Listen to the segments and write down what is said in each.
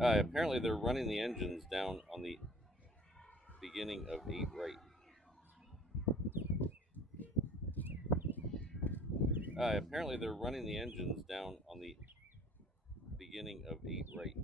Apparently, they're running the engines down on the beginning of 8 right. Apparently, they're running the engines down on the beginning of 8 right.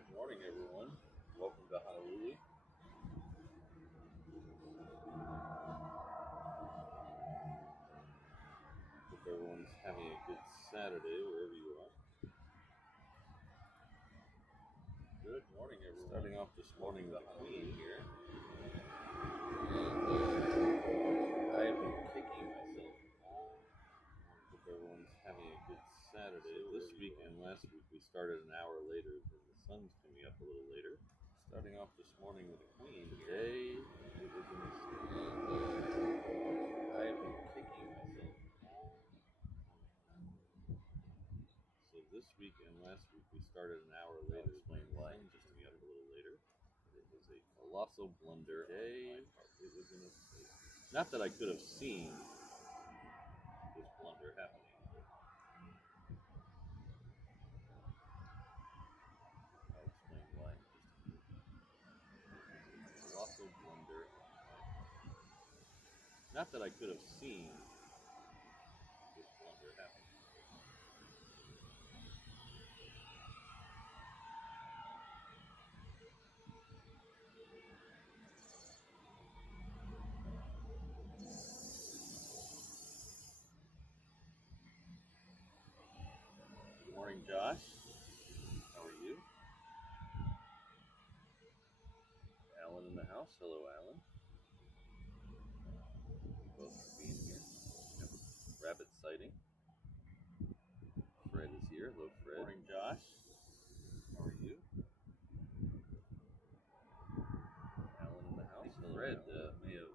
Good morning, everyone. Welcome to Honolulu. Hope everyone's having a good Saturday wherever you are. Good morning, everyone. Starting off this morning with the Queen here. And I have been kicking myself. Hope everyone's having a good Saturday. So this week and last week we started an hour later than the sun's coming up a little later. Starting off this morning with the Queen today. It was in I have been kicking myself. So this week and last week we started an hour later. I'll explain why. The sun's just coming up a little later. It was a colossal blunder. Today it was in a state. Not that I could have seen this blunder happening. I'll explain why. Colossal blunder. Not that I could have seen this blunder happening. Good morning, Josh. How are you? Alan in the house. Hello, Alan. Both for being here. Yep. Rabbit sighting. Fred is here. Hello, Fred. Good morning, Josh. How are you? Alan in the house. Hello, Fred may have.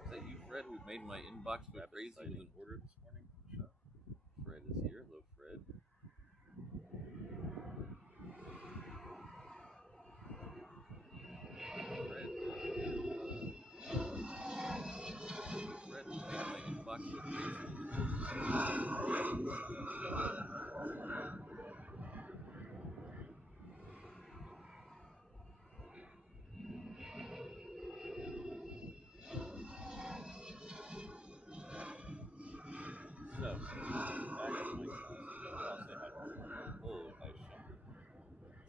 Is that you, Fred, who made my inbox go crazy with an order this morning? Sure. Fred is here. Hello, Fred. Fred who made my inbox go crazy with an order. So, back to my class. I'll say hi to hello, hi, Shumper.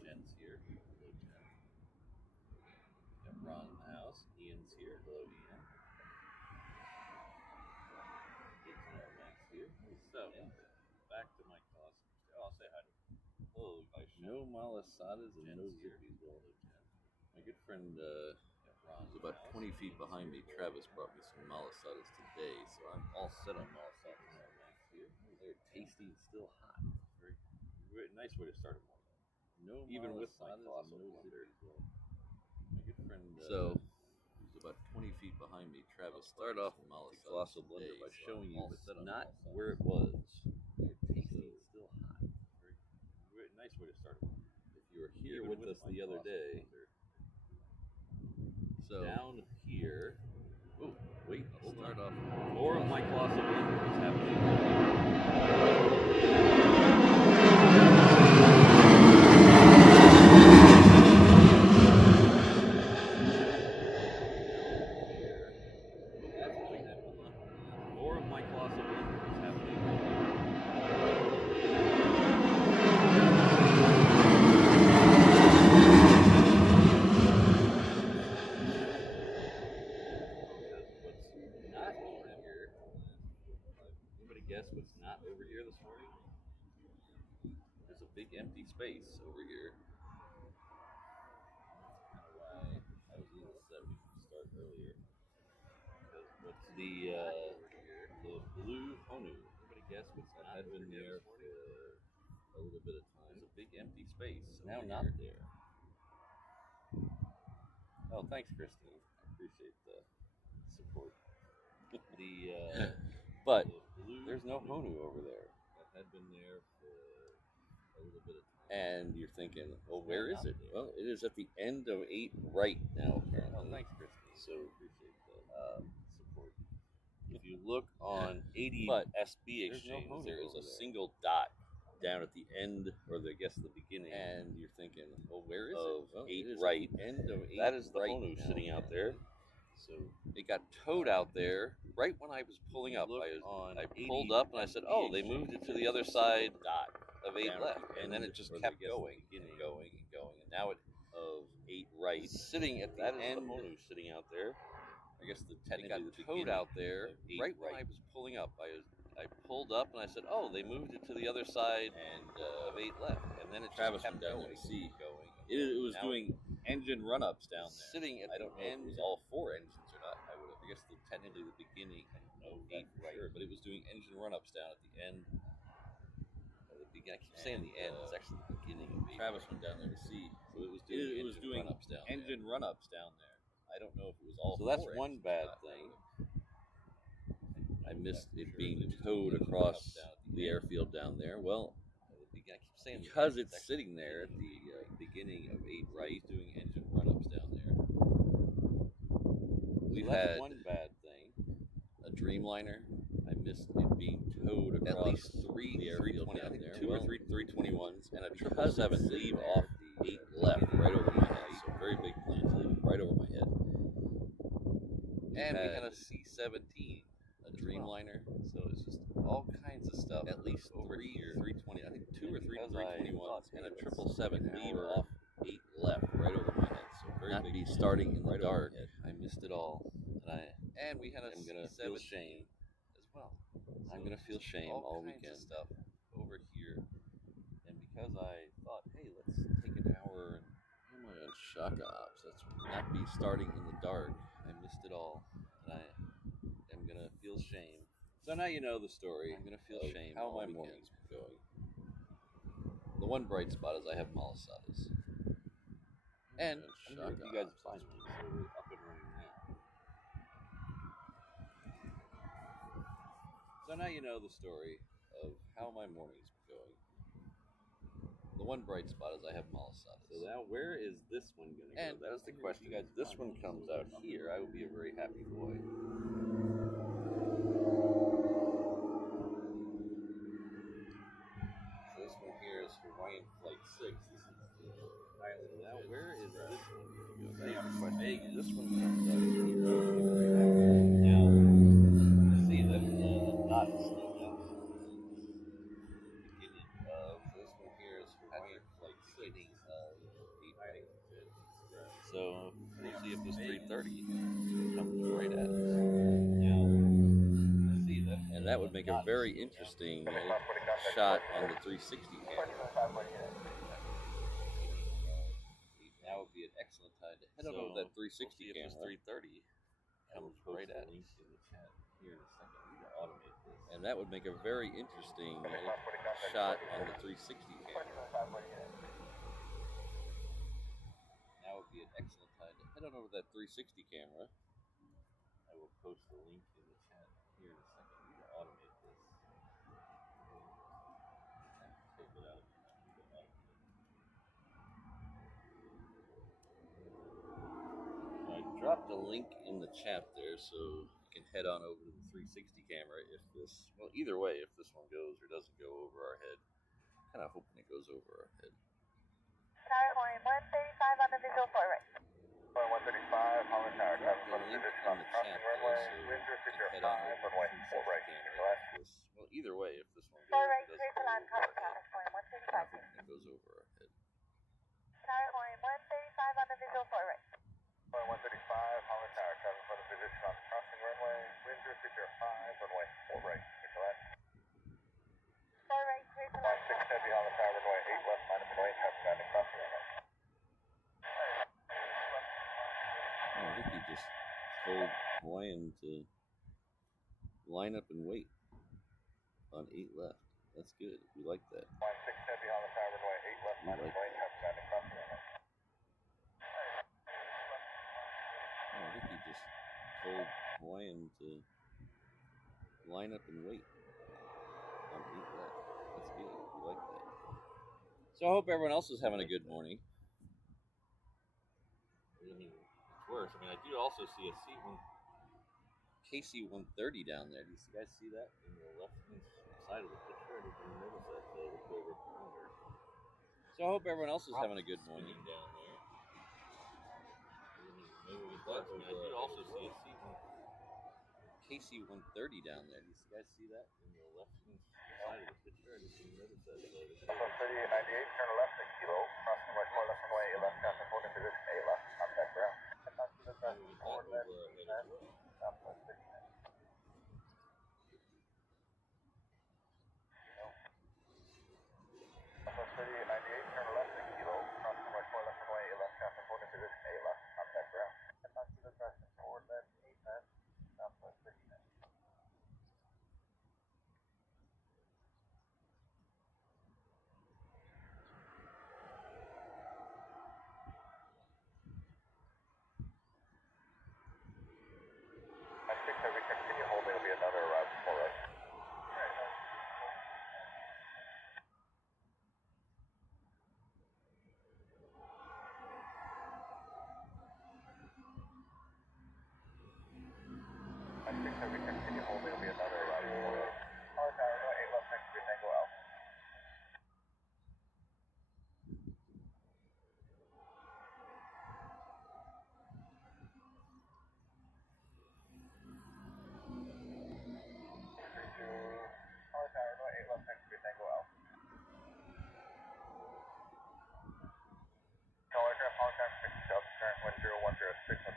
Jen's here. Hello, Jen. Got Ron in the house. Ian's here. Hello, Ian. HNL Ops here. So, back to my class. I'll say hi to hello, hi, Shumper. No malasadas and no zippies. Hello, Jen. My good friend, Ron, who's about 20 feet behind me, Travis, brought me some malasadas today, so I'm all set on malasadas. They're tasty and still hot. Very, very nice way to start a morning. No, even with my colossal blunder. My good friend, who's about 20 feet behind me, Travis, start off the colossal blunder by showing you it's not where it was. They're tasty and still hot. Very, very nice way to start a morning. If you were here with us the other day. So down here, oh wait, I'll start off. More of my colossal blunder is happening. More of my colossal blunder is happening. Not over here. Anybody guess what's not over here this morning? There's a big empty space over here. That's kind of why I was a little set we could start earlier. Because what's the blue Honu? Anybody guess what's not over here this morning? For a little bit of time. There's a big empty space. It's now not there. Oh, thanks, Christine. I appreciate the support. But there's no Honu over there. That had been there for a little bit of time. And you're thinking, well, where is it? Well, it is at the end of 8 right now, apparently. Oh, thanks, Christine. So appreciate the support. If you look on 80 SB Exchange, there is a single dot down at the end, or I guess the beginning, and you're thinking, well, where is it? Well, 8 right. End of 8 that is the Honu sitting out there. So it got towed out there right when I was pulling up. I pulled up and I said, oh, they moved it to the other side. Dot. of 8 left, and then it just kept going and going and going, and now it of 8 right, sitting at the end. The Honu sitting out there. I guess the technically got towed out there right when I was pulling up. I pulled up and I said, "Oh, they moved it to the other side and of 8 left," and then it Travis just kept down going, there. going. It was doing engine run-ups down there. Sitting at I don't know if it was all 4 engines or not. I guess technically the beginning. I don't know that for sure, but it was doing engine run-ups down at the end. I keep saying the end. It's actually the beginning of it. Travis went down there to see. So it was doing engine run-ups down there. I don't know if it was all. So that's one bad thing. I missed it being towed across the airfield down there. Well, I keep saying because it's sitting there at the beginning of 8 right, doing engine run-ups down there. We've had one bad thing. A Dreamliner. I missed it being towed across at least 3 320. I think 2 or 3 321s and a 777 leave off 8 left right over my head. So very big planes leaving right over my head. And we had a C-17, a Dreamliner. So it's just all kinds of stuff. At least 3 or 320. I think 2 or 3 321s and a 777 leave off 8 left right over my head. So very not big be starting in the dark. I missed it all, and we had a I'm gonna feel shame as well. I'm gonna feel shame all weekend stuff over here, and because I thought, hey, let's take an hour and oh my god, shock ops. Let's not be starting in the dark. I missed it all, and I am gonna feel shame. So now you know the story. I'm gonna feel shame. How my mornings been going. The one bright spot is I have malasadas. And I'm here with you guys find me, so we're up and running now. So now you know the story of how my morning's been going. The one bright spot is I have malasadas. So now where is this one going to go? And that was the question. Guys, this one comes out here, I will be a very happy boy. So this one here is Hawaiian Flight 6. This is now where is this one going to go? That is the question. This one comes out here, I will be very happy. Now, see that not slow down. Beginning of this one here is Hawaiian Flight 6. So we'll see if this 330 comes right at us. Now, see that, and that would make a very interesting shot on the 360 camera. Now would be an excellent time to head over that 360 camera. If this 330 comes right at us. Here in a second, we need to automate this. And that would make a very interesting shot on the 360 camera. Now would be an excellent time to head on over that 360 camera. I will post the link in the chat here in a second. We need to automate this. Take it out. I dropped a link in the chat there, so you can head on over to the 360 camera if this, well, either way, if this one goes or doesn't go over our head. Kind of hoping it goes over our head. Tower point 135 on the visual for right. 135, Holland Tower, traffic for the position on the crossing runway, wind through secure 5, runway 4 right. Well, either way, if this one goes or or right, doesn't clear go to land, over our Tower head. point Kind of 135. hoping it goes over our head. Tower point 135 on the visual for right. 135, Holland Tower, traffic for the position on the crossing runway, wind through secure 5, runway 4 right, clear to land. 4 right, clear to land. 6 heavy, Holland Tower, runway 8 left, minus runway, traffic landing crossing runway. Oh, I think he just told Hawaiian to line up and wait on 8 left. That's good. We like that. 6 heavy, Holland Tower, runway 8 left, minus runway, traffic landing crossing runway. Oh, I think he just told Hawaiian to line up and wait on 8 left. That's good. We like that. So I hope everyone else is having a good morning. I mean, it's worse. I mean, I do also see a KC-130 down there. Do you guys see that in the left side of the picture? I didn't notice that today. Look over at the corner. So I hope everyone else is having a good morning down there. I do also see a KC-130 down there. You guys see that in the left-hand side of the picture? I just didn't notice that. Alpha 3898, turn left at Kilo, crossing right 4 left runway 8 left, traffic holding position 8 left, contact ground. Forward left, Southwest 39. Alpha 3898, turn left at Kilo, crossing right 4 left runway 8 left, traffic holding position 8 left, contact ground. Forward left 8 left, Southwest 39. I think that we continue holding, will be another arrival for us. I think that we continue holding, will be another arrival for us. Tower Tower, 8 left, next to Tango Alpha. Tower Tower, 8 left, next to Tango Alpha. Telegraph, Hong Kong 6 Delta, current 10106, 3000.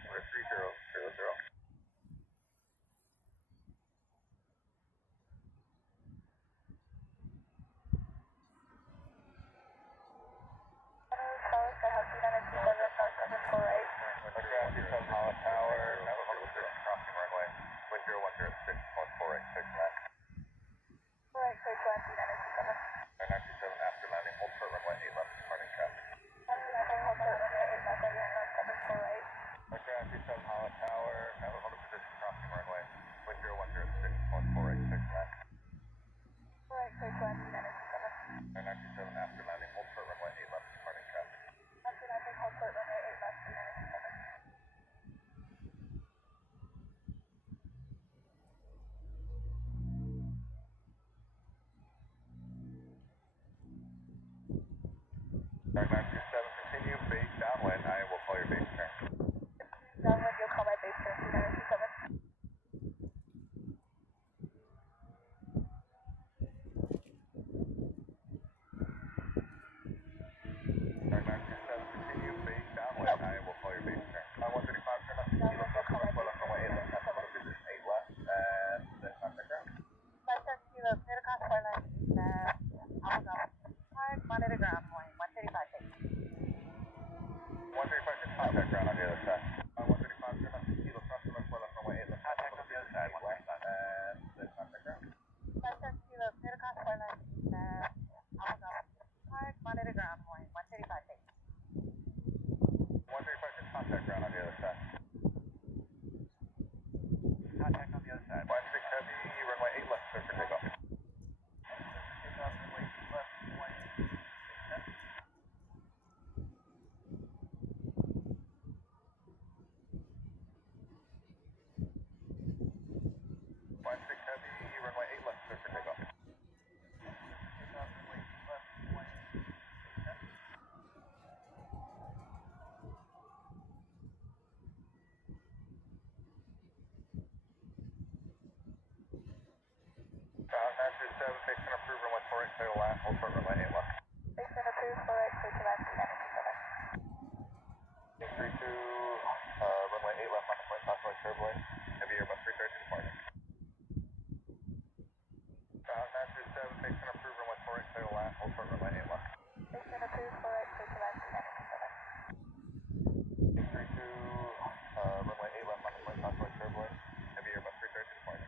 Tower, crossing runway, 10106, 1486, Max. Alright, so 927 after landing, hold short runway 8 left, departing traffic. Hold short runway 8 left, 748. Aircraft 27 Holland Tower, have a hold position crossing runway, 10106, 1486, Max. Alright, so 927 after landing, hold short runway 8 left, departing traffic. After landing, hold short runway 8 left, 927. Dark 927, continue, base downwind, I will call your base turn. Downwind, you'll call my base turn, 927. Dark 927, continue, base downwind, I will call your base turn. 135, turn left, Kilo, left runway 8 left, traffic on position 8 left, and then contact ground. Left turn Kilo, clear to cross 4 left, Alpha Golf. Hard, monitor ground point, 135, take. 135, just contact ground on the other side. 135, turn left, Kilo, crossing left 4 left runway 8 left, traffic on the other side, 1 left, and then contact ground. Left turn Kilo, clear to cross 4 left, Alpha Golf. Hard, monitor ground point, 135, take. 135, just contact ground on the other side. Contact on the other side. 16 heavy, runway 8 left, clear for takeoff. Takeoff, runway 8 left, 1. 16 heavy, runway 8 left, clear for takeoff. Takeoff, runway 8 left, 1. Master 7, base and approved, runway 48, clear to land, hold short runway 8 left. Base and approved, 48, clear to land, 927. 32, runway 8 left, on the point, possible turbulence, heavy Airbus 330 departing. Master 7, base and approved, runway 48, clear to land, hold short runway 8 left. Base and approved, 48, clear to land, 927. 32, runway 8 left, on the point, possible turbulence, heavy Airbus 330 departing.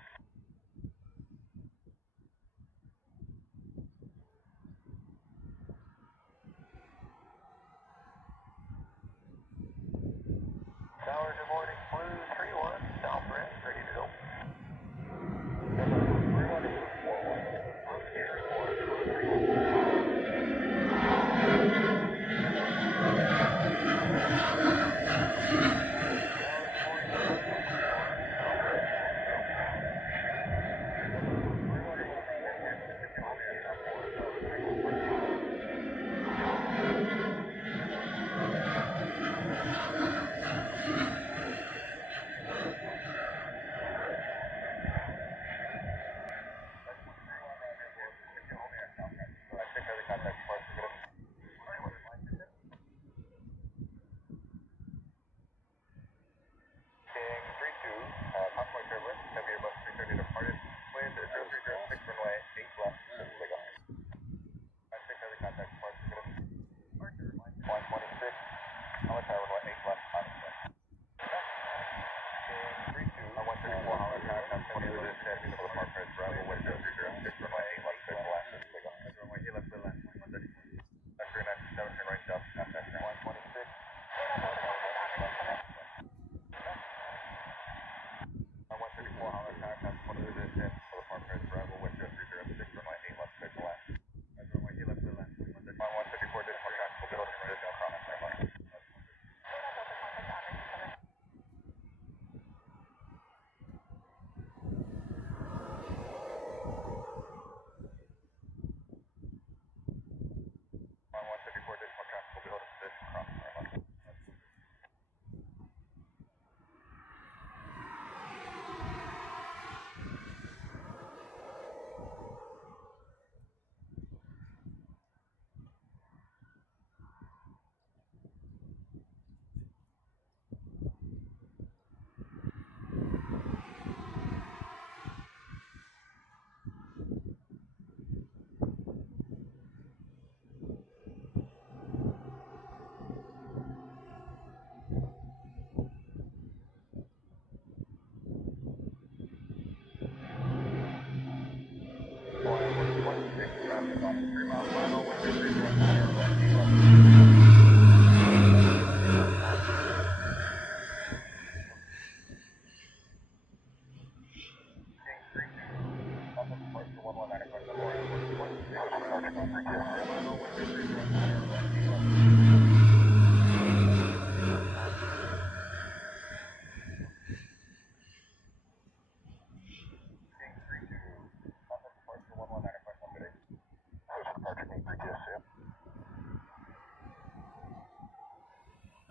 I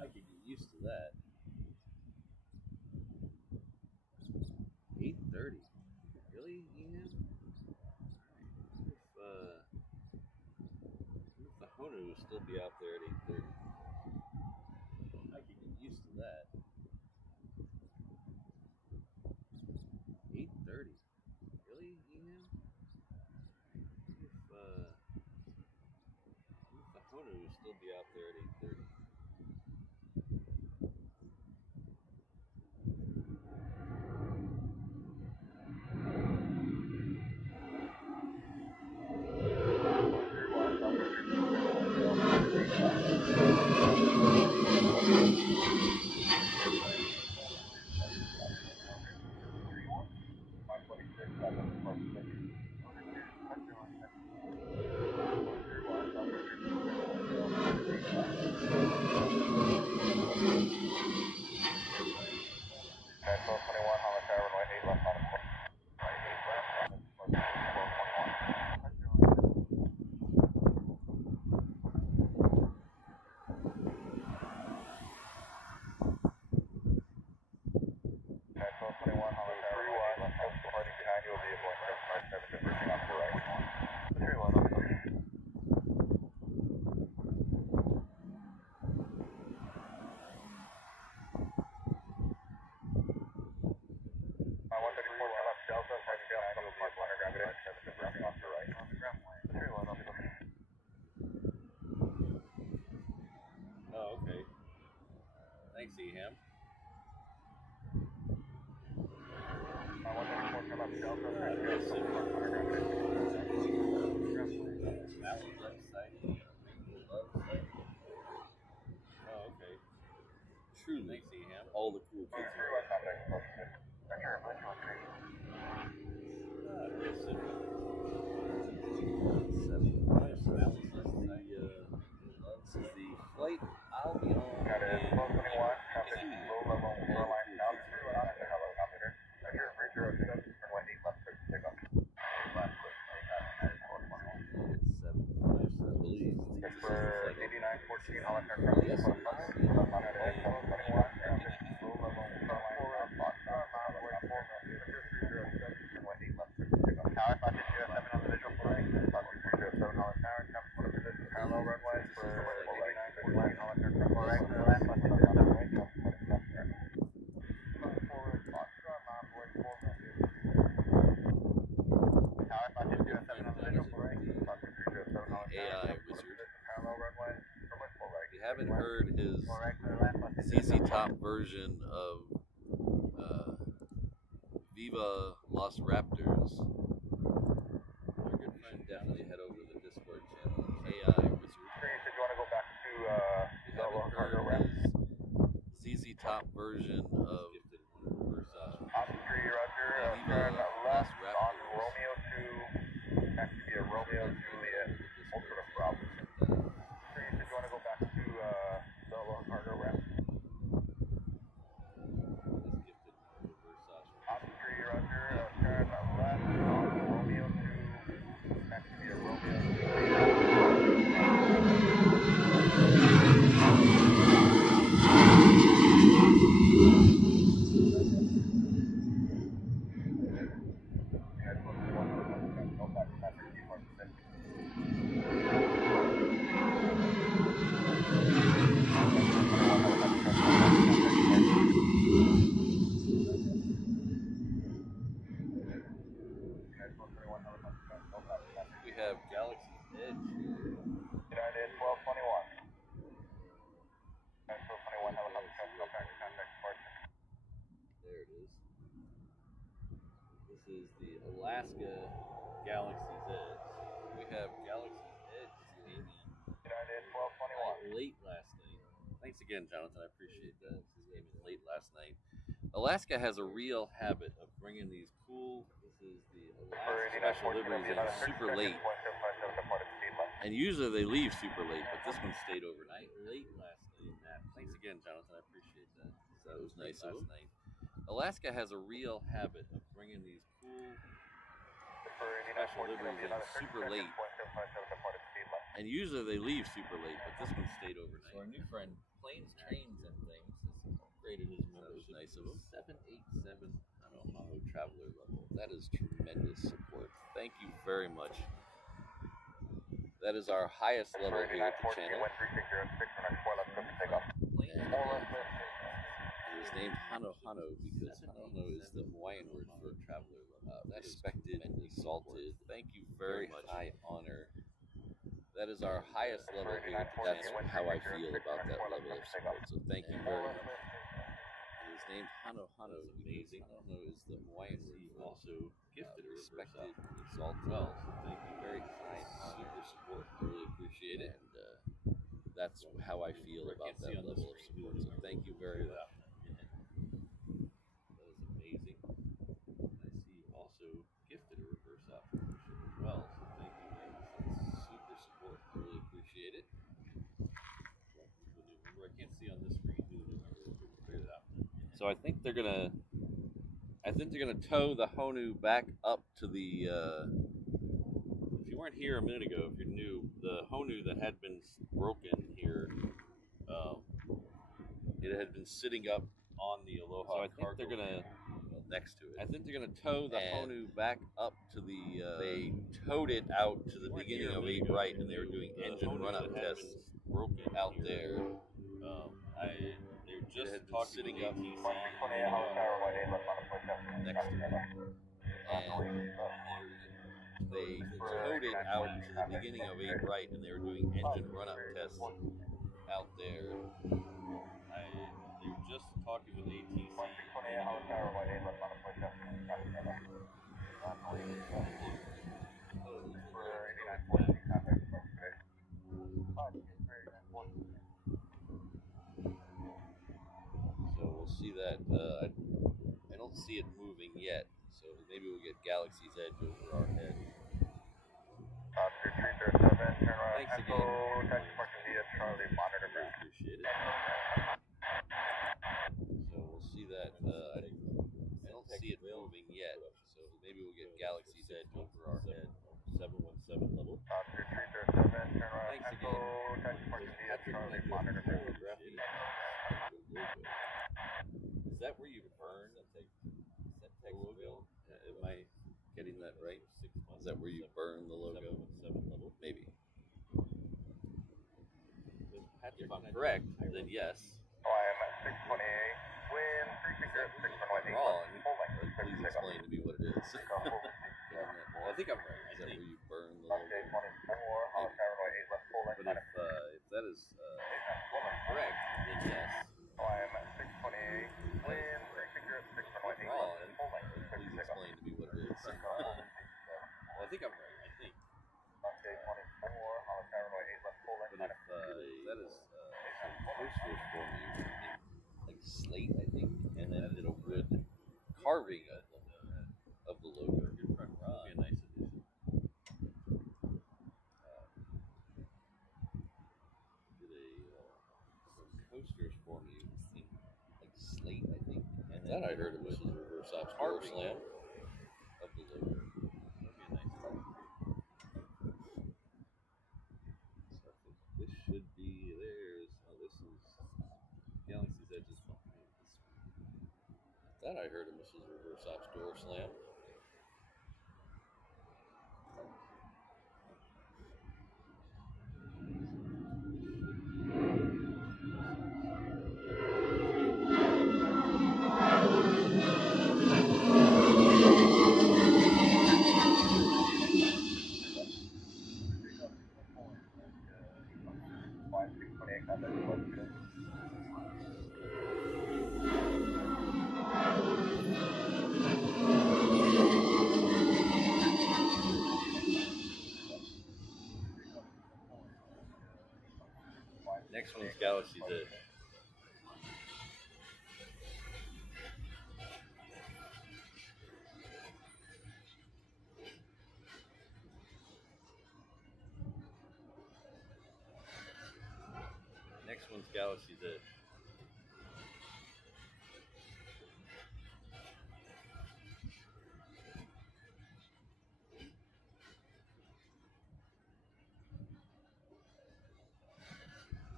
could get used to that. 8:30. Really, Ian? If the Honu will still be out there at 8:30. I could get used to that. 8:30. Really, Ian? If the Honu will still be out there at 8:30. Oh, okay. Thanks, Eham. Oh, okay. Truly, Thanks, Eham. all the cool kids are This is the flight I'll be on. Haven't heard his ZZ Top version of Viva Los Raptors, our good friend, definitely head over to the Discord channel, AI Wizard. If you want to go back to If you haven't heard his ZZ Top version of Ops 3, Roger, turn left on Romeo 2, next to be a Romeo Juliet, Ultra Bravo. If you want to go back to the low cargo ramp. Ops 3, Roger, turn left on Romeo 2, next to be a Romeo Juliet. We have Galaxy's Edge here. United 1221. 1221, helicopter contact departure. There it is. This is the Alaska Galaxy's Edge. We have Galaxy's Edge came in United 1221. late last night. Thanks again, Jonathan. I appreciate that. This came in late last night. Alaska has a real habit of bringing these cool. This is the Alaska special liveries in super late. And usually they leave super late, but this one stayed overnight. Late last night. Thanks again, Jonathan. I appreciate that. That was nice of him. Alaska has a real habit of bringing these cool special liveries in super late. And usually they leave super late, but this one stayed overnight. So our new friend, Planes, Trains, and Things, has upgraded his membership. Nice of him. 787 Honu Traveler level. That is tremendous support. Thank you very much. That is our highest level here at the channel. It is named Honu because Honu is the Hawaiian word for traveler level. Respected and exalted. Thank you very much. High honor. That is our highest level here at the channel. That's how I feel about that level of support. So thank you very much. It is named Honu Amazing. Honu is the Hawaiian word He for also gifted a respected reverse and exalted. well, so thank you Very very high much. super support. I really appreciate it. And that's how I feel about that level of support. So thank you very much. That is amazing. I see he also gifted a reverse op membership as well, so thank you very much. That's super support. I really appreciate it. The new member, I can't see on this screen who the new member is, but we'll figure that out. So I think they're gonna tow the Honu back up to the. If you weren't here a minute ago, if you're new, the Honu that had been broken here, it had been sitting up on the Aloha. So I think they're gonna next to it. I think they're gonna tow the Honu back up to the. They towed it out to the beginning of 8 right, and they were doing engine run-up tests. Broken out there. They're just had been talking sitting with up ATC next to it. And they towed it out to the beginning of 8 right, and they were doing engine run-up tests out there. They're just talking with ATC. So we'll see that. I don't see it moving yet, so maybe we'll get Galaxy's Edge over our head. Thanks again. Appreciate it. So we'll see that. I don't see it moving yet, so maybe we'll get Galaxy's Edge over our head. 717 level. Thanks again. Is that where you burn the logo? Am I getting that right? Is that where you burn the logo? 717 level. Maybe. If I'm correct, then yes. Wrong. Please explain to me what it is. Well, I think I'm right. Is that where you burn the logo? But if that is correct, then yes. Wrong. Please explain to me what it is. Well, I think I'm right. I think. But if that is posters for me, like slate, I think, and then did a wood carving of the logo. Good friend Ron. That'd be a nice addition. Did some coasters for me, like slate, I think, and then I heard it was a reverse ops door slam of the logo. That'd be a nice addition. So I think this should be theirs. Oh, this is Galaxy's Edge is fun. that I heard it was a reverse ops door slam. Next one's Galaxy's Edge. how she did.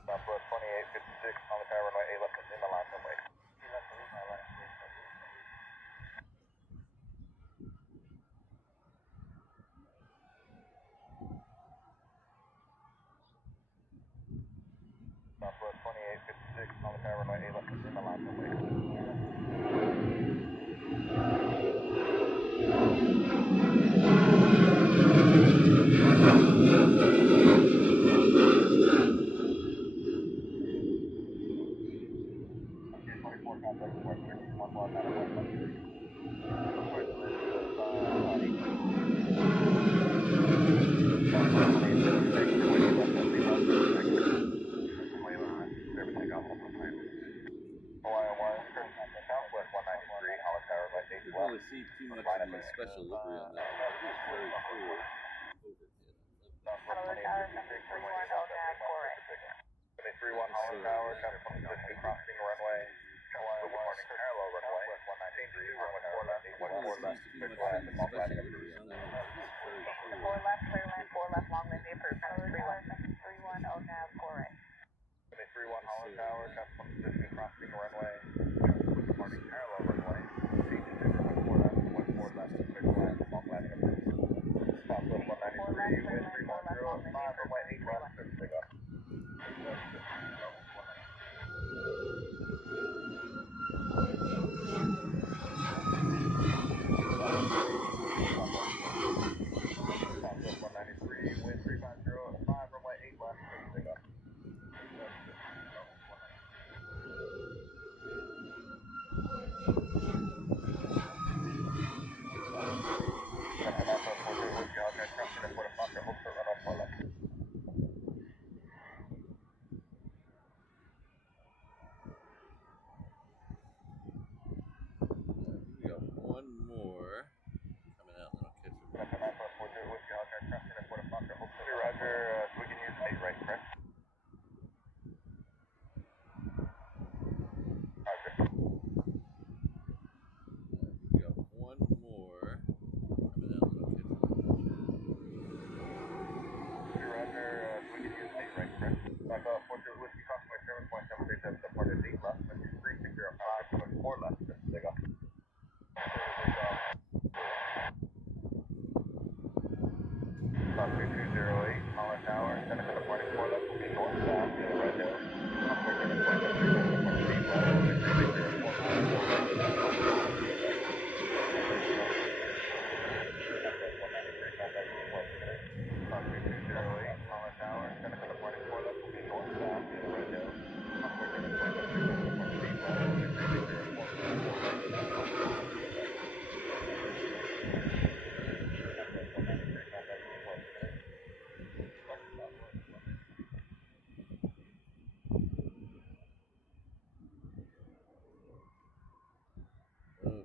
Southwest 2856 on the tower runway 8 left in the line runway. Southwest 2856 on the tower runway 8 left in the line runway. You can really see too much of the special livery on that. It is very cool. Overhead. 31 Holland Tower, position crossing runway. Good morning, parallel runway. 193, runway 4 left, 1 left, 6 left, and 1 left. 4 left, clear land, 4 left, long Lindsay approved. 31 ONAV 4 right. 31 Holland Tower, position crossing runway. Good morning, parallel runway. 4 left, 4 left, 6 left, 1 left. Southwest 193, wind 310, 5 runway 8 left, 6 up. Southwest 193, wind 350, 5 runway 8 left, 6 up. We got one more coming out, then I'll catch him. Roger, we can use 8 right, correct? Roger. We got one more coming out, then I'll catch him. Roger, we can use 8 right, correct? Echo 42 Whiskey Crossway 7.737, departed 8 left, 3605, 4 left, take off. South 2208, Holland Tower, Seneca departing 4 left, will be northbound to the Red Hills. South 2208, Holland Tower, Seneca departing 4 left, will be northbound to the Red Hills. Okay.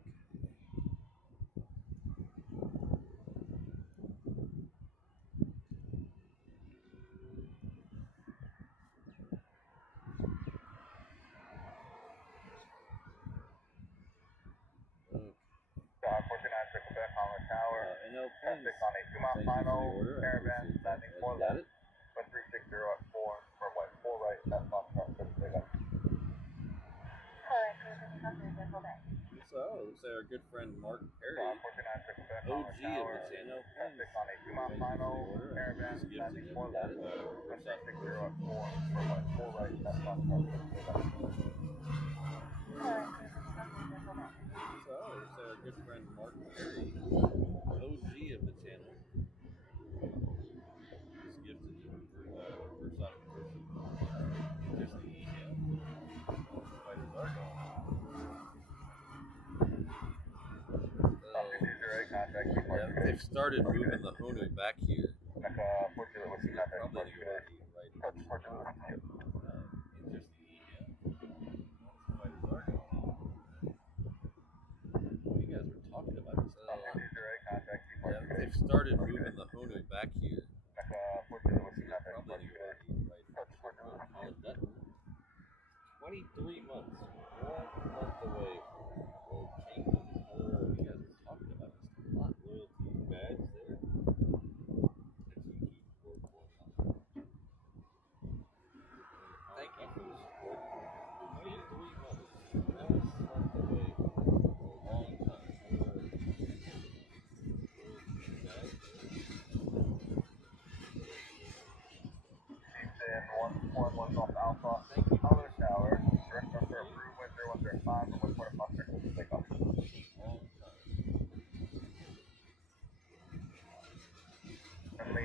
Dog 49 to Quebec, Holland Tower. NL Traffic Planes. on a 2-mile Thank you for final. the order. I Caravan appreciate that. landing 4 Got left. it. 1360 at 4, runway 4 right, left off front, 6 big up. Alright, clear for the customer, gentle day. So, looks like our good friend Mark Perry, Dog 49 to Quebec, OG Holland of Tower. the NL Planes. Traffic on a 2-mile Thank you for final. the order. Caravan Just landing gifted 4 it. left. Got it. 1360 at 4, runway 4 right, left off front, 6 big up. Alright, clear for the customer, gentle day. So, looks like our good friend Mark Perry, OG of the channel, just gifted it for Sonic Person. Interesting email. Fighters are going on. South 2208, contact Yeah, they've started moving the Honu back here. Mecca 42 Whiskey, They're contact probably going to departure. go right. Departure Whiskey. Interesting email. Fighters are going on. Well, you guys were talking about this. South 2208, contact Yeah, departure. they've started moving the Honu back here. Mecca 42 Whiskey, They're contact probably departure. going to go right. Departure Whiskey. Colin Dutton.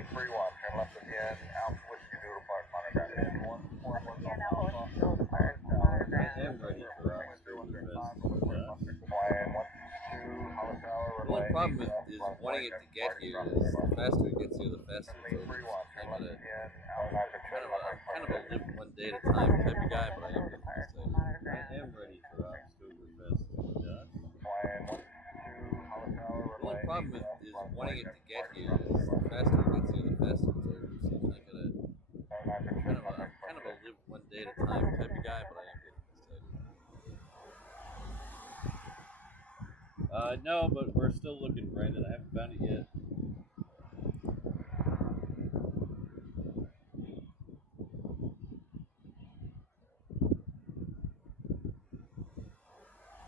1431, turn left again, Alpha Whiskey Doodle Park, monitor ground. 141 HNL Ops, Doodle Park, monitor I ground. am ready for Octoberfest, Josh. Hawaiian 122, Hollow Tower, The runway only problem 8 left, is left wanting it right, to get party here. crossing Is the runway. faster it gets here, the faster it's over. 831, turn I'm left gonna again, Alpha kind of a live one day at a time type of guy, but I am getting excited. Monitor I ground. am ready for Oktoberfest, Josh. Hawaiian 122, Hollow Tower, The runway only problem 8 left, is left wanting right, it to get party here. Is crossing the runway. faster it gets here, the faster it's over. So I'm kind of a live one day at a time type of guy, but I am getting excited. No, but we're still looking, Brandon. I haven't found it yet.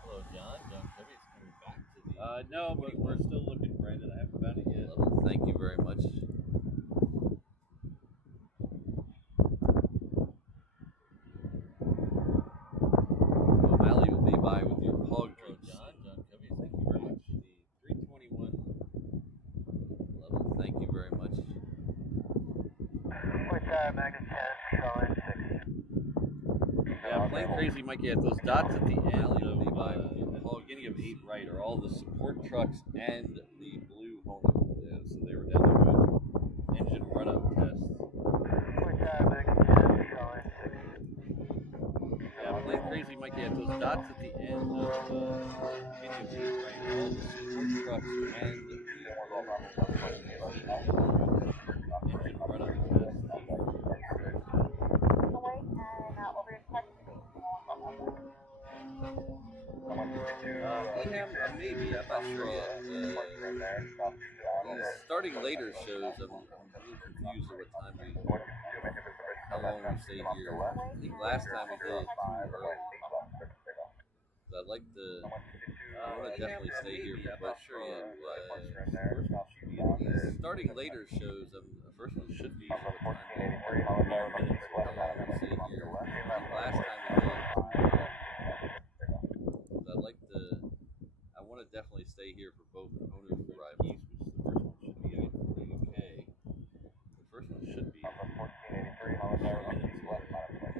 Hello, John. John Covey is coming back to the. No, but we're still looking, Brandon. I haven't found it yet. Level. Thank you very much. O'Malley will be by with your hog drink. John Covey, thank you very much. The 321 level. Thank you very much. With Magnet 10, showing 6. Yeah, Plane Crazy Mikey at those dots at the end O'Malley of will be by at with the beginning of 8 right are all the support trucks and the blue Honu. Yeah, so they were down there doing engine run-up tests. With Magnet 10, showing 6. Yeah, Plane Crazy Mikey at those dots at the end of beginning of 8 right are all the support trucks and the engine run-up tests. Away and over to Texas. Maybe. I'm not sure yet. These starting later shows, I'm a little confused at what time how long we stay here. I think last time we did it too early. So I'd like to, I want to definitely stay here for both. Sure yet. These starting later shows, the first one should be for what time. How long we stay here. I think last time we did it too early. So I'd like to, I want to definitely stay here for both Honu arrivals. Which the first one should be, I think, from the UK. The first one should be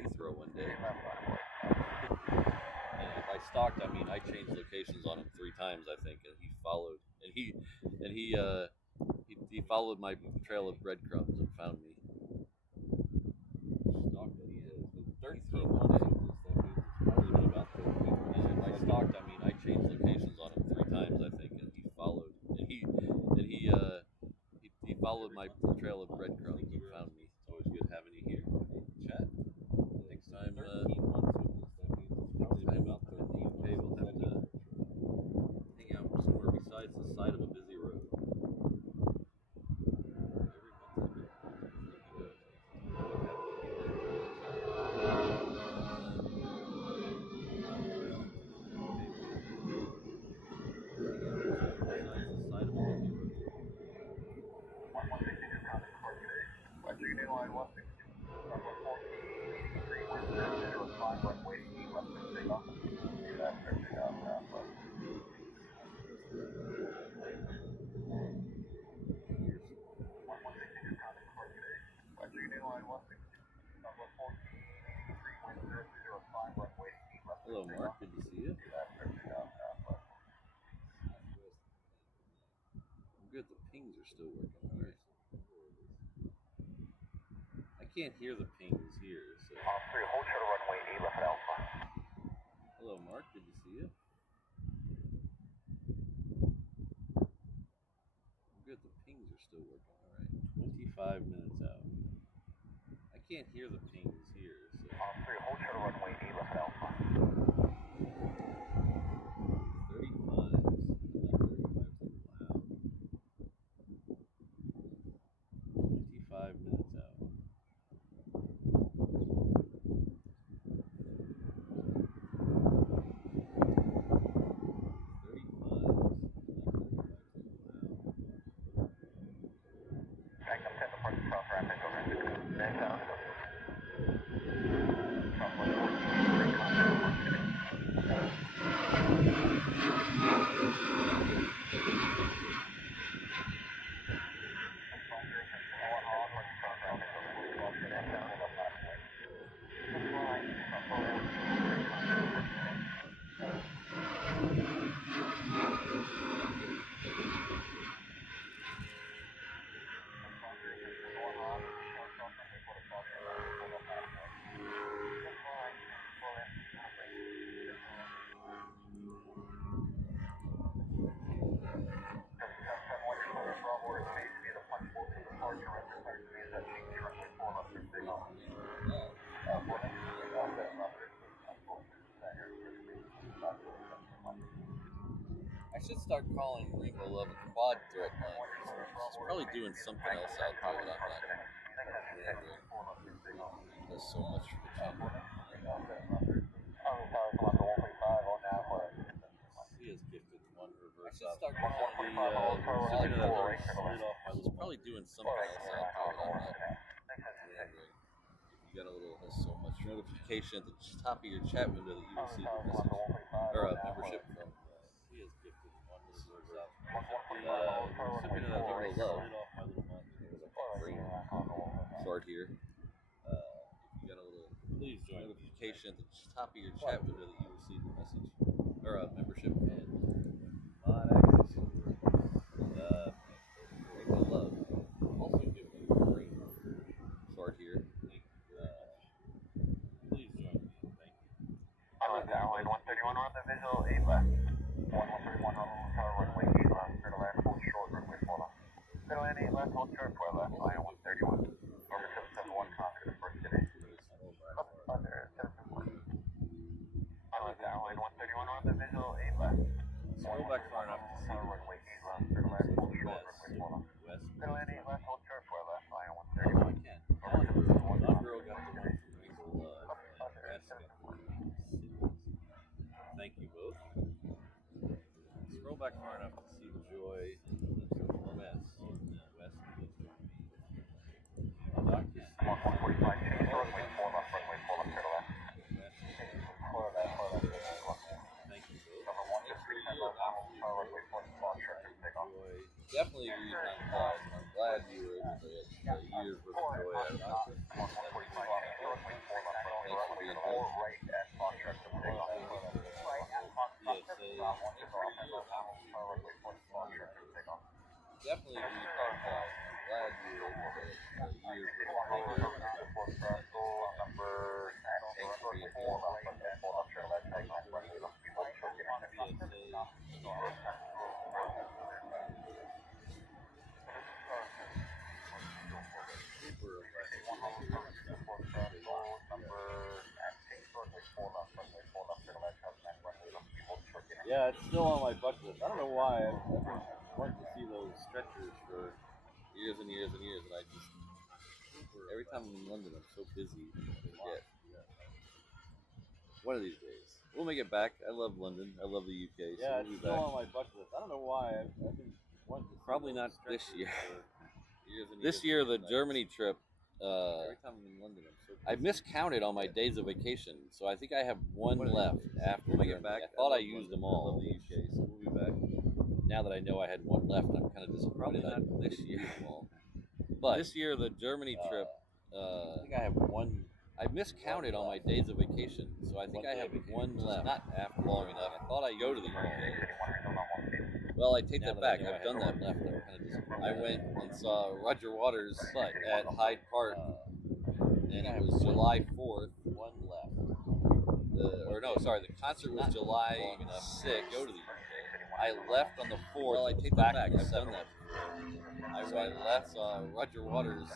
Heathrow one day. And by stalked, I mean I changed locations on him 3 times, I think, and he followed. And he followed my trail of breadcrumbs and found me. Stalked that he is. 13 one day. And by stalked, I mean I changed locations on him 3 times, I think, and he followed. And he followed my trail of breadcrumbs and found me. It's always good having you here. Chat. Next time, I'm out there in the UK, we'll have to hang out somewhere besides the side of a busy road. Hello, Mark. Good to see you. I'm good. The pings are still working. All right. I can't hear the pings here. So. Hold short runway 8 left Alpha. Hello, Mark. Good to see you. I'm good. The pings are still working. All right. 25 minutes out. I can't hear the pings here. So. Hold short runway 8 left Alpha. 35s. I like 35s a little loud. 25 minutes out. start calling Rainbow Love a quad threat line. She's probably doing something else out there that I'm not remembering. He does so much for the channel. He has gifted one reverse. I should up. start calling She's probably doing something else out there that I'm not remembering. If you got a little so much notification at the top of your chat window that you receive a message or a membership from. He has gifted one reverse. Up. Recipient of Rainbow Love. Start here. If you got a little Please join notification at the top of your chat window that you received a message or a membership from. Mod access. Rainbow Love. Also give me a Rainbow. Start here. Please join me. Thank you. Airline 131 on the visual 8 left. 1131 on the tower runway 8 left. Clear to land, hold short, runway 4 left. Clear to land 8 left, hold short, 4 left. Line 131. Number 771 conquer the first city. Under 771. Airline 131 on the visual 8 left. Scroll back far enough to see Tower runway 8 left. Clear to land, hold short, runway 4 left. west. Clear to land 8 left, hold short, 4 left. Line I 131. can. Non-girl got the one from Rainbow Love. West got the one from Cities. Thank you both. Scroll back far enough to see the joy from West. West please join me. Doctor 145 change, runway 4 left, runway 4 left, clear to land. West. 4 left, 4 left. Thank you both. Number 1 just reset on tower runway 4 left, short term takeoff. Joy. Definitely agree on cause, and I'm glad you were able to get a year's worth of joy out of it. Thanks for being here. Definitely agree on cause. I'm glad you were able to get a year's worth of joy out of it. Thanks for being here. Yeah, it's still on my bucket list. I don't know why. I've been wanting to see those stretchers for Years and years and years, and I just every time I'm in London, I'm so busy. I forget. One of these days, we'll make it back. I love London. I love the UK. So yeah, we'll it's be still back. on my bucket list. I don't know why. I've been wanting to see Probably those not this stretchers year. for years and This years year, the and Germany trip. every time I'm in London, I'm so busy. I miscounted on my days of vacation, so I think I have one One of left these days. after We'll we make get it back. back. I thought I love used London. them all. I love the UK, so we'll be back. Now that I know I had one left, I'm kind of disappointed. Probably not this year. But this year, the Germany trip. I think I have one. I miscounted on my days of vacation, so I think I have one left. Not after long enough. I thought I'd go to the UK. Well, I take that back. I've done that left. I'm kind of disappointed. I went and saw Roger Waters at Hyde Park, and it was July 4th. One left. The concert was July 6th. Go to the UK. I left on the 4th. Well, I take that back. I've done that before. I left Roger Waters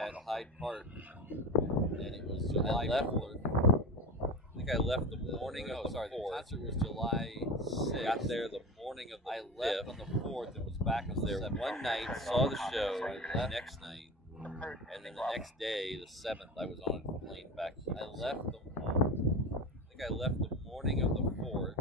at Hyde Park, and it was July 4th. I think I left the morning of the 4th. The concert was July 6th. Got there the morning of the 5th. I left on the 4th and was back on the 7th. One night, saw the show. The next night, and then the next day, the 7th, I was on a plane back here. I left I left the morning of the 4th.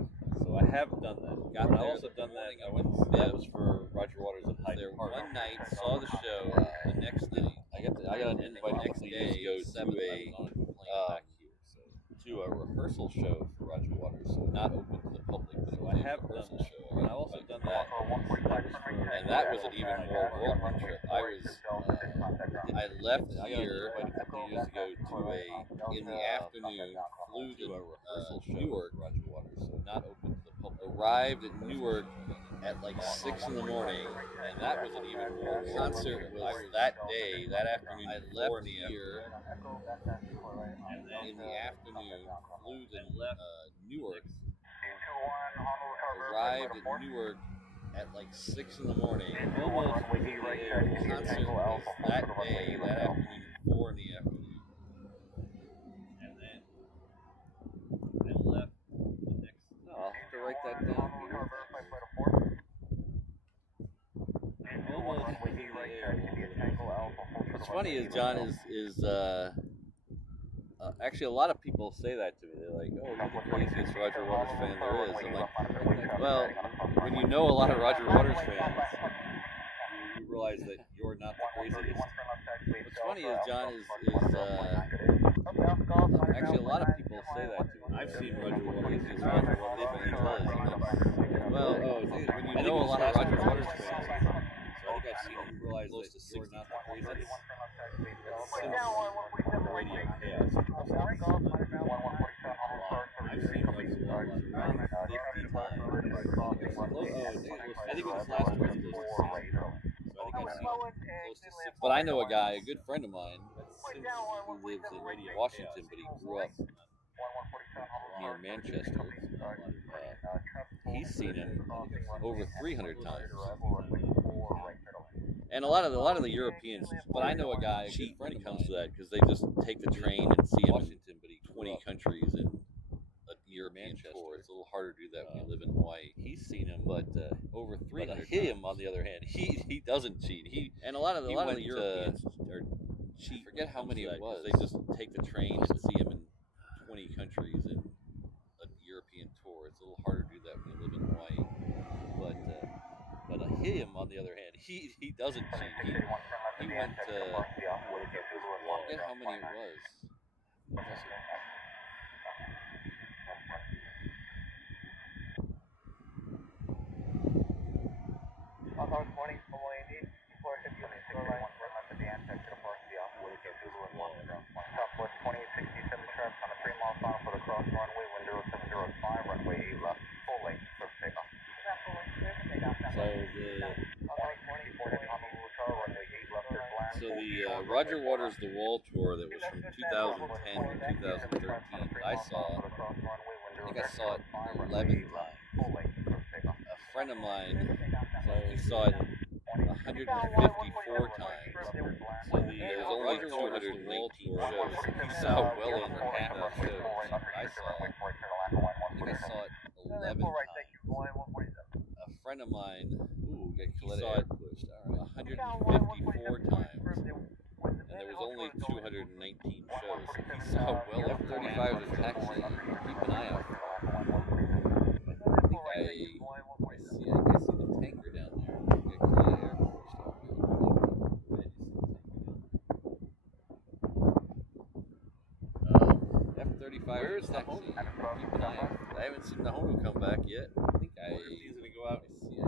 So I have done that. Got I there also the done that. morning I of went. the That 5th. was for Roger Waters at Hyde There Park. one night, saw the show. The next night, I got an invite the next next day day, to go to 7th, I was on a plane back here. So to a rehearsal show for Roger Waters. So not open to the public, but it So was I a have rehearsal done that. show. And I've also done that. And that was an even more whirlwind trip. I left here a couple of years ago in the afternoon, flew to a rehearsal show Newark, for Roger Waters. So not open to the public. Arrived at Newark at like 6 in the morning, and that was an even more concert was that day, that afternoon. I left here in the afternoon, flew to Newark, arrived at Newark at like 6 in the morning. almost Concert was that day, that afternoon, 4 in the afternoon. And then I left the next. No, I'll have to write that down. What's funny is, John, actually a lot of people say that to me. They're like, "Oh, you're the craziest Roger Waters fan there is." I'm like, well, when you know a lot of Roger Waters fans, you realize that you're not the craziest. What's funny is, John, actually a lot of people say that to me. I've seen Roger Waters. They finally tell us, well, when you know a lot of Roger Waters fans, so I think I've seen him realize that you're not the craziest. Since radio chaos, I've seen Roger Waters around 50 times. I think it was last year, it was close to 60. So I think I've seen him close to 60. But I know a guy, a good friend of mine, who lives in Washington, but he grew up near Manchester. He's seen him over 300 times. And a lot of the Europeans, but I know a guy cheat when it comes to that, because they just take the train and see him in 20 countries in a European tour. It's a little harder to do that when you live in Hawaii. He's seen him, but over 300. Him, on the other hand, he doesn't cheat. And a lot of the Europeans are cheat. I forget how many it was. They just take the train and see him in 20 countries in a European tour. It's a little harder to do that when you live in Hawaii. But him, on the other hand, he doesn't cheat. He went to, I forget how many it was. Morning, Southwest 2867 sharp on a 3 mile final for the cross runway, wind 0705, runway 8 left, full length for takeoff. So the Roger Waters The Wall tour that was from 2010 to 2013, I saw it 11 times. A friend of mine, he saw it 154 times. So there was only 219 shows. He saw well over half of the shows I saw. I think I saw it 11 times. A friend of mine, he saw it 154 times. And there was only 219 shows. He saw well over 35 is a taxi. Keep an eye out for it. I see the tanker down there. F-35. Where is the Honu? Keep an eye out. I haven't seen the Honu come back yet. I think he's going to go out. I see the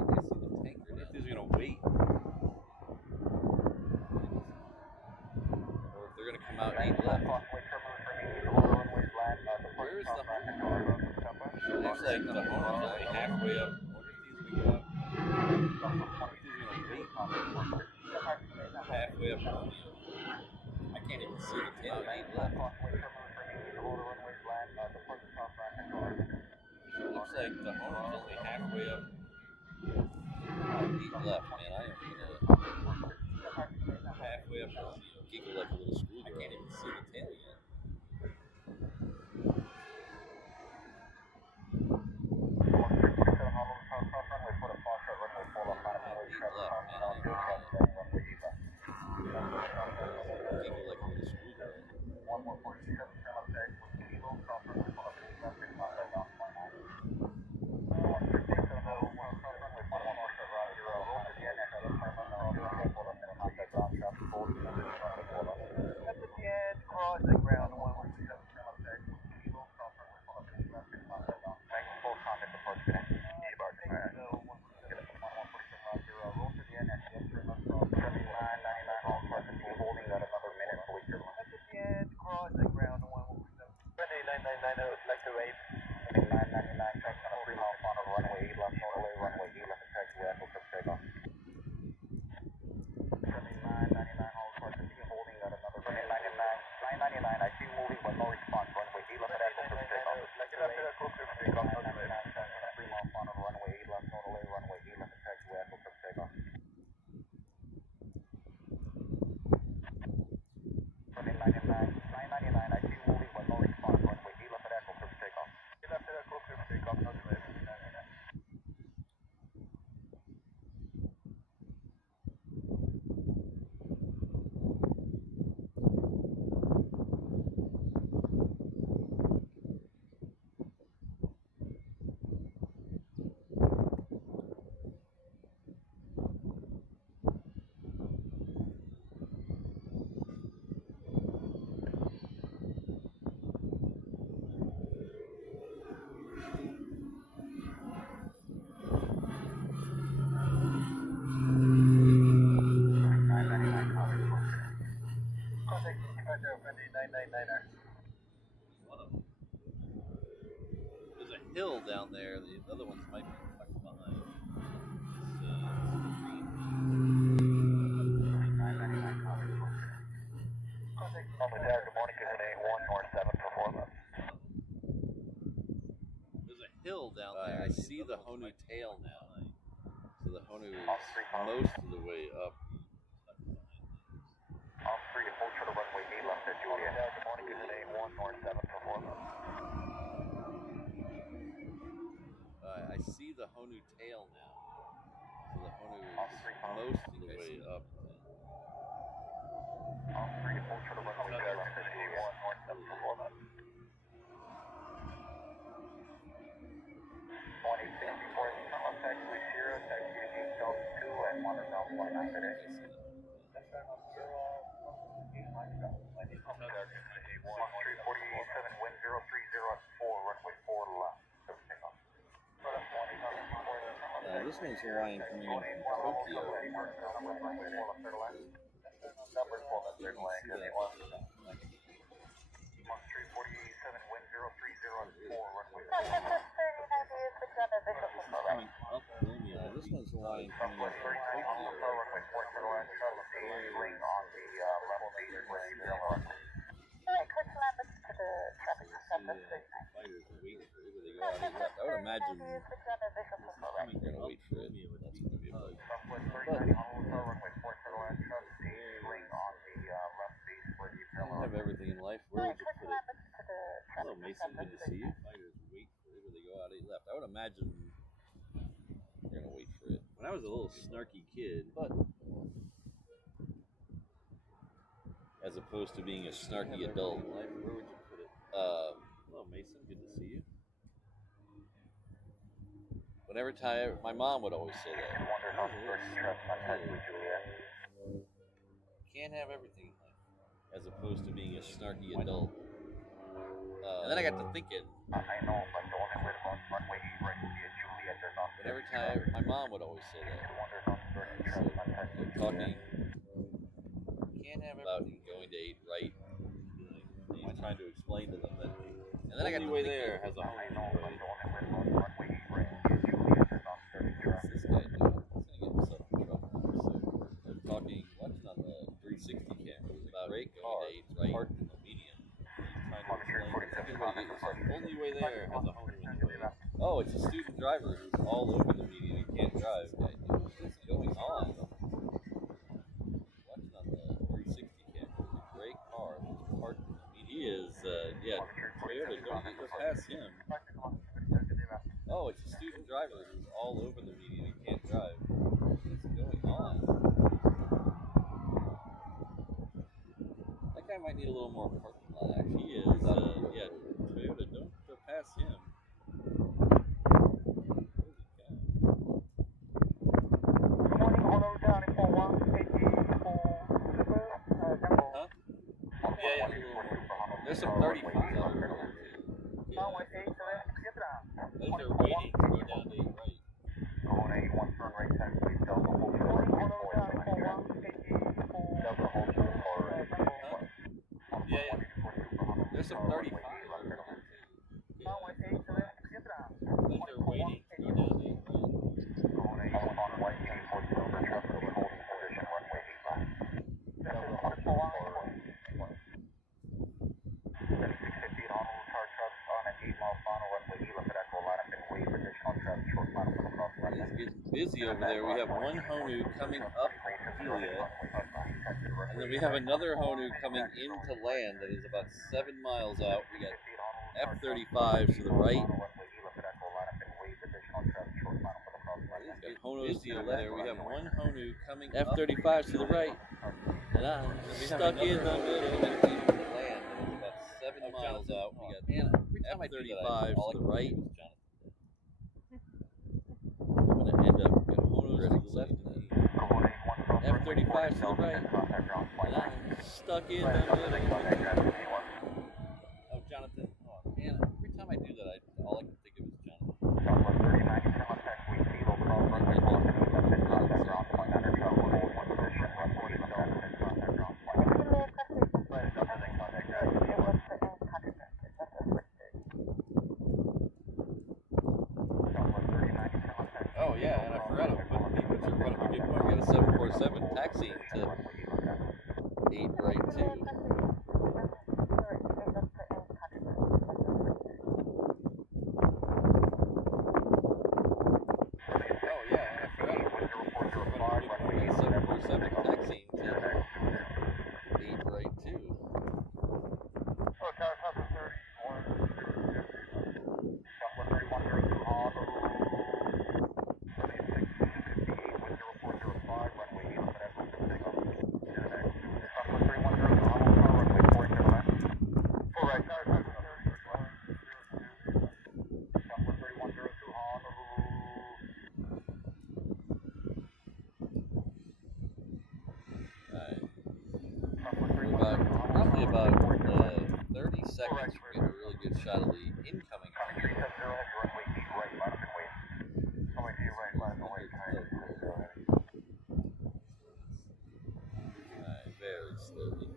tanker down there. He's going to wait. Or if they're going to come out 8 left. Where is the Honu? It looks like the Honu's only halfway up. I wonder if he's going to go out. He's going to wait. Halfway up Honu. I can't even see the tail. 8 left. It looks like the Honu's only halfway up. 8 left, man. I am going to halfway up Honu. Giggle like a little schoolgirl. I can't even see the tail yet. hill down there. The other ones might be tucked behind. Good morning, Kizune 1 North 7 performance. There's a hill down there. I see the Honu tail now. So the Honu is most of the way up. On 3, approach to the runway 8 left at Julia. Good morning, Kizune 1 North 7 performance. I see the Honu tail now. So the Honu is most of the way up. On 3, approach to the runway 8 left at Julia. 1 North 7 performance. 2064 taxi 0, taxi to East Delta 2 at 1 South 19 today. Wind 030 at 4, runway 4 left. This one's Hawaiian coming in from Tokyo. This one's Hawaiian coming in from I would imagine they're going to wait for it. That's going to be a bug. I have everything in life. Where would you put it? Hello, Mason. Good to see you. Fighters wait for it where they go out 8 left. I would imagine they're going to wait for it. When I was a little snarky kid, but as opposed to being a snarky adult, where would you put it? Hello, Mason. Good to see you. Whenever time, my mom would always say that. Can't have everything in life. As opposed to being a snarky adult. And then I got to thinking. Whenever time, my mom would always say that. So, talking. Can't have everything going to 8 right. He's trying to explain to them that. And then I got to thinking. There has a this guy doing? He's going to get himself in trouble. So they're talking, watching on the 360 camera about a great car parked in the median. He's trying to explain the only way to get yourself. Only way there has a Honu in the way. Oh, it's a student driver who's all over the median. He can't drive. This guy, dude, what's going on? Watching on the 360 camera, a great car that's parked in the median. He is, Toyota, don't get past him. Oh, it's a student driver who's all over the median. He can't drive. What's going on? That guy might need a little more parking lot, actually. He is, Toyota, don't go past him. Huh? Yeah. There's some 35s out there. Those are waiting to go down to 8 right. Yeah. There's some 35s out there. Those are waiting to go down to 8 busy over there. We have one Honu coming up Helia, and then we have another Honu coming into land that is about 7 miles out. We got F-35s to the right. Honu's over there. We have one Honu coming F-35s to the right, and I'm stuck in the middle of land that is about 7 miles out. We got F-35s to the right. End up getting Honu's to the left and F-35 to the right, and I'm stuck in the middle. Oh, Jonathan, oh man, every time I do that, all I can think of is Jonathan. 8 right 2. Oh yeah, I forgot. 747 taxiing to 8 right 2. Probably about 30 seconds from getting a really good shot of the incoming. Very slowly.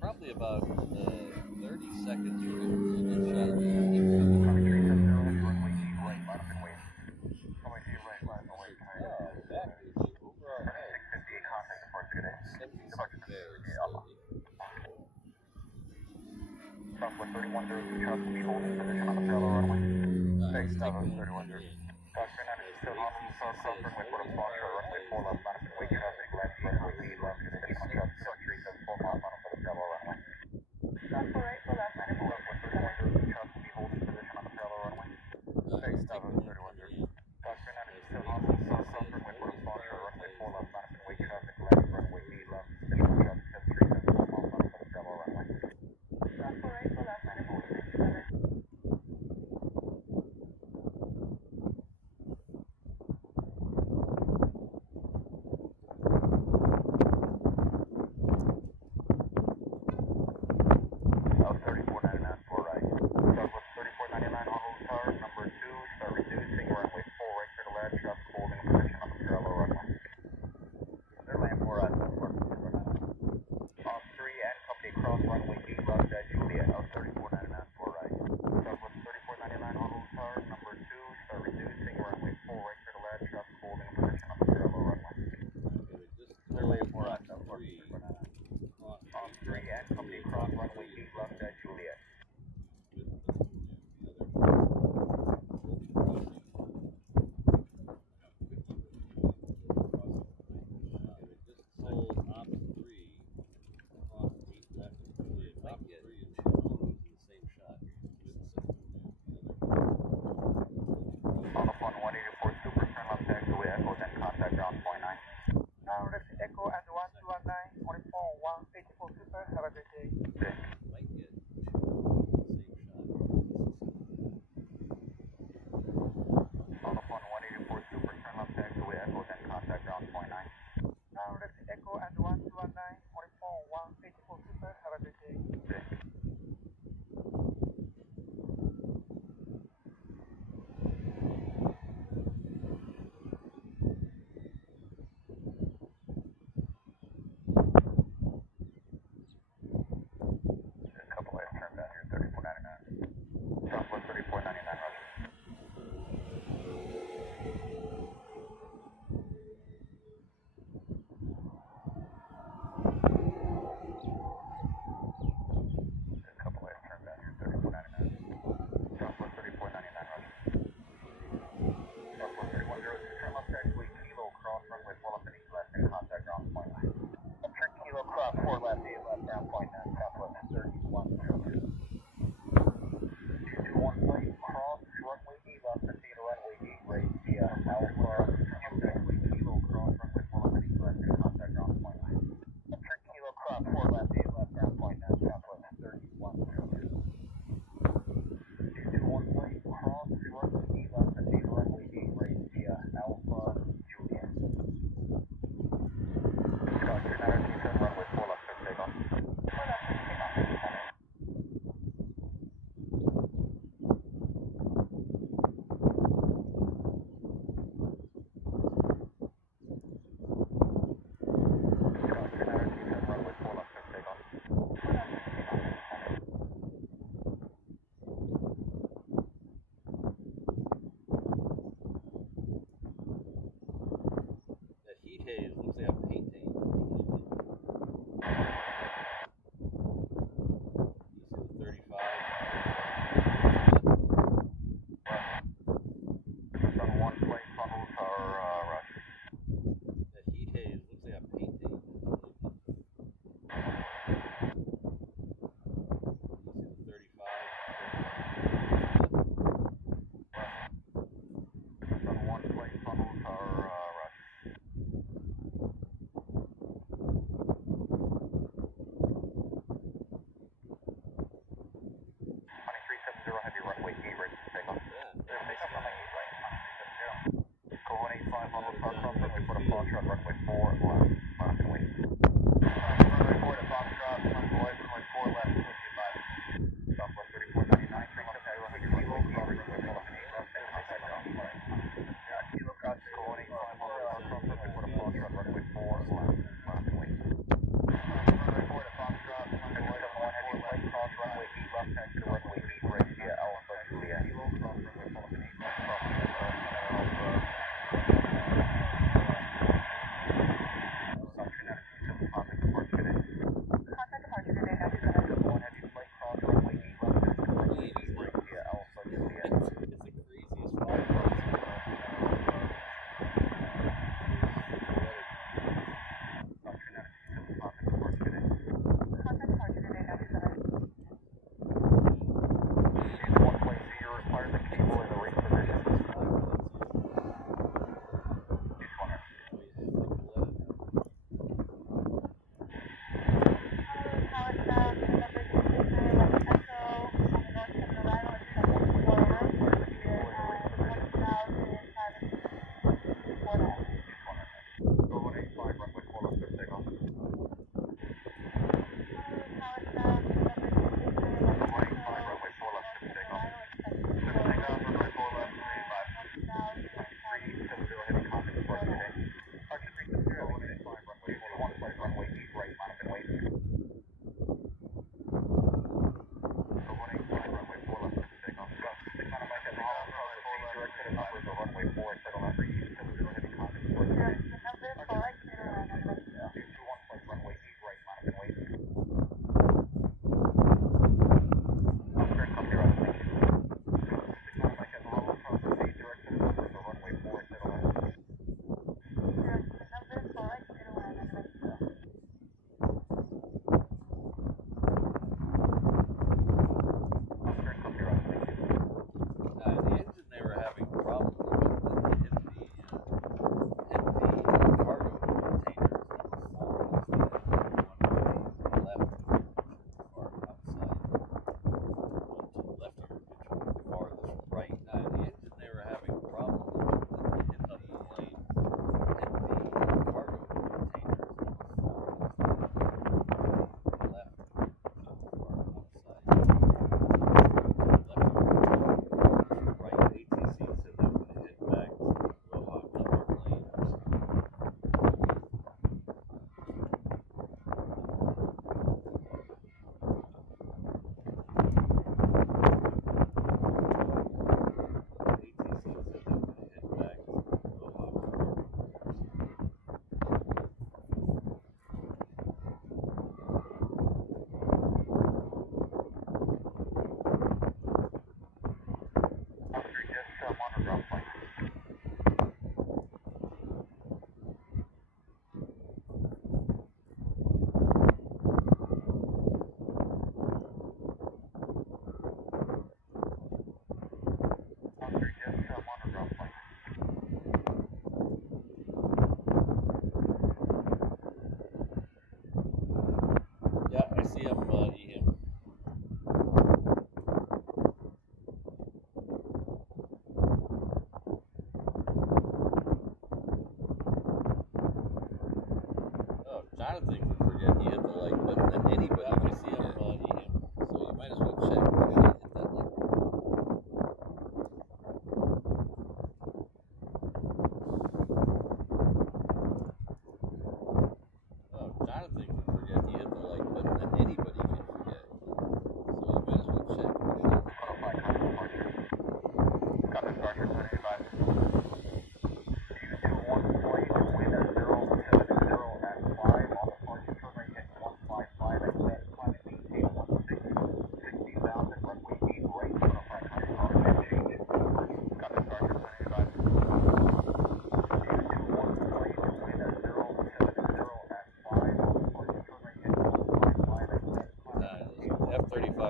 Probably about 30 seconds from getting a really good shot of the incoming. Very slowly. Southwest 3102, Chuck, we hold in position on the parallel runway. Nice. Southwest 3100. Doctor 96 Honu, South Southern, with a spot for runway 4 left, line up and wait traffic, left, runway 8 left, position on Chuck, 737, 4 miles on for the parallel runway. South 48 for left, line up. Southwest 3102, Chuck, we hold in position on the parallel runway. Southwest 3100. Doctor 96 Honu, South Southern, with a spot for runway 4 left, line up and wait traffic, left, runway 8 left, position on Chuck, 737, 4 miles on for the parallel runway. South 48 for left, line up. Echo at 1219, 24.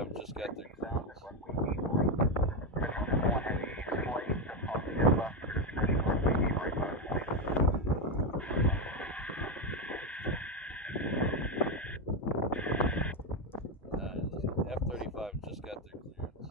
F-35 just got their clearance. F-35 just got their clearance.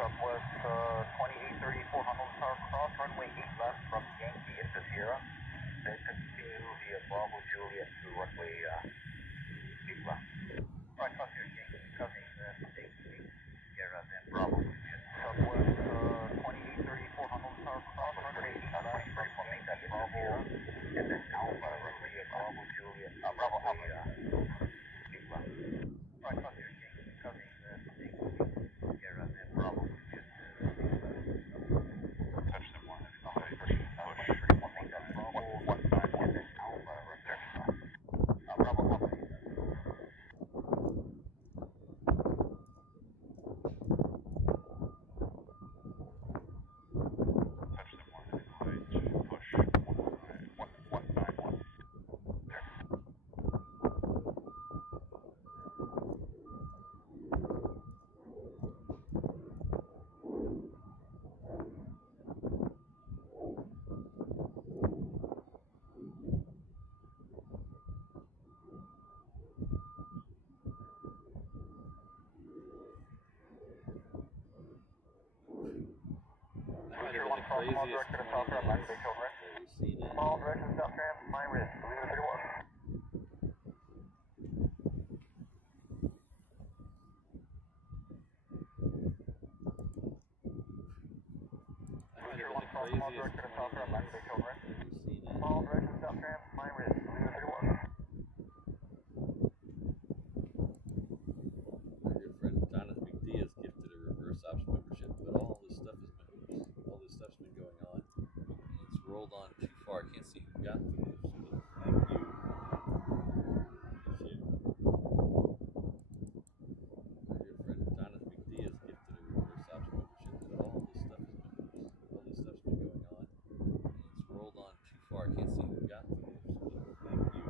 Southwest 2834 Honu Tower Cross, runway 8 left from Yankee into Sierra. Then continue via Bravo Juliet to runway 8 left. Right, cross here, Yankee, covering Yankee, Sierra, then Bravo Juliet. Southwest 2834 Honu Tower Cross, runway 8 left from Yankee into Sierra. And then Alpha, runway Bravo Juliet, Bravo Alpha, 8 left. Right, cross here, Yankee, covering Yankee, Sierra, then Bravo Juliet. Touch them one, okay, push. Bravo 1-5, and then Alpha, Bravo Alpha. Touch them one, okay, push. 1-5-1. Craziest plane that we've seen it. All directions South Tram, my wrist, leave it 31. All directions South Tram, my wrist, leave it 31. My good friend Jonathan McDiaz gifted a reverse ops membership, but all this stuff's been going on. It's rolled on too far. I can't see who got this. Thank you. My good friend Jonathan McDiaz gifted a reverse ops membership, but all this stuff's been going on. It's rolled on too far. I can't see who got this. Thank you.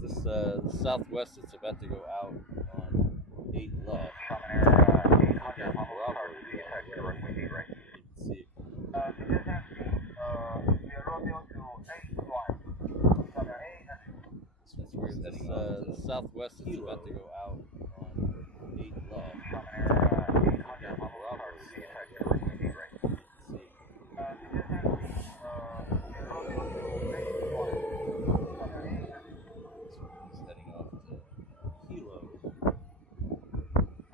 this Southwest, it's about to go out on 8 left. Bravo. You can see it. This one's weird. This Southwest, it's about to go out on 8 left. Bravo. You can see it. Heading off to Hilo.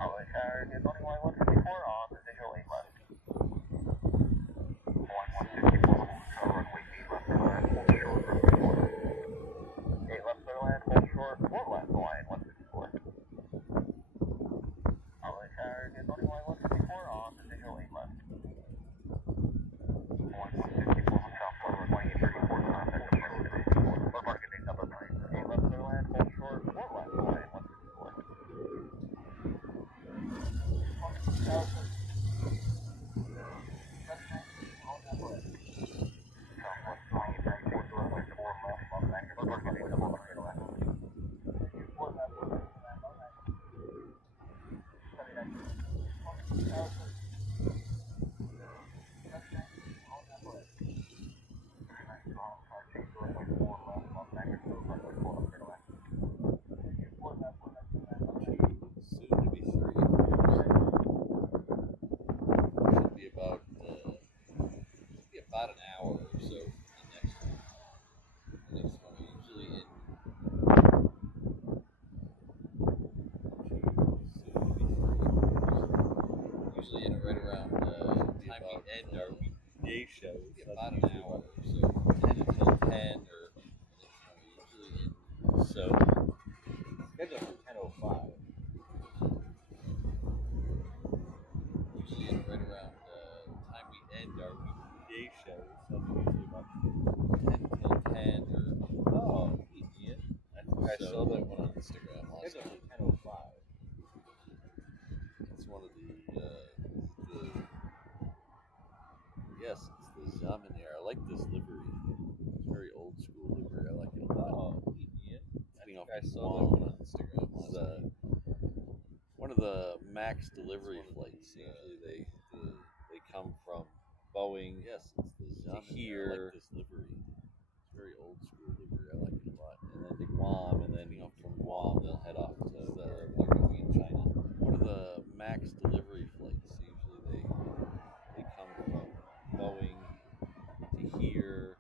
Alright, target only 154 on the visual 8 left. 154, runway 8 left, hold short, runway 4. 8 left, clear land, hold short, 4 left, line 154. Alright, target only 154 on the visual 8 left. 154, top floor, runway 34, contact approach 54. We're marketing number 9. 8 left, clear land, hold short, 4 left, line 154. About an hour or so. The next one usually in right around the time we end our weekday shows. About an hour or so, 10 until 10, or usually in so scheduled for 10:05. Usually in right around the time we end our weekday shows. That's usually about 10 till 10 or Ian. I think I saw that one on Instagram last night. 10:05. It's one of the yes, it's the Zaminair. I like this livery. It's very old school livery. I like it a lot. Ian. I saw that one on Instagram last night. One of the max delivery flights. Usually they come from Boeing. Yes, it's the Zaminair. Here. I like this livery. It's very old school livery. I like it a lot. And then to Guam, and then from Guam they'll head off to they're going in China. One of the max delivery flights. Usually they come from Boeing to here.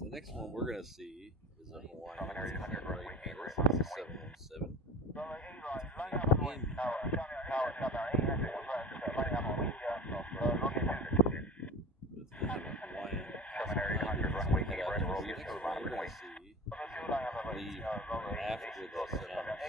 The next one we're going to see is a Hawaiian. This is a 717.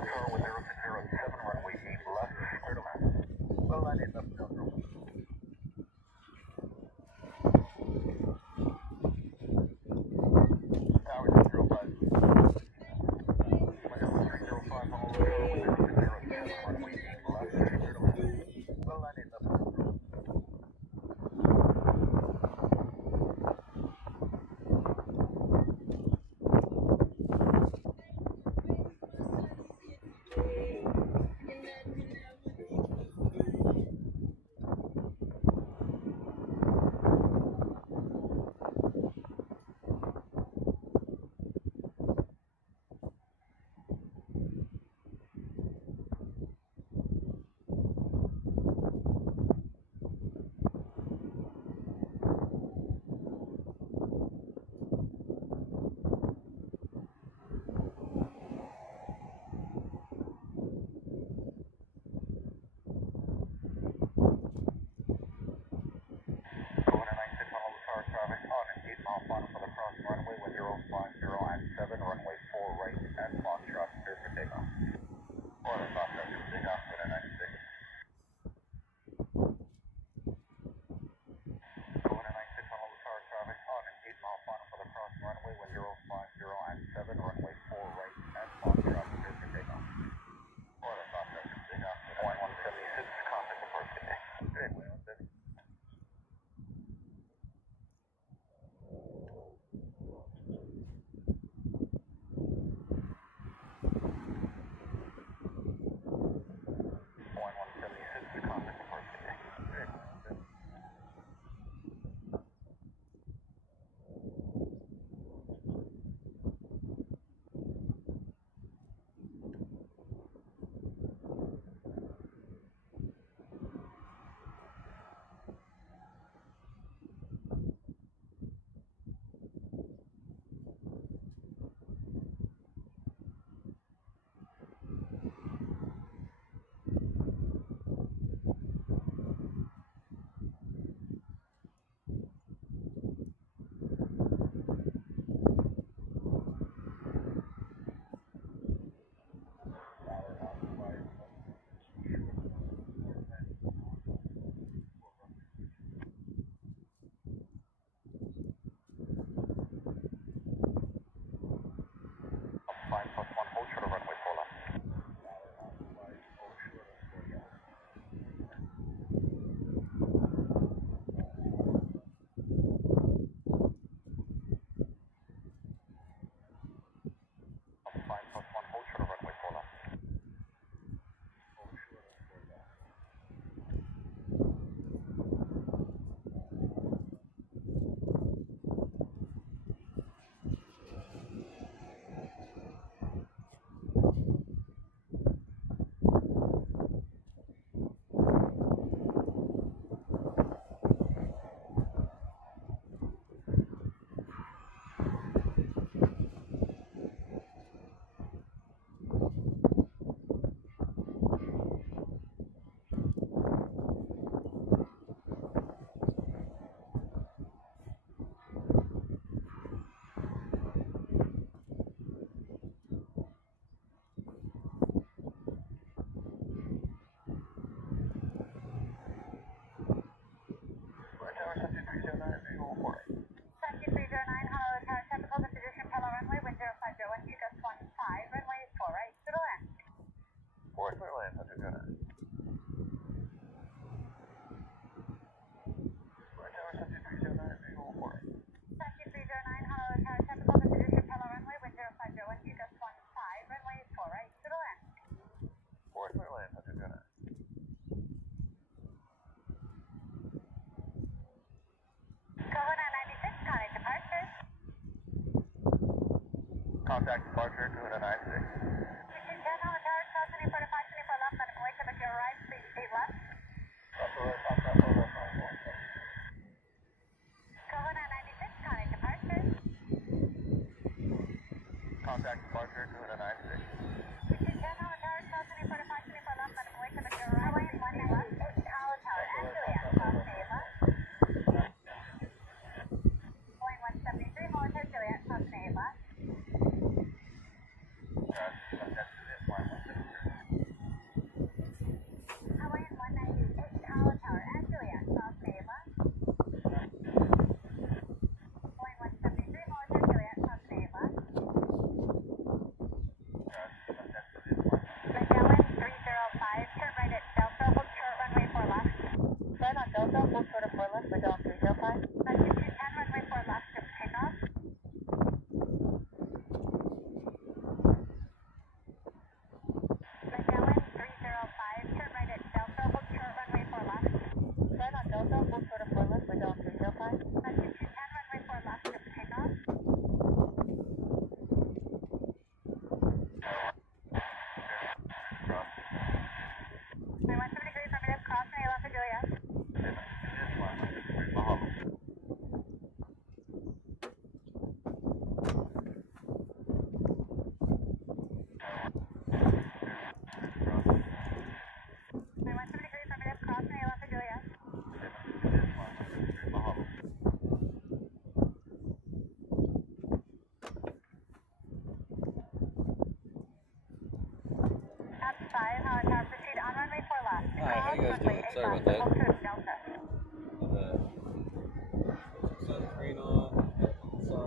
Tower with 0607, runway 8 left, clear to land. Well, I need left, Tower 01. Tower 205. Michael 305, Honu Tower with 0607, runway 8 left, clear to land. Well, I need left, Tower 01. Contact departure, Honu 96. Contact departure, Honu 96. Boeing 173, Military Juliet, Cessna 8 left. How you guys doing? Sorry about that. Delta. Sunscreen on. Saw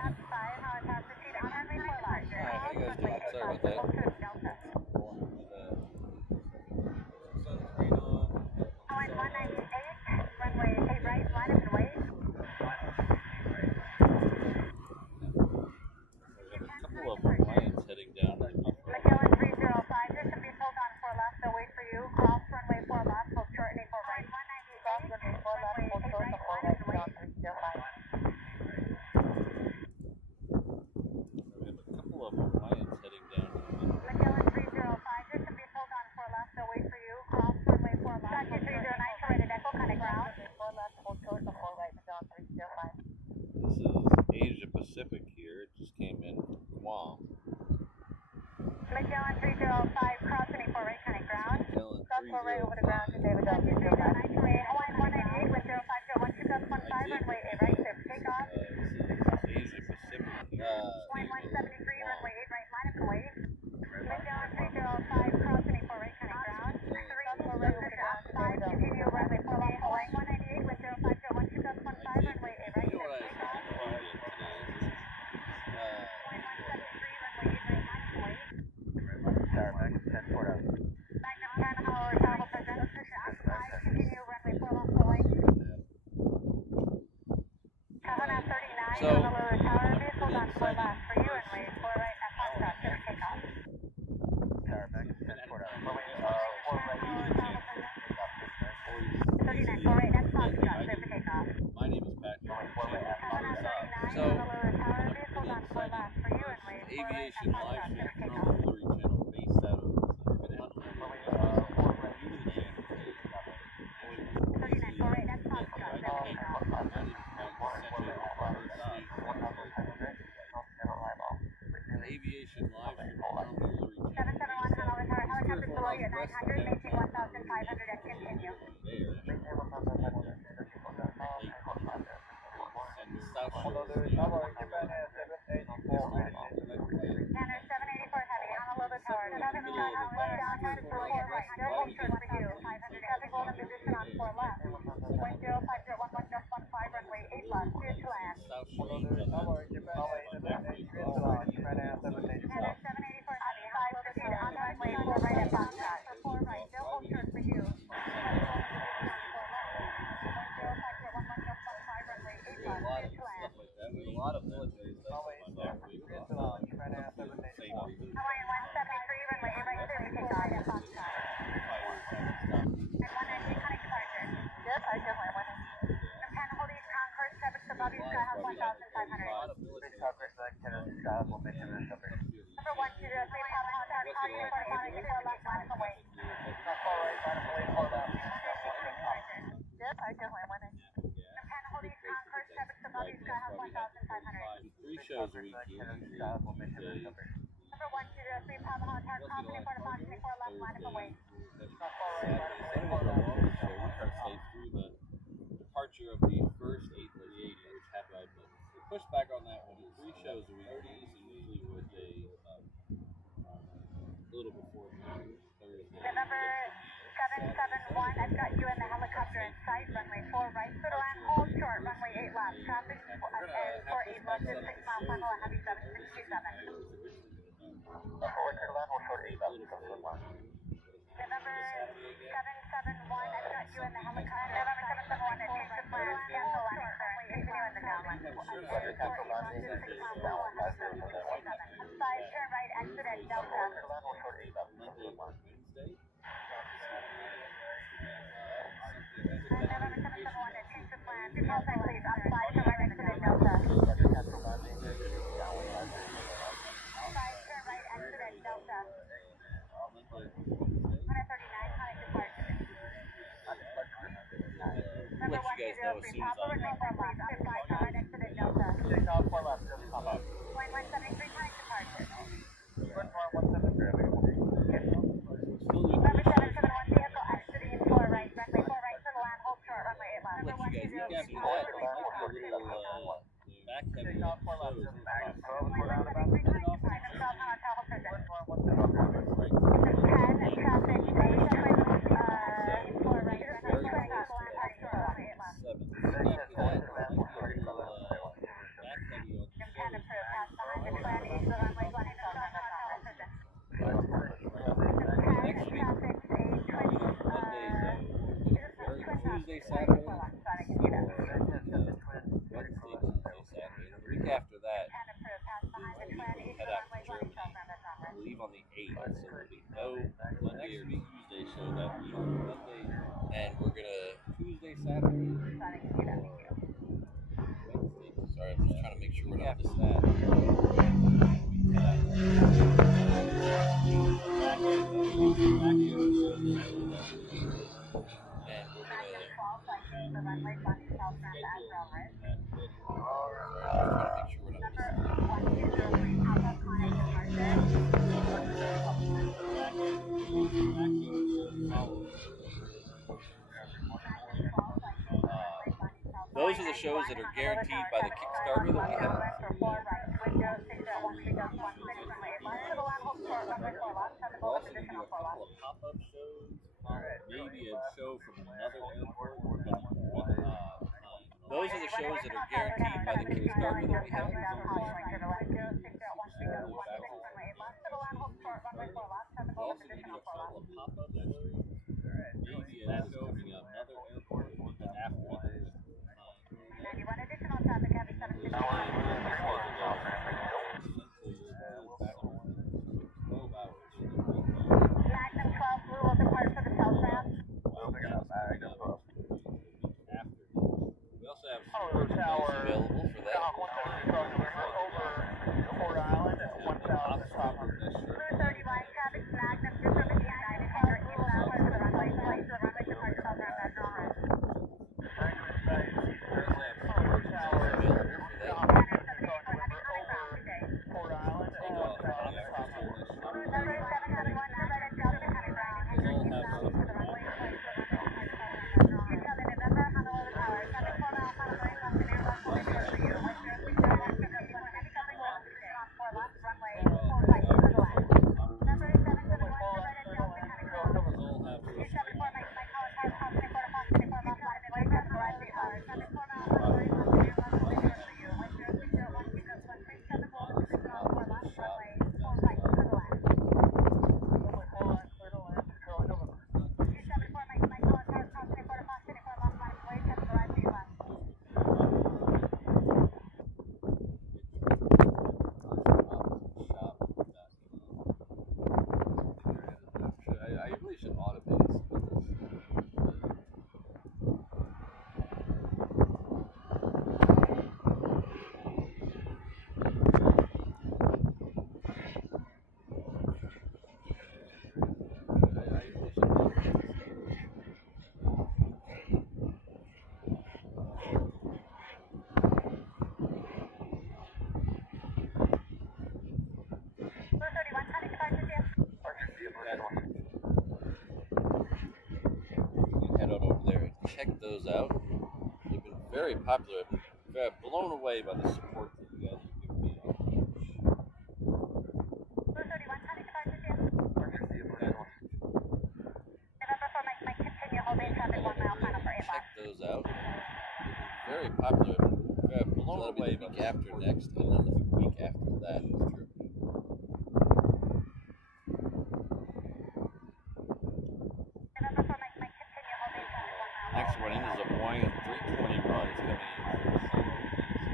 That's 5, how I pass the sheet on runway 4 left. Hi, how you guys doing? Sorry about that. Delta. Sunscreen on. Line 198, runway 8 right, line up and wait. There's a couple of Lions heading down. Magellan 305, just to be pulled on 4 left, they'll wait for you. Cross runway 4 left, hold shortening 4 right. 198, cross runway 4 left, hold short, 4 right, beyond 305. We have a couple of Lions heading down. Magellan 305, just to be pulled on 4 left, they'll wait for you. Cross runway 4 left, hold 309, corrected echo, kind of ground. 4 left, hold short, 4 right, beyond 305. This is Asia Pacific here. It just came in Guam. Magellan 305, crossing 4 right, kind of ground. Magellan Cross 4 right over the ground to 305. David Down 309, terrain. Hawaii 198, wind 0501, 2015, runway 8 right, clear for takeoff. This is Asia Pacific here. Hawaii 173, runway 8 right, line up and wait. Magellan 305, crossing 4 right, kind of ground. 3 right over the ground to David Down continue runway 4 left, Hawaii 198, wind 0501, 2015, runway 8 right, You know clear what for takeoff. I did today? Hawaii 173, runway 8 right, line up and wait. Tower back at 10 Port out. Magnum 10, Howard, Tower present, position 5, continue runway 4 left, Hawaii. Kahuna 39, So- Honolulu Tower, vehicles on 4 left for you, runway 4 right at Foxtrot, clear for takeoff. Tower back at 10 Port out. 4 right. 39, 4 right at Foxtrot, clear for takeoff. My name is Patrick. Kahuna 39, So, Honolulu Tower, vehicles on 4 left for you, runway 4 right at Aviation Foxtrot, live clear stream for from takeoff. Livery channel based out of Aviation live stream from Livery 771 Honolulu Tower, helicopters below you at 900, maintain 1,500 and continue. there. And the South Shore. Tanner 784 Heavy, Honolulu Tower, 771 Honolulu downtown, 4 right, still hold short for you, 500, traffic hold in position on 4 left. Wind 05011, just 15, runway 8 left, clear to land. South Shore. Tanner 784 Heavy, Honolulu Tower, on runway 4 right at Foxtrot, 4 right, still hold short for you. Wind 05011, just 15, runway 8 left, clear to land. There's a lot of military stuff on that. Hawaiian 173, runway 8 right, clear for takeoff at Foxtrot. And 198, connect departure. Yes, I definitely went in. From 10, hold East Concourse, traffic above you, Skyhawk 1,500. Number 123, Papa Hotel, calling for Monica, 4 left, line up away. Yes, I definitely went in. From 10, hold East Concourse, traffic above you, Skyhawk 1,500. 3 shows a week here. Tuesday, Number 123, Papa Hotel, calling for Monica, 4 left, line up away. Saturday was the longest show. We try to stay through the departure of the first 838, which happened. We pushed back on that one. 3 shows a week. 30s usually with a little before Thursday. November 771, I've got you in the helicopter in sight, runway 4 right, clear to land, hold short, runway 8 left, traffic and 48 left, 6 mile final, and heavy 767. November 771, I've got you in the helicopter. November 771, it takes the plan. Cancel landing current. Continue in the downwind. 5, turn right, exit at Delta. November 771, it takes the plan. Cancel please. On 5, turn right, exit at Delta. 5, turn right, exit at Delta. 139, connect departure. Number Let you guys know as 103, soon as Papa, remain for left. 5, turn right, exit at Delta. Point 173, connect departure. Number 771, vehicle exiting 4 right, runway 4 right to the land, hold short, runway 8 left. Number Let you guys know as soon as 120, Tuesday, Saturday, or Wednesday, Tuesday, Saturday. And the week after that, we head out to Germany. We leave on the 8th, so there'll be no Monday or Tuesday show that week. Monday, and we're gonna Tuesday, Saturday, or Wednesday. Sorry, I'm just trying to make sure we're not missing that. Those are the shows that are guaranteed by the Kickstarter that we have. We also need to do a couple of pop-up shows, maybe a show from another airport. Those are the shows that are guaranteed by the Kickstarter that we have. We also need to do a couple of pop-up shows, maybe a show from another airport after this. We also have support shows available for that. Check those out. They've been very popular. I'm blown away by the support that you guys have given me. Check those out. They've been very popular. I'm blown away by the week after next, and then the week after that is Germany. Next one in is a Boeing 321. It's coming in.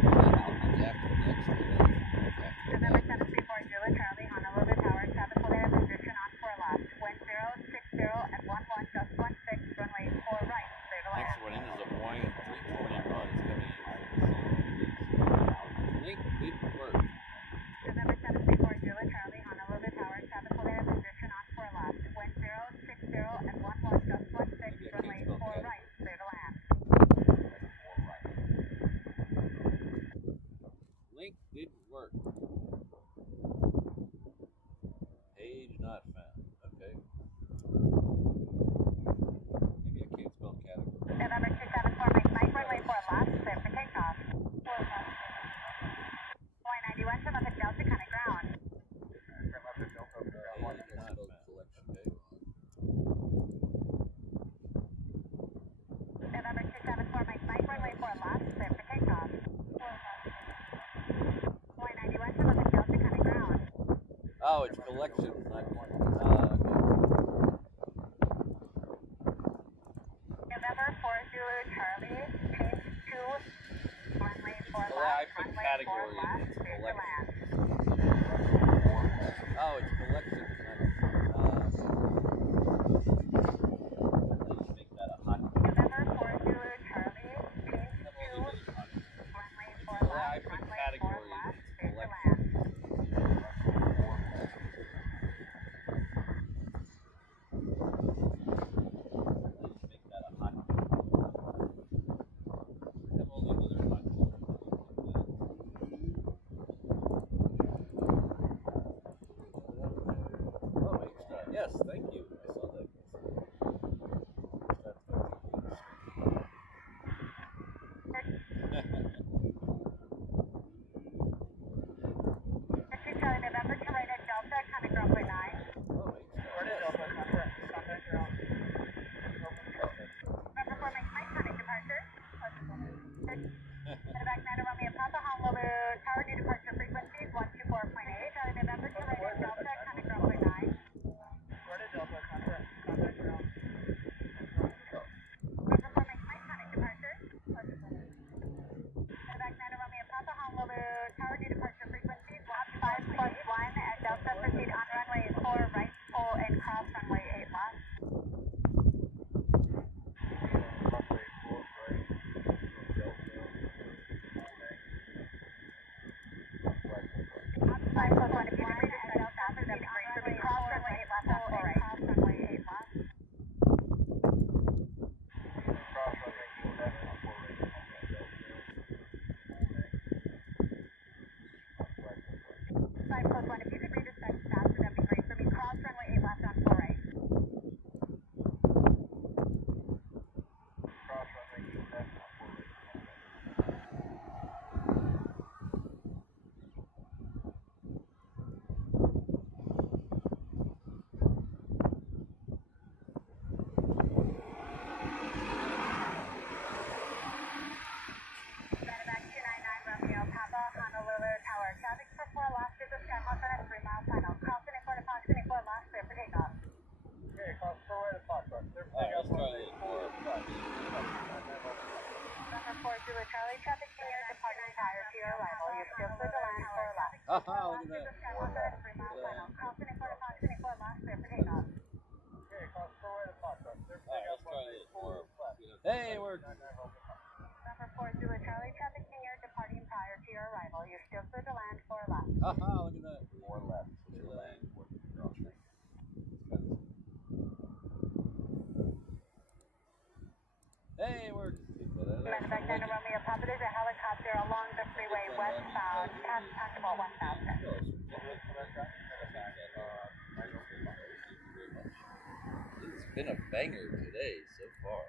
The week after next, and then the week after that. Charlie, Honolulu Tower, traffic holding in position on 4 left, wind 060 and 11, just 16, runway 4 right, clear to land. Next one in is a Boeing 321. It's coming in. Link didn't work. November 734, Charlie, Honolulu Tower, traffic holding in position on 4 left, wind 060 and 11, just 16, runway 4 right, clear to land. Link didn't work. Page not found. Okay. Maybe I can't spell category. November 274, make Mike runway 4 left, clear for takeoff. Delta kind of ground. November 274, Mike, runway 4 left, clear for takeoff. 491 to 11 Delta kind of ground. Oh, it's collection. November 4 Zulu Charlie, change to runway 4 Well, left, I put runway 4 category left, in clear for collection. land. Oh, it's collection. Make that a hot. November 4 Zulu Charlie, change to runway 4 Well, I left, put runway 4 category left, in clear for collection. land. Make that a hot. Have all these other hot. Oh, extra. Yes, thank you. I saw that. Charlie, November to right at Delta, kind of ground by 9. Oh, extra. November 4 makes Mike Conic departure. Medevac 9 Romeo Papa, Honolulu Tower, new departure frequencies 124.8. Charlie, November to right at Delta, kind of ground by 9. November 4 makes Mike Conic departure. Medevac 9 Romeo Papa, Honolulu Tower, new departure frequencies 125.1 at Delta, proceed on runway 4 right, pull and cross runway 8 left. Outside close 1 if you can reach at Delta, proceed on runway 4 right, left on 4 right, cross runway 8 left. Outside close 1 if you could reach us faster, that'd be great for me. Cross runway 8 left on 4 right. Medevac 299 Romeo Papa, Honolulu Tower. Traffic for 4 left is a sky muffin at 3 mile final. Crossing at 4 to Fox, 4 left, clear for takeoff. Alright, let's try this. November 4 Zulu Charlie, traffic clear, departing prior to your arrival. You're still clear to land 4 left. Aha, look at Is a that. sky muffin at 3 mile final. Crossing at 4 to Fox, 4 left, clear for takeoff. Alright, let's try this. Hey, we're. November 4 Zulu Charlie, traffic clear, departing prior to your arrival. You're still clear to land 4 left. Aha, look at that. 4 left. Hey, we're. Medevac 9 Romeo Papa, there's a helicopter along the freeway westbound past Tactical 1000. It's been a banger today so far.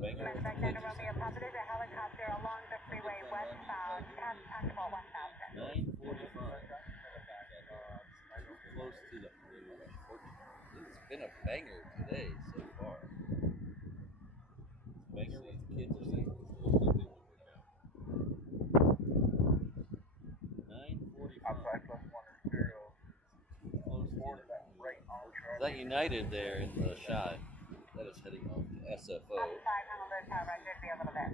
Medevac 9 Romeo Papa, there's a helicopter along the freeway westbound past Tactical 1000. 9:45. Close to the. It's been a banger today so far. Banger with the kids are saying. 9:45. Is that United there in the shot? That is heading off to SFO. 5 Honolulu Tower, Roger, be a little bit.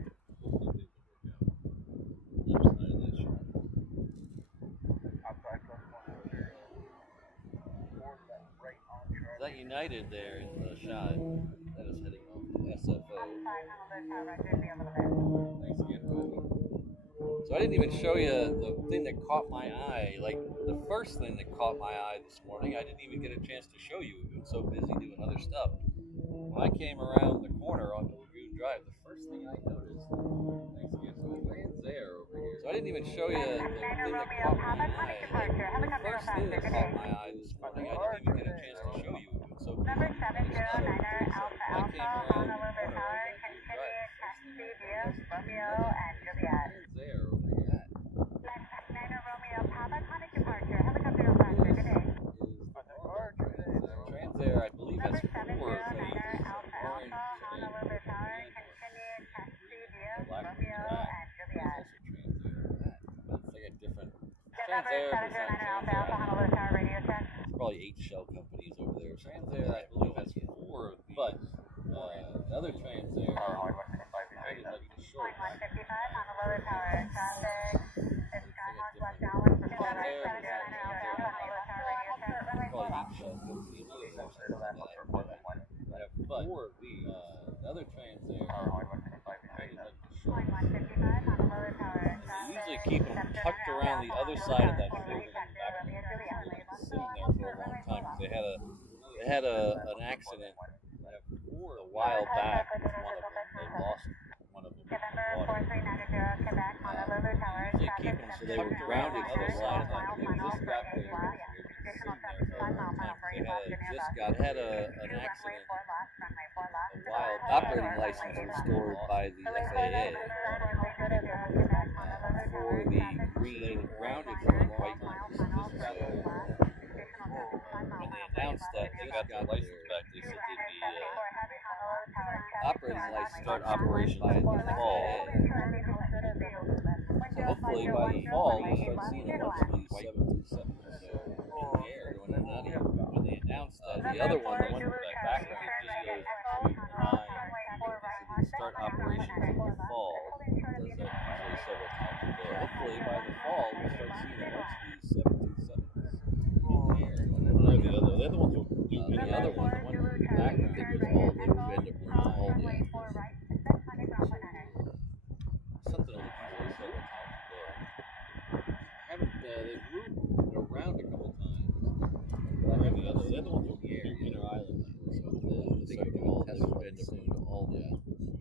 Left side of that shot. Is that United there in the shot? That is heading off to SFO. 5 Honolulu Tower, Roger, be a little bit. Thanks again, Rodney. So I didn't even show you the thing that caught my eye. Like the first thing that caught my eye this morning, I didn't even get a chance to show you. We've been so busy doing other stuff. When I came around the corner onto Lagoon Drive, the first thing I noticed, thanks again, so it lands there over here. So I didn't even show you the thing that caught my eye. Like, the first thing that caught my eye this morning, I didn't even get a chance to show you. We've been so busy Number doing other 709er stuff. Alpha When I Alpha, came around the Honolulu corner Tower, onto Lagoon Drive, continue the first thing taxi via Romeo and Juliet. lands there over here. Medevac 9 Transair has Alpha Alpha Honolulu Tower radio check. There's probably 8 shell companies over there. Transair, I believe, has 4 of these. But the other Transair, I did like the short. 155 Honolulu Tower traffic. It's Skyhawk left downwind for Transair 709 Alpha Honolulu Tower radio check. Probably 8 shell companies. I have 4 of these. The other Transair, I did like the short. 155 Honolulu Tower They traffic. usually keep them tucked around the other side of that building in the back. Sitting there for a long time because they had an accident a while back with one of them. They lost one of them in the water. Quebec Honolulu Tower They keep them so they were grounded for a while. They just got there. Additional traffic 5 mile final for you left near They had an accident a while back. Operating license restored by the FAA for the green grounded for the white ones. When they announced that they got their license back, they said they'd be operating license start operation by the fall. So hopefully by the fall we'll start seeing a bunch of these 737s in the air going in and out of here. When they announced that the other one, the one back just goes 3 start operations in the fall. Does that usually several times a day. Hopefully by the fall we'll start seeing a bunch of these 737s in the air going in and out of here. The other ones will do the other one, the one back I think was all they would end up doing all the engines. Something like usually several times a day. Haven't they've moved around a couple times. But I think the other ones will be inner island. So I think it would end up doing all the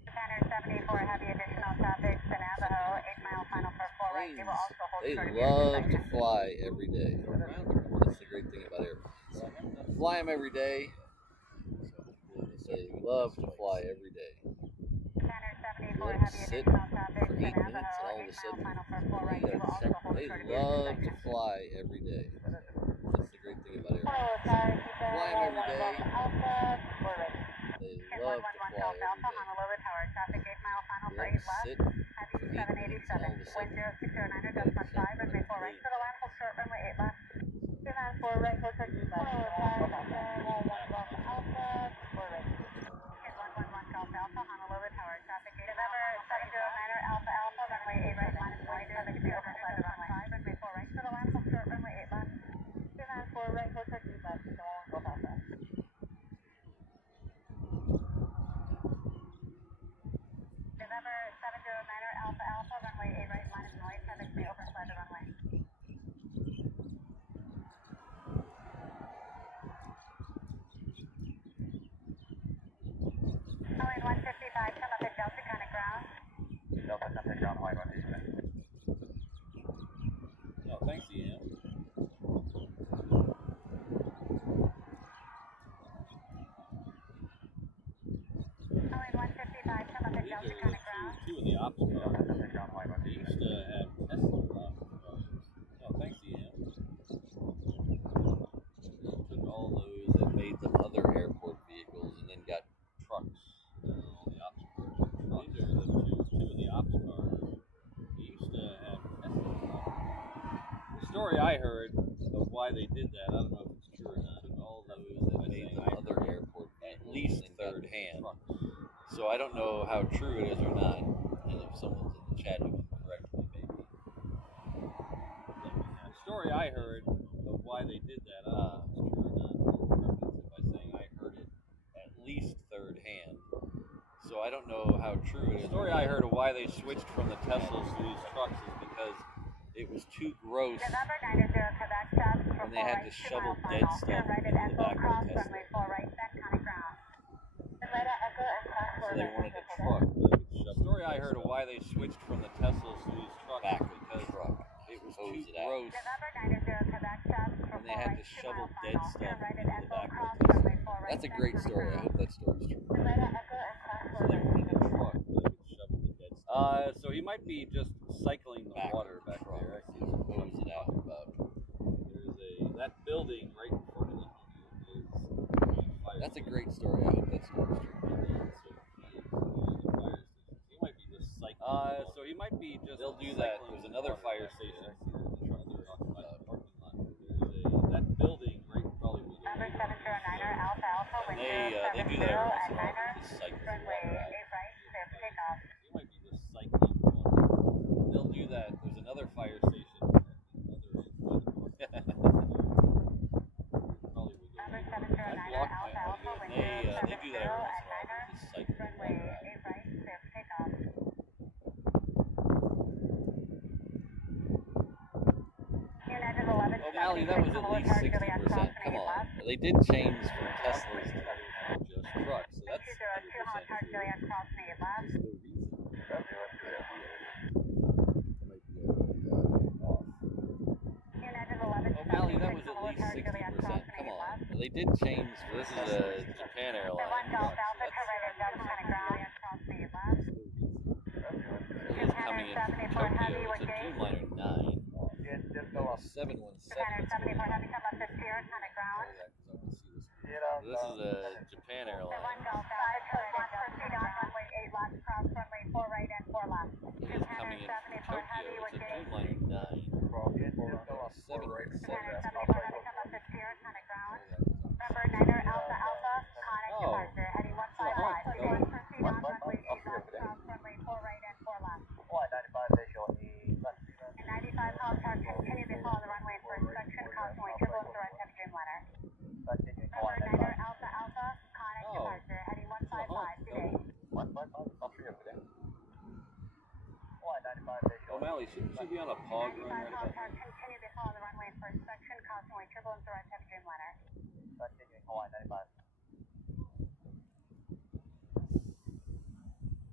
Banner 74 heavy additional traffic to Navajo 8 mile final for 4 right. You will also hold They short of love to fly every day. That's the great thing about airplanes. Fly them every day. They love to fly every day. Banner 74 Let them heavy sit additional traffic for to 8 minutes and Navajo all of a 8 mile sudden final for 4 right. You will also hold they short of love to fly every day. That's the great thing about airplanes. Fly them every day. They love to fly every Alpha day. Honolulu Tower traffic 8 mile final for Let 8 them left. sit Heavy for 8 minutes and all of a 787 sudden wind 0609 adjustment 5 and before right to the land hold short runway 8 left. 294 right hold short east left. 111 Alpha Honolulu Tower traffic 8 November 709 Alpha Alpha runway 8 right minus 1 traffic to over flight on 5 and before right to the land hold short runway 8 left. 294 right hold short east left. So go past that. November 709 Alpha Alpha runway 8 right minus noise traffic to over flight on runway. Boeing 155, come up at Delta Conic ground. Delta Connect ground, Hawaii 155. No, thanks, Ian. Boeing 155, come up at These Delta are Conic ground. two in the ops car. Delta Connect ground, Hawaii They used to have Tesla ops cars. No, thanks, Ian. took all those and made them other airport vehicles and then got trucks. All the ops cars. These are the two in the ops car. They used to have Tesla ops. The story I heard of why they did that, I don't know if it's true or not. Took all those And made them other airport vehicles, at least third hand. So I don't know how true it is or not. And if someone's in the chat who can correct me, maybe. The story I heard of why they did that, I don't know if it's true or not. I'll preface it by saying I heard it At least third hand. So I don't know how true it is. The story I heard of why they switched from the Teslas to these trucks is because it was too gross November 90 Quebec stops for when they had to 4 right, 2 shovel mile dead final. stuff Right into at the Echo back of cross the Tesla. runway 4 right, then Conic ground. Right at Echo and cross So they wanted a truck the story I heard of why they switched from the Teslas to these trucks back is of the because truck. it was Hose too it out. gross. November 90 Quebec stops for When they 4 had right, to 2 shovel mile dead final. stuff Right at into the Echo back of cross the Tesla. runway 4 right, That's a then great Conic story. I ground. hope that story's true. Right at Echo and cross So they wanted a truck. So they could shovel the dead stuff. So he might be just cycling the Back water of the back truck. there. I see Hose it out about. there's that building right in front of the Honu is fire. That's a great story. I hope that story's true. He might be just cycling. So he might be just. They'll do that. cycling There's another water fire back station. there. I see the truck they're talking about. they do that every once in a while. Just cycles of water out. You might be just cycling water. They'll do that. There's another fire station at the other end. Probably would go. I blocked my audio, and they do that every once in a while. They just cycle the water out. O'Malley, that was at least 60%. Come on. They did change from Teslas to just trucks, so that's 100% true. O'Malley, that was at least 60%. Come on. They did change. This is a Japan Airlines truck, so that's 100%. It is coming in from Tokyo. It's a Dreamliner 9. 717. This is a Japan Airlines. It is coming in from Tokyo. It's a Dreamliner 9. 717. O'Malley, shouldn't you be on a POG run right about now?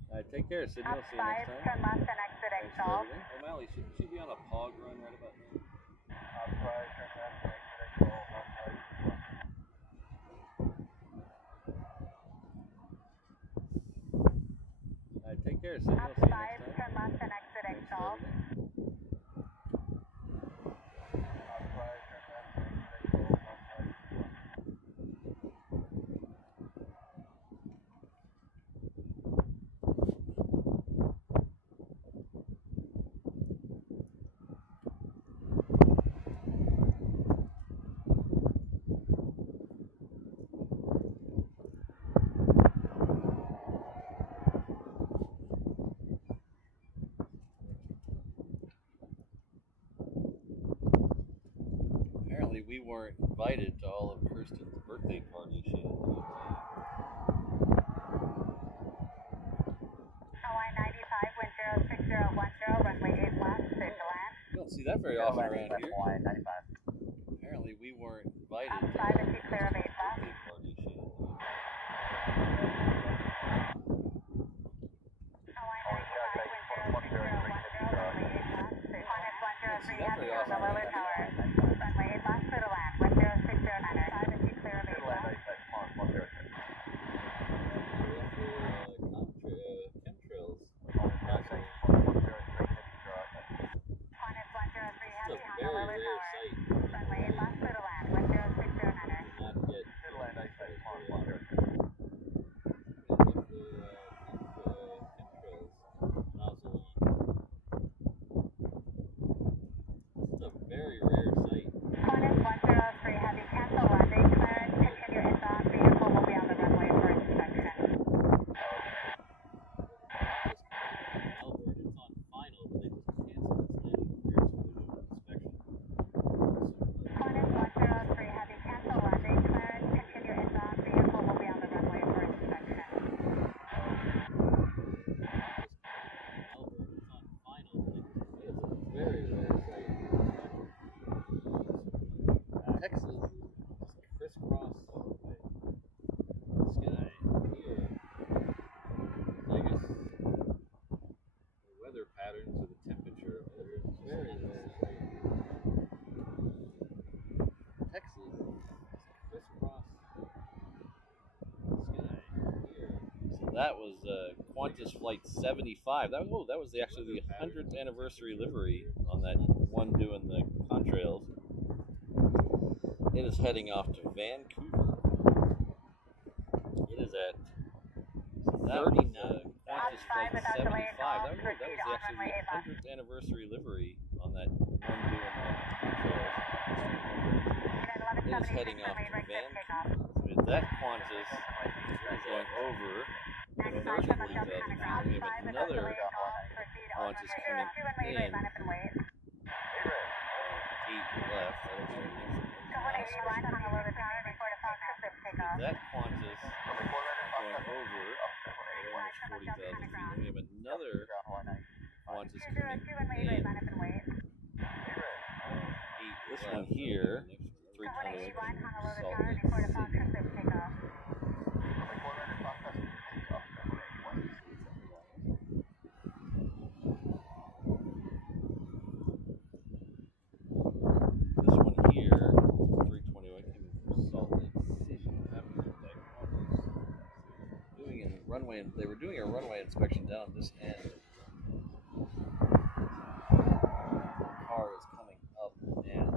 Alright, take care, Sydney. I'll see you next time. Thanks for everything. O'Malley, shouldn't you be on a POG run right about now? Alright, take care, Sydney. I'll see you next time. Thanks for everything. Apparently we weren't invited to all of Kirsten's birthday parties she had to attend. You don't see that very often around here. Apparently we weren't invited to all of Kirsten's birthday parties she had to attend. You don't see that very often around here. That was Qantas Flight 75. That was actually the 100th anniversary livery on that one doing the contrails. It is heading off to Vancouver. It is at 39. Qantas Flight 75. That was actually the 100th anniversary livery on that one doing the contrails. It is heading off to Vancouver. that Qantas is going over another 40,000 feet. We have another Qantas coming in. 8 left. That Qantas going over almost 40,000 feet. We have another Qantas coming in. 8 this one here, 320 Salt Lake City. This one here, 321 coming from Salt Lake City. Doing a runway, they were doing a runway inspection down this end. Car is coming up now.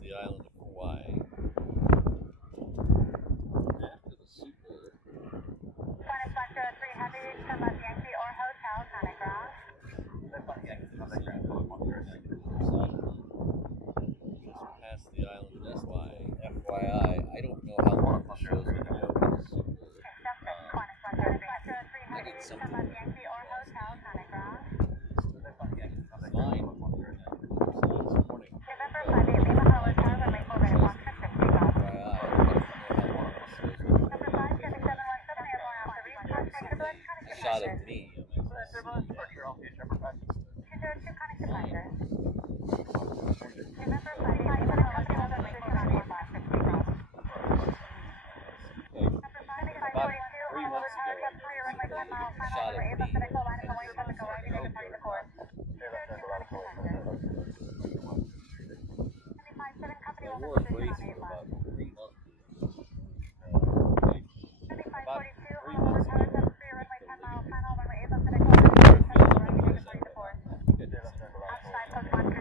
The island of Hawaii. After the super. Just past the island of Hawaii. FYI, I don't know how long the show's going to go with the super. I did something. Fine. Shot of me. About 3 months ago, shot of me. I wore a brace for about 3 months. About 3 months ago.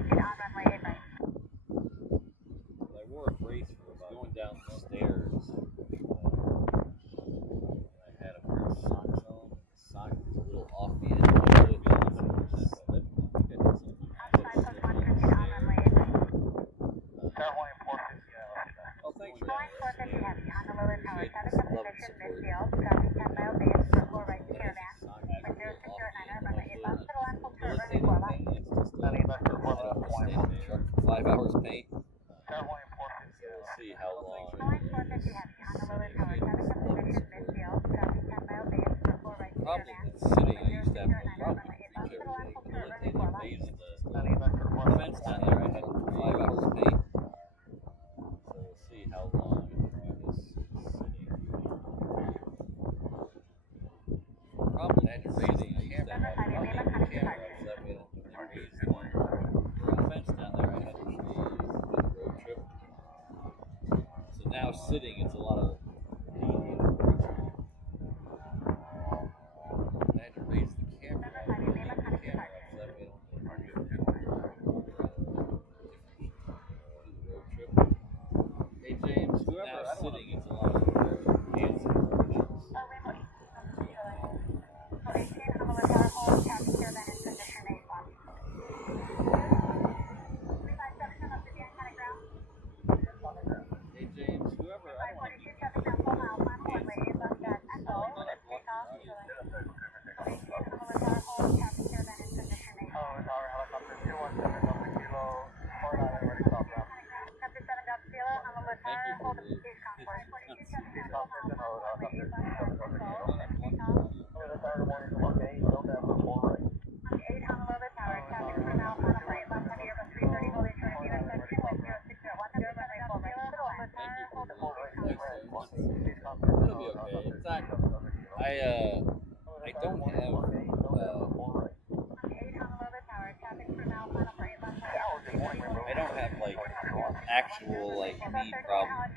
actual like knee problems.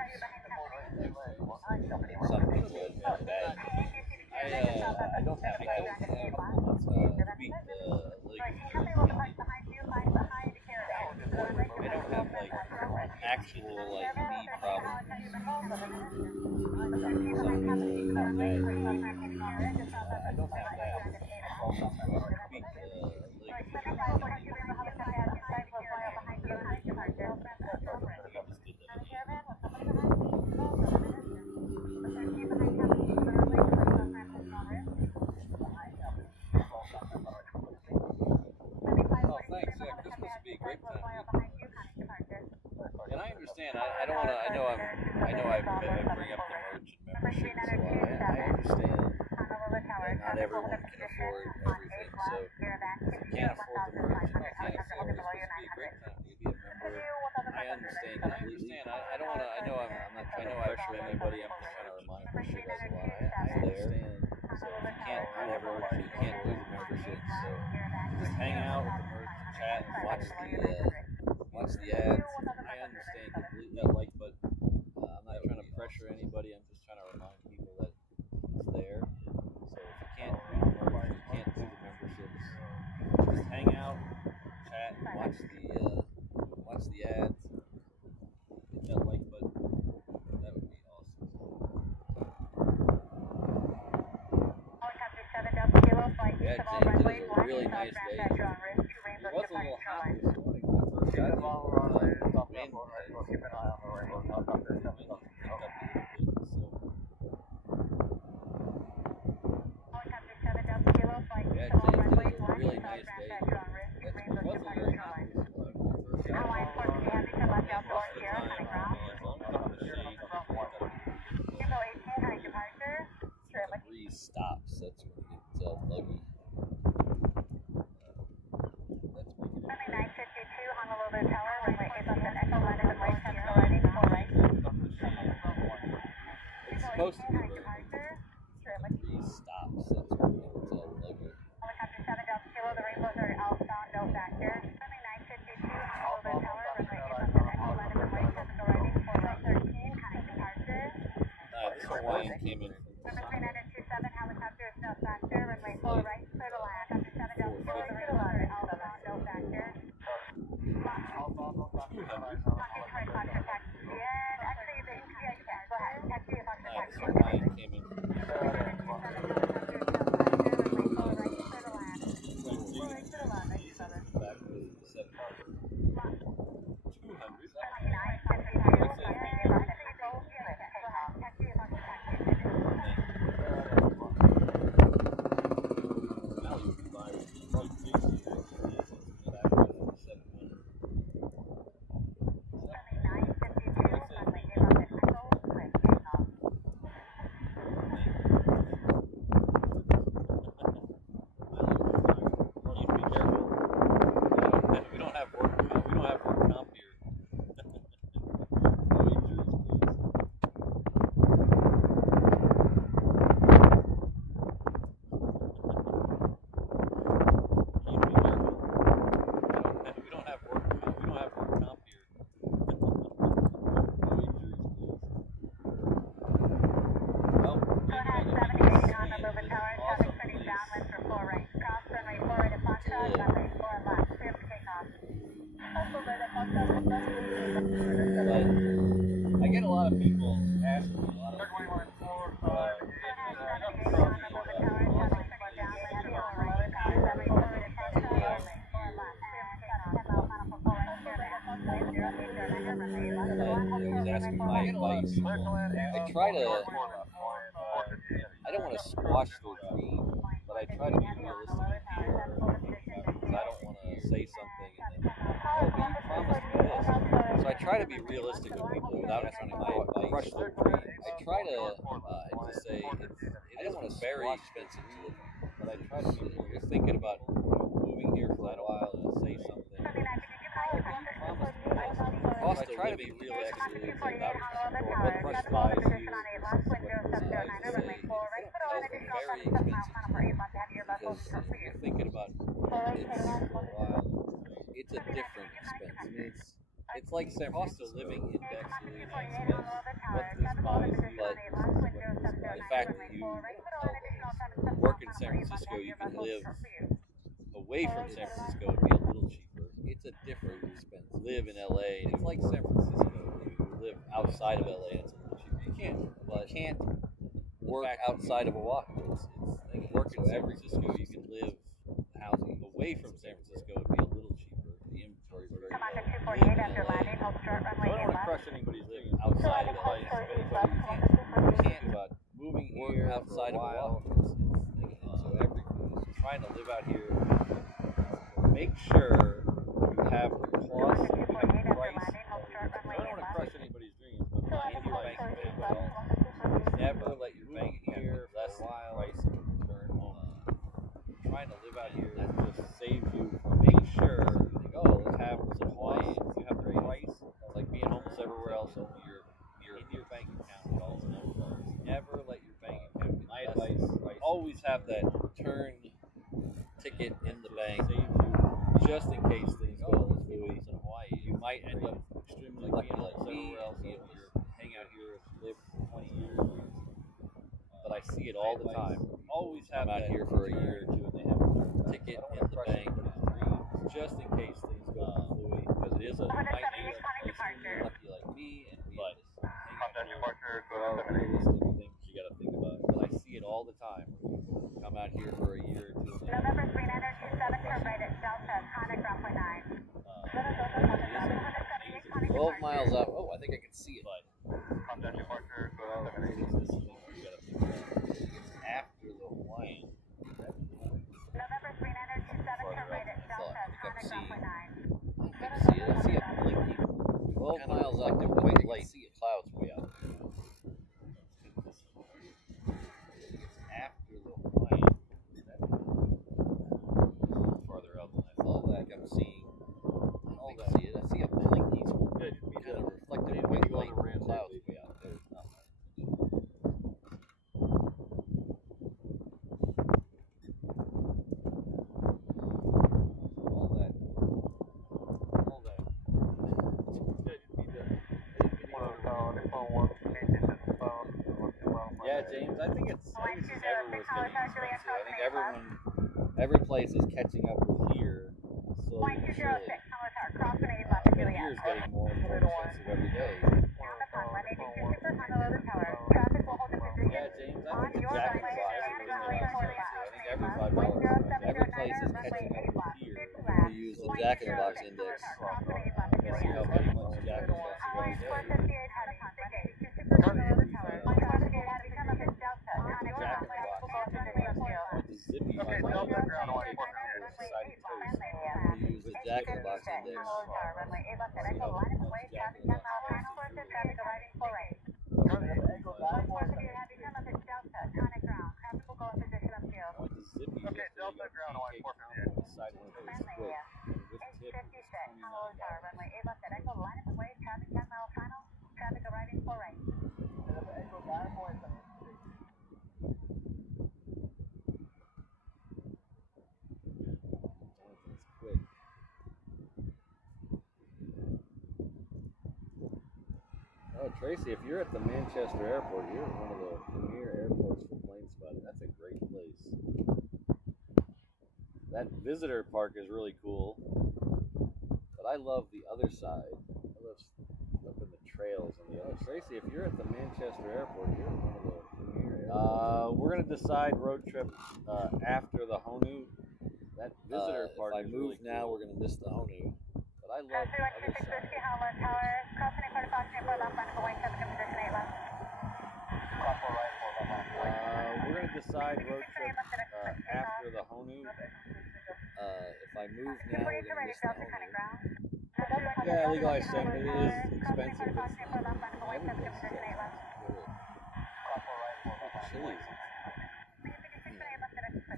Some people have bad. I don't have weak leg. I don't have like actual like knee problems. Some people have bad. I don't have that. Weak Oh, thanks. Yeah, Christmas would be a great time. And I understand. I don't want to. I know I bring up the merch and membership, so I understand that not everyone can afford everything. So if you can't afford the merch, and you can't afford Christmas would be a great time to be a member. I understand completely. I don't want to. I know I'm not trying to pressure anybody. I'm just trying to remind membership that's why I understand. So if you can't, not everyone, you can't do the membership. So just hang out with the merch, chat, and watch the ads. I understand completely. But I'm not trying to pressure anybody. I'm just trying to remind people that it's there. So if you can't do the merch, you can't do the memberships, just hang out, chat, and watch the ads. Hit that like button. That would be awesome. Yeah, James, it is a really nice day. It was a little hot this morning when I first got here. Wind picked up a little bit, yeah, James, it is a really nice day. It wasn't very hot this morning when I first got here. Most of the time, as long as I'm in the shade, the breeze stops. That's when it gets all muggy. That's making it. 952 Honolulu Tower, runway 8 left and Echo, landing with Lake Central, ready for right. It's supposed to be very the breeze stops. That's when it gets all muggy. Helicopter 7 Delta Kilo, the rainbows are outbound, no factor. Runway 952 Honolulu Tower, runway 8 left and Echo, landing with Lake Central, ready for right 13, connect departure. This Hawaiian came in from Number 3927, helicopter is no factor, runway 4 right, clear to land. Helicopter 7 Delta Kilo, the rainbows are outbound, no factor. Talking Foxtrot taxi, and actually the ETA, go ahead, taxi Foxtrot taxi. Hawaiian came in from back with 7. 'Cause I don't want to squash their dream, but I try to be realistic with people. Because I don't want to say something and then, oh, but you promised me this. So I try to be realistic with people without trying to crush their dream. I try to just say it is very expensive to live, but I try to be realistic. You're thinking about moving here for a while and say something. Oh, but you promised me this. Cost I try to be realistic without what price buys you. I just say very expensive because you're thinking about it for a while. It's a different expense. I mean, It's like San Francisco. Cost of living index really nice, what this buys you, but the fact that you work in San Francisco, you can live away from San Francisco and be a little cheaper. It's a different expense. Live in LA, and it's like San Francisco. You live outside of LA, and it's a little cheaper. You can't work outside of Oahu. It's work in San Francisco. You can live housing away from San Francisco and be a little cheaper. The inventory is very low. Live in LA. So I don't want to crush anybody's dreams. Outside of LA, you can't moving here outside of Oahu. So everyone is trying to live out here. Make sure you have the cost, you have the price. I don't want to crush anybody's dreams, but mind your bank account. Never let your bank here less price of return home. Trying to live out here, that just saves you from making sure you think, oh, let's have some Hawaii. You have the price. It's like being homeless everywhere else. Only you're in your bank account with all the numbers. Never let your bank account get my advice. Always have that return ticket in the bank, just in case things go fluid in Hawaii. You might end up extremely lucky like me. You hang out here, live for 20 years. But I see it all the time. Always have out here for a year or two, and they have a ticket in the bank, just in case things go fluid. Because it is a nightmare. Lucky like me, and be Contact departure, there are realistic things you got to think about. But I see it all the time. Come out here for a year or two. November 3927, turn right at Delta, Conic Runway 9. 12 miles out. Oh, I think I can see it. Contact departure, There are realistic things you got to think about. It's after the Hawaiian. November 3927, turn right at Delta, Conic Runway 9. I can see it. I see it blinking. 12 miles out there, white light. See it. Clouds way out there. It's after the Hawaiian. Farther out than I thought. Like I'm seeing. I can see it. I see a blinky. Kind of reflective white light in the clouds way out there. It's not much. Yeah, James, I think it's everywhere's getting expensive. I think Every place is catching up with here slowly but surely. But here's getting more and more expensive every day. Yeah, James, I think it's Jack in the Box is really expensive. I think every $5. Every place is catching up with here. We use the Jack in the Box index. See how much Jack in the Box is every day. Zippy Okay, Delta ground, we use the Jack in the Box index. Okay, Delta ground, 458. Oh, Tracy, if you're at the Manchester airport, you're at one of the premier airports for Planespotting. That's a great place. That visitor park is really cool, but I love the other side. I love up in the trails on the other side. Tracy, if you're at the Manchester airport, you're at one of the premier airports. We're going to decide road trip after the Honu. That visitor park if I is move really now, cool. we're going to miss the Honu. But I love the other side. We're going to decide road trip after the Honu. If I move now, we're going to miss the Honu. Yeah, legalized hemp. It is expensive, but it's not every place is Chili's.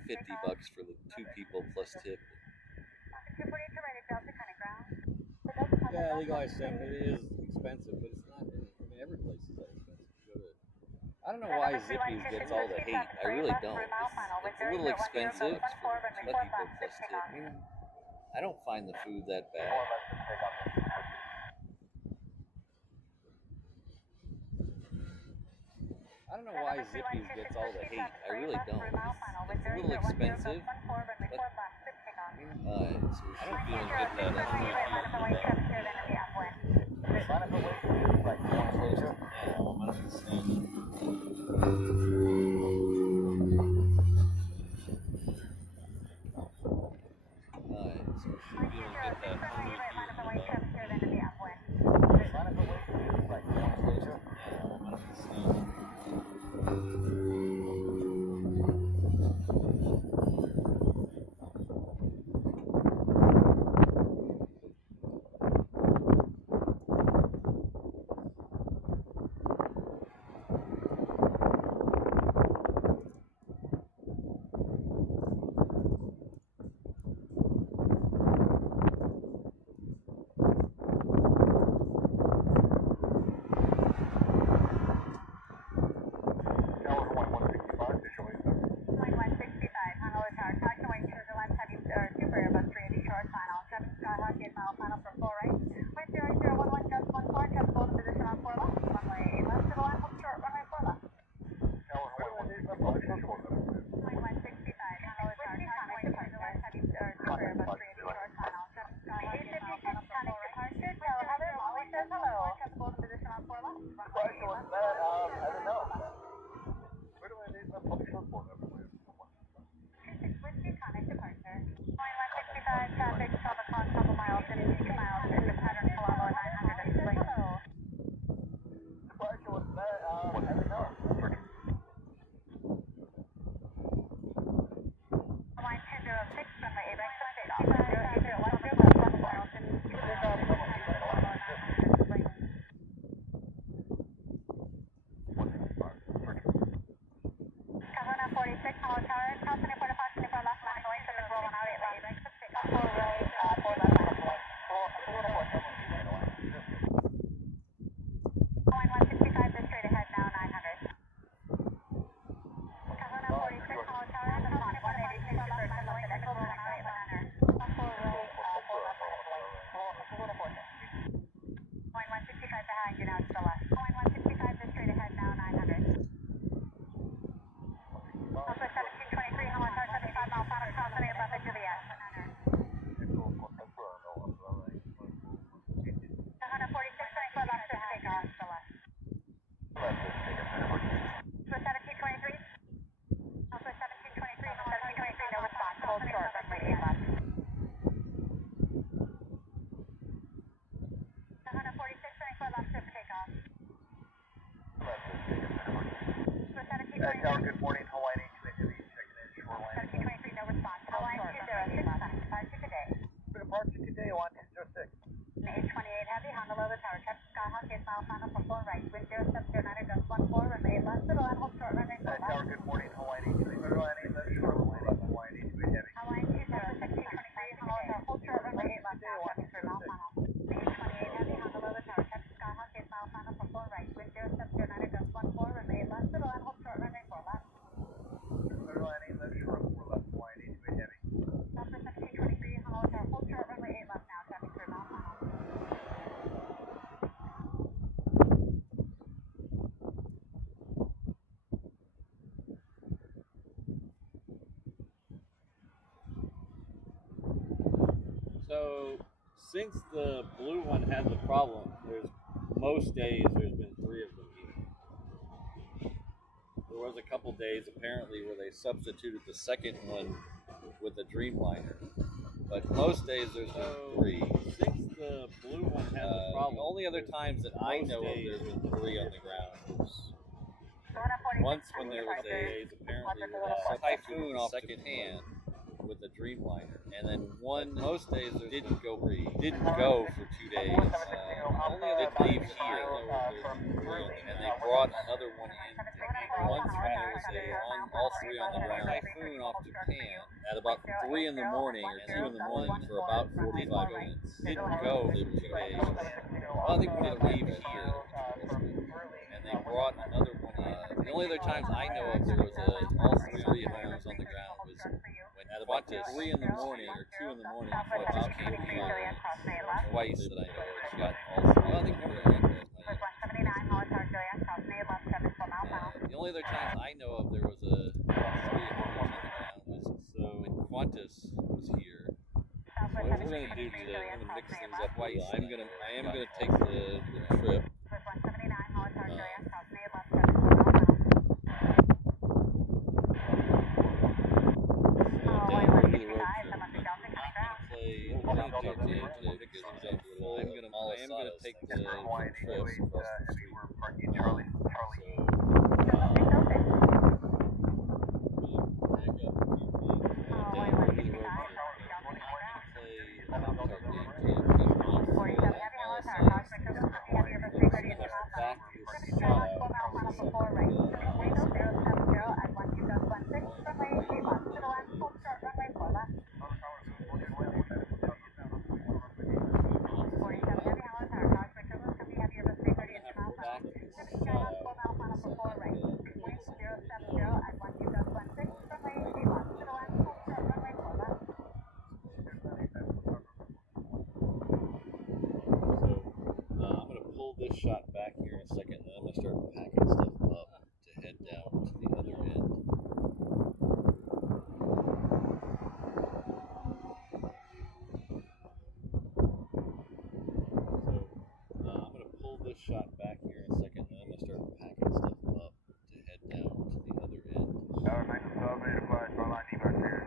$50 for the 2 people plus tip. Yeah, legalized hemp. It is expensive, but it's not. I mean, every place is that expensive. I don't know why Zippy's gets all the hate. I really don't. It's a little expensive for 2 people plus tip. I don't find the food that bad. don't know why Zippy's gets all the hate. I really don't. It's a little expensive, but I don't feel get that. Tower, good morning, Hawaii 2 Heavy, checking in shoreline. 1723, no response. Hawaii 206, departure today. Departure today, 1206. H28 Heavy, Honolulu Tower, check Skyhawk, 8 mile final for 4 right, wind 0709, gust 14, runway 8 left, little and hold short, runway 4 left. Tower, good morning, Hawaii 2 Heavy, shoreline, Hawaii 2 Heavy. Hawaii 2 1723, Honolulu Tower, hold short, runway 8 left, now traffic 3 mile final. H28 Heavy, Honolulu Tower, check Skyhawk, 8 mile final for 4 right, wind 0709, gust 14, runway 8 left, little and hold short, runway 4 left. Delta 1723, Honolulu Tower, hold short, runway 8 left now, traffic 3 mile final. So, since the blue one had the problem, most days there's been 3 of them here. There was a couple days apparently where they substituted the second one with a Dreamliner, but most days there's been 3. Since the blue one had the problem, the only other times that I know of there's been 3 on the ground was once when there was a Typhoon off Japan with a Dreamliner, and then most days there didn't go for 2 days. Only other leave here, and they brought another one in. Once when there was all 3 on the ground Typhoon off Japan at about 3 in the morning or 2 in the morning for about 45 minutes. Didn't go for 2 days. Well, I think we did leave here, and they brought another one in. The only other times I know of there was all 3 of them on the ground was when at about 3 in the morning or 2 in the morning before it just came twice that I know of. She got all 3. Well, I think the only other I'm gonna mix things up. I am gonna take the trip. This shot back here in a second, and then I'm going to start packing stuff up to head down to the other end. So I'm going to pull this shot back here in a second, and then I'm going to start packing stuff up to head down to the other end. Tower 912, ready to fly, shoreline debark here.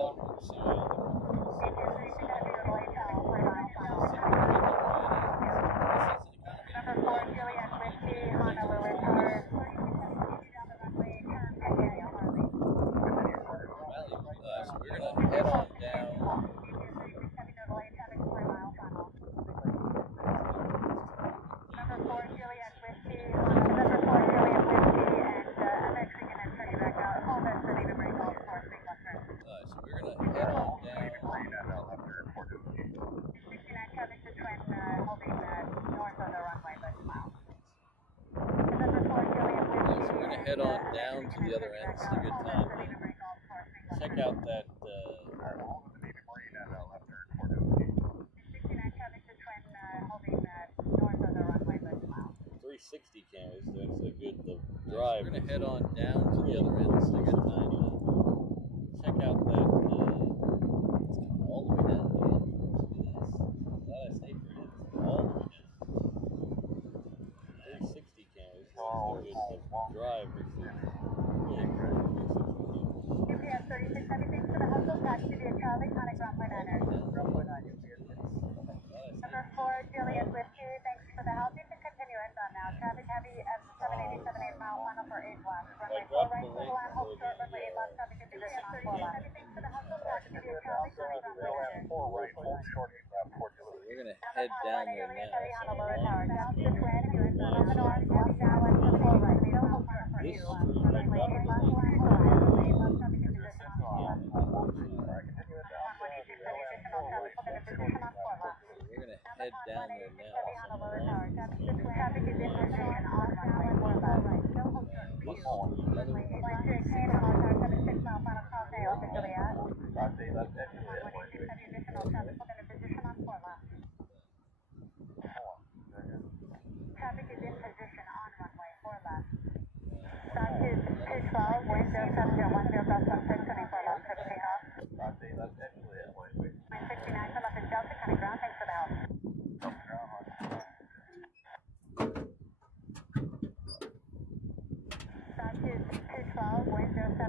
Number 4, Juliet Whiskey, Honolulu Tower. So we're gonna head on down. Number 4, Juliet Whiskey, number 4, Juliet Whiskey, and I'm actually going to turn you back out. Hold that for Livery Golf Course, big one turn. So we're gonna head on down. 69 traffic to Twin, holding north of the runway, but miles. Number 4, Juliet Whiskey. So we're gonna head on down to the other end. It's a good time. Check out that. 360 cam is that's a good drive. We're gonna head on down to the other end. It's a good time. Check out that. It's coming all the way down. Glad I stayed for it. All the way down. 360 cam is a good drive. UPS 36, everything for the hustle, taxi via Charlie, Conic ground point 9. Number 4, Juliet Whiskey, thanks for the help. You can continue inbound now. Traffic heavy at 787 8 mile, final for 8 left. Runway 4 right, full line, hold short, runway 8 left, traffic condition on 4 left. Everything for the hustle, taxi via Charlie, Conic ground point 9. We're gonna head down there now. Honolulu Tower, down to Twin, you inbound on the north, west, down west for 4 right. Middle, hold final for 8 left. Runway 8 left, line, hold line, 8 left, traffic condition on 4 left. We're gonna head down there now. Traffic is in position on runway 4 left. No hold short for you. Runway 16 on our 76 mile final call day over Juliet. Runway 6 heavy additional traffic within a position on 4 left. Traffic is in position on runway 4 left. South to 212, wind 0710, gust 16, turning 4 left, 15 off. Wind 69 for left is Delta, County ground, thanks for the help. South to 212, wind 0710,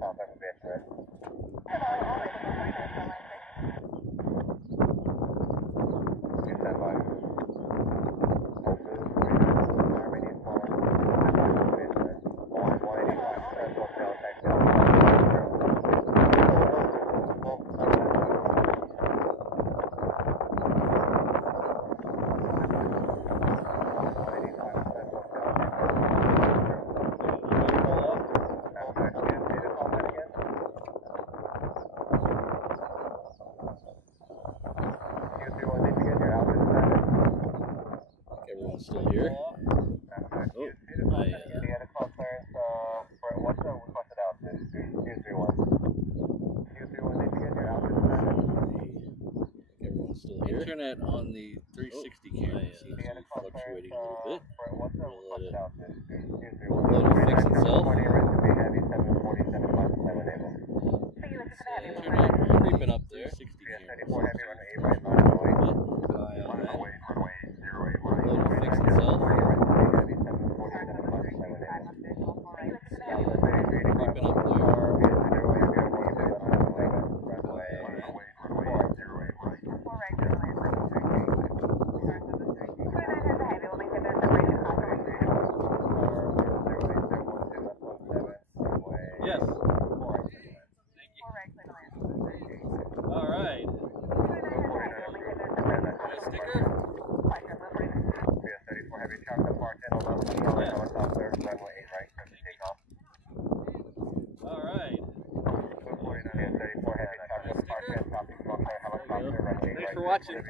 South Aviation, right? You stand by. Everyone's still here. Everyone's still here. Internet on the 360 camera seems to be fluctuating a little bit. Will it fix itself? Internet creeping up there. 60 camera. Will it fix itself? Creeping up there. Yes. Thank you. All right. Got a sticker? All right. Thanks for watching.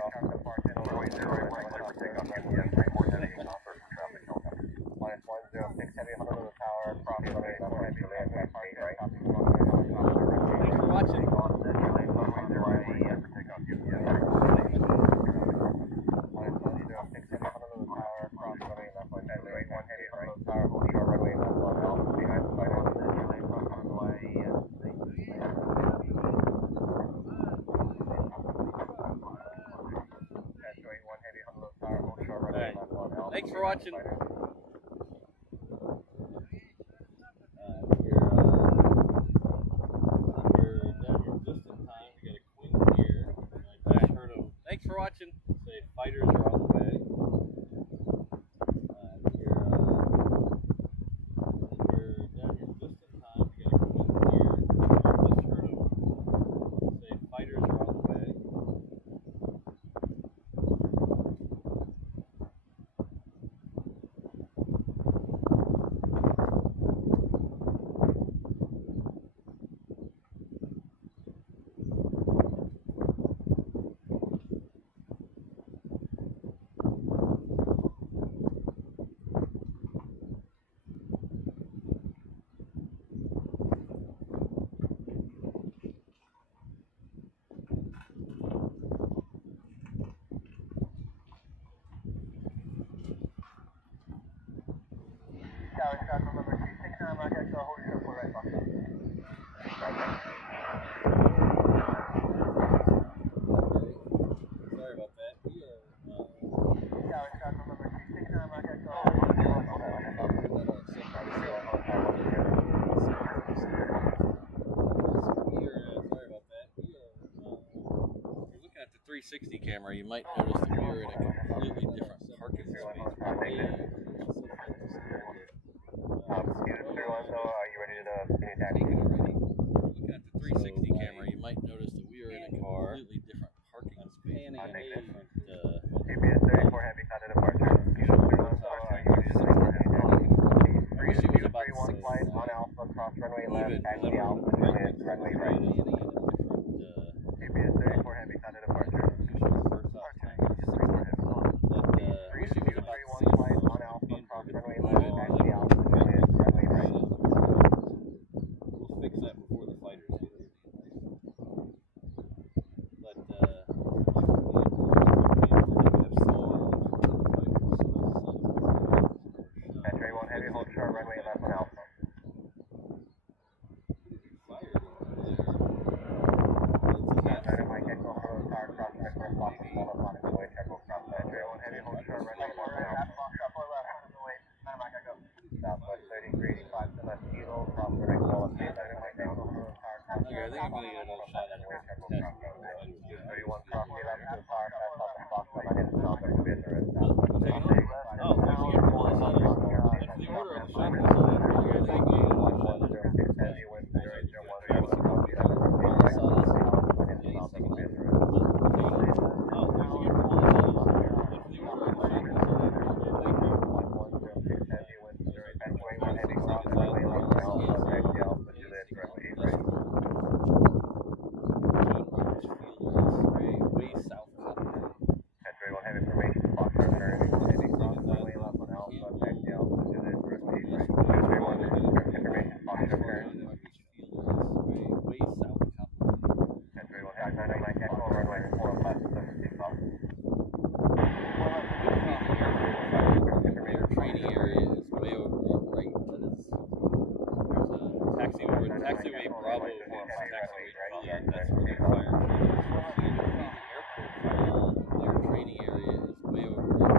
Thanks for watching. We're down here just in time. We got a queen here. I just heard him. Thanks for watching. Say fighters are on the way. We're down here just in time. We got a queen here. I just heard him. Say fighters are on the way. At the 360 camera, you might notice that we are in a completely different parking space. Looking at the 360 camera, you might notice that we are in a completely different parking space. Runway left on Alpha. only get another shot at it. So you want property left to the far side, south of Fox, and then south of Vietnam. Oh, if you get all the shot at it. If the order of the shot is on it, you're thinking you get another shot at it. Heavy wind, 001, property left to the far right, south of Fox, and then south of Vietnam. Taxiway Bravo means taxiway Juliet. That's where they fire training. Their training area is way over there.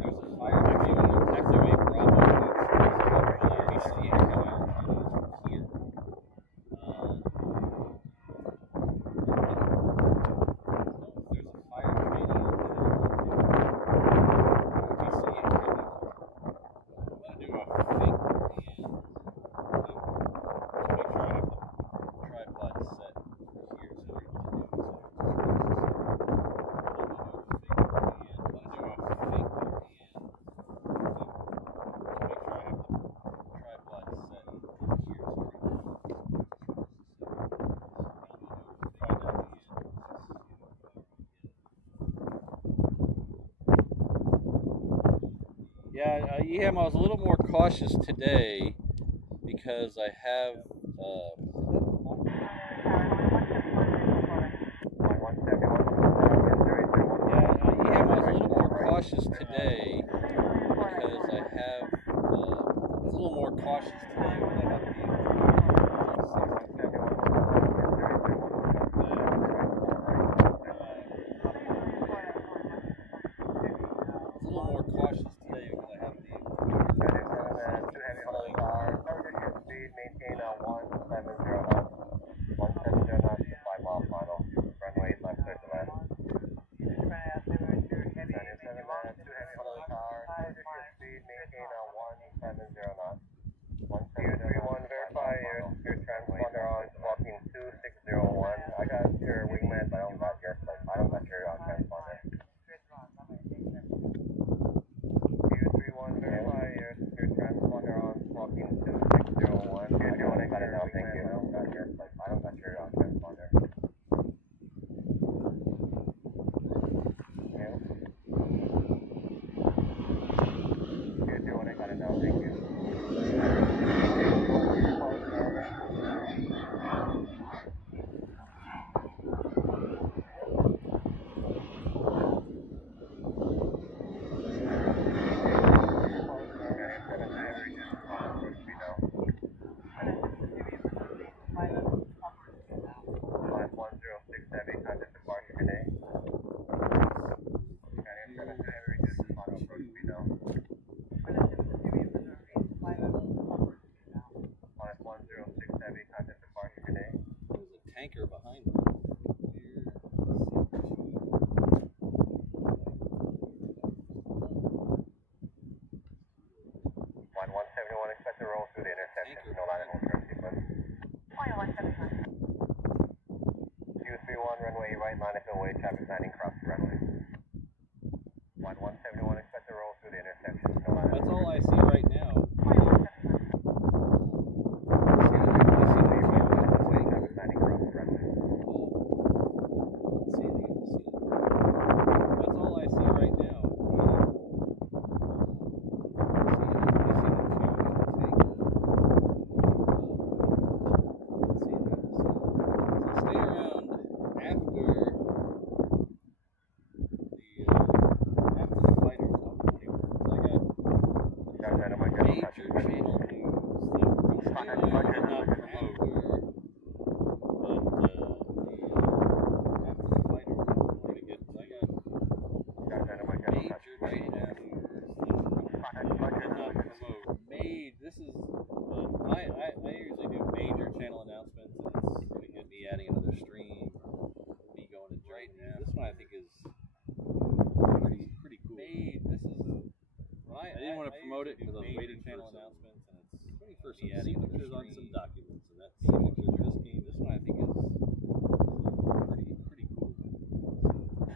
There's a fire taxiway Bravo means taxiway Juliet. We see it coming here. There's a fire training out there. We see it coming. I'm gonna do a fake pan. Yeah, EM, I was a little more cautious today because I have cautious today because I have a little more cautious today when I have tanker behind me. That's all I see right now. After the fighter, for some signatures on some documents, and that signature this game. This one I think is pretty cool.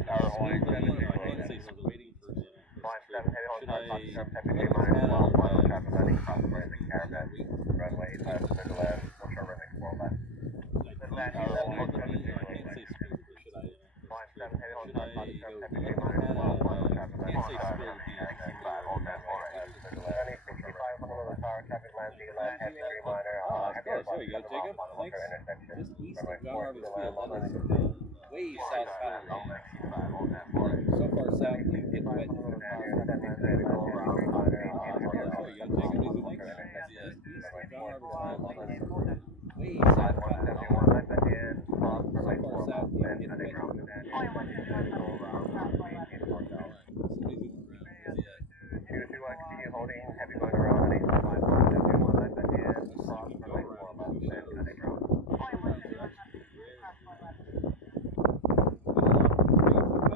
Tower Hawaii 7, I can't say I'm waiting for some. Line 7, heavy on Should tower, I Fox, Trump, let Heavy this Minor, hat Mile, on final my traffic landing, crossway, the caravan, runway 85, clear to left, full short runway 4 left. Tower Hawaii 7, Should I? Line 7, heavy on Should tower, I Fox, go Trump, let Heavy the Minor, hat Mile, on final my? traffic I landing, can't say caravan, spill the caravan 85, all that 4 right, clear to left. Running 65 on the tower, traffic landing, left, head 3 minor, Oh, heavy that's close. aircraft, There you go, 7 Jacob. mile, final Thanks. intersection. Just east Runway of John 4 to Roberts the Field. left, That is way south Valley. all that 4 right. So far south, you get wet. There you go, Jacob. Just east of John Roberts Field. Way south Valley. So far south, you get holding heavy going around 851 left at the end, cross runway 4 left, and cutting around.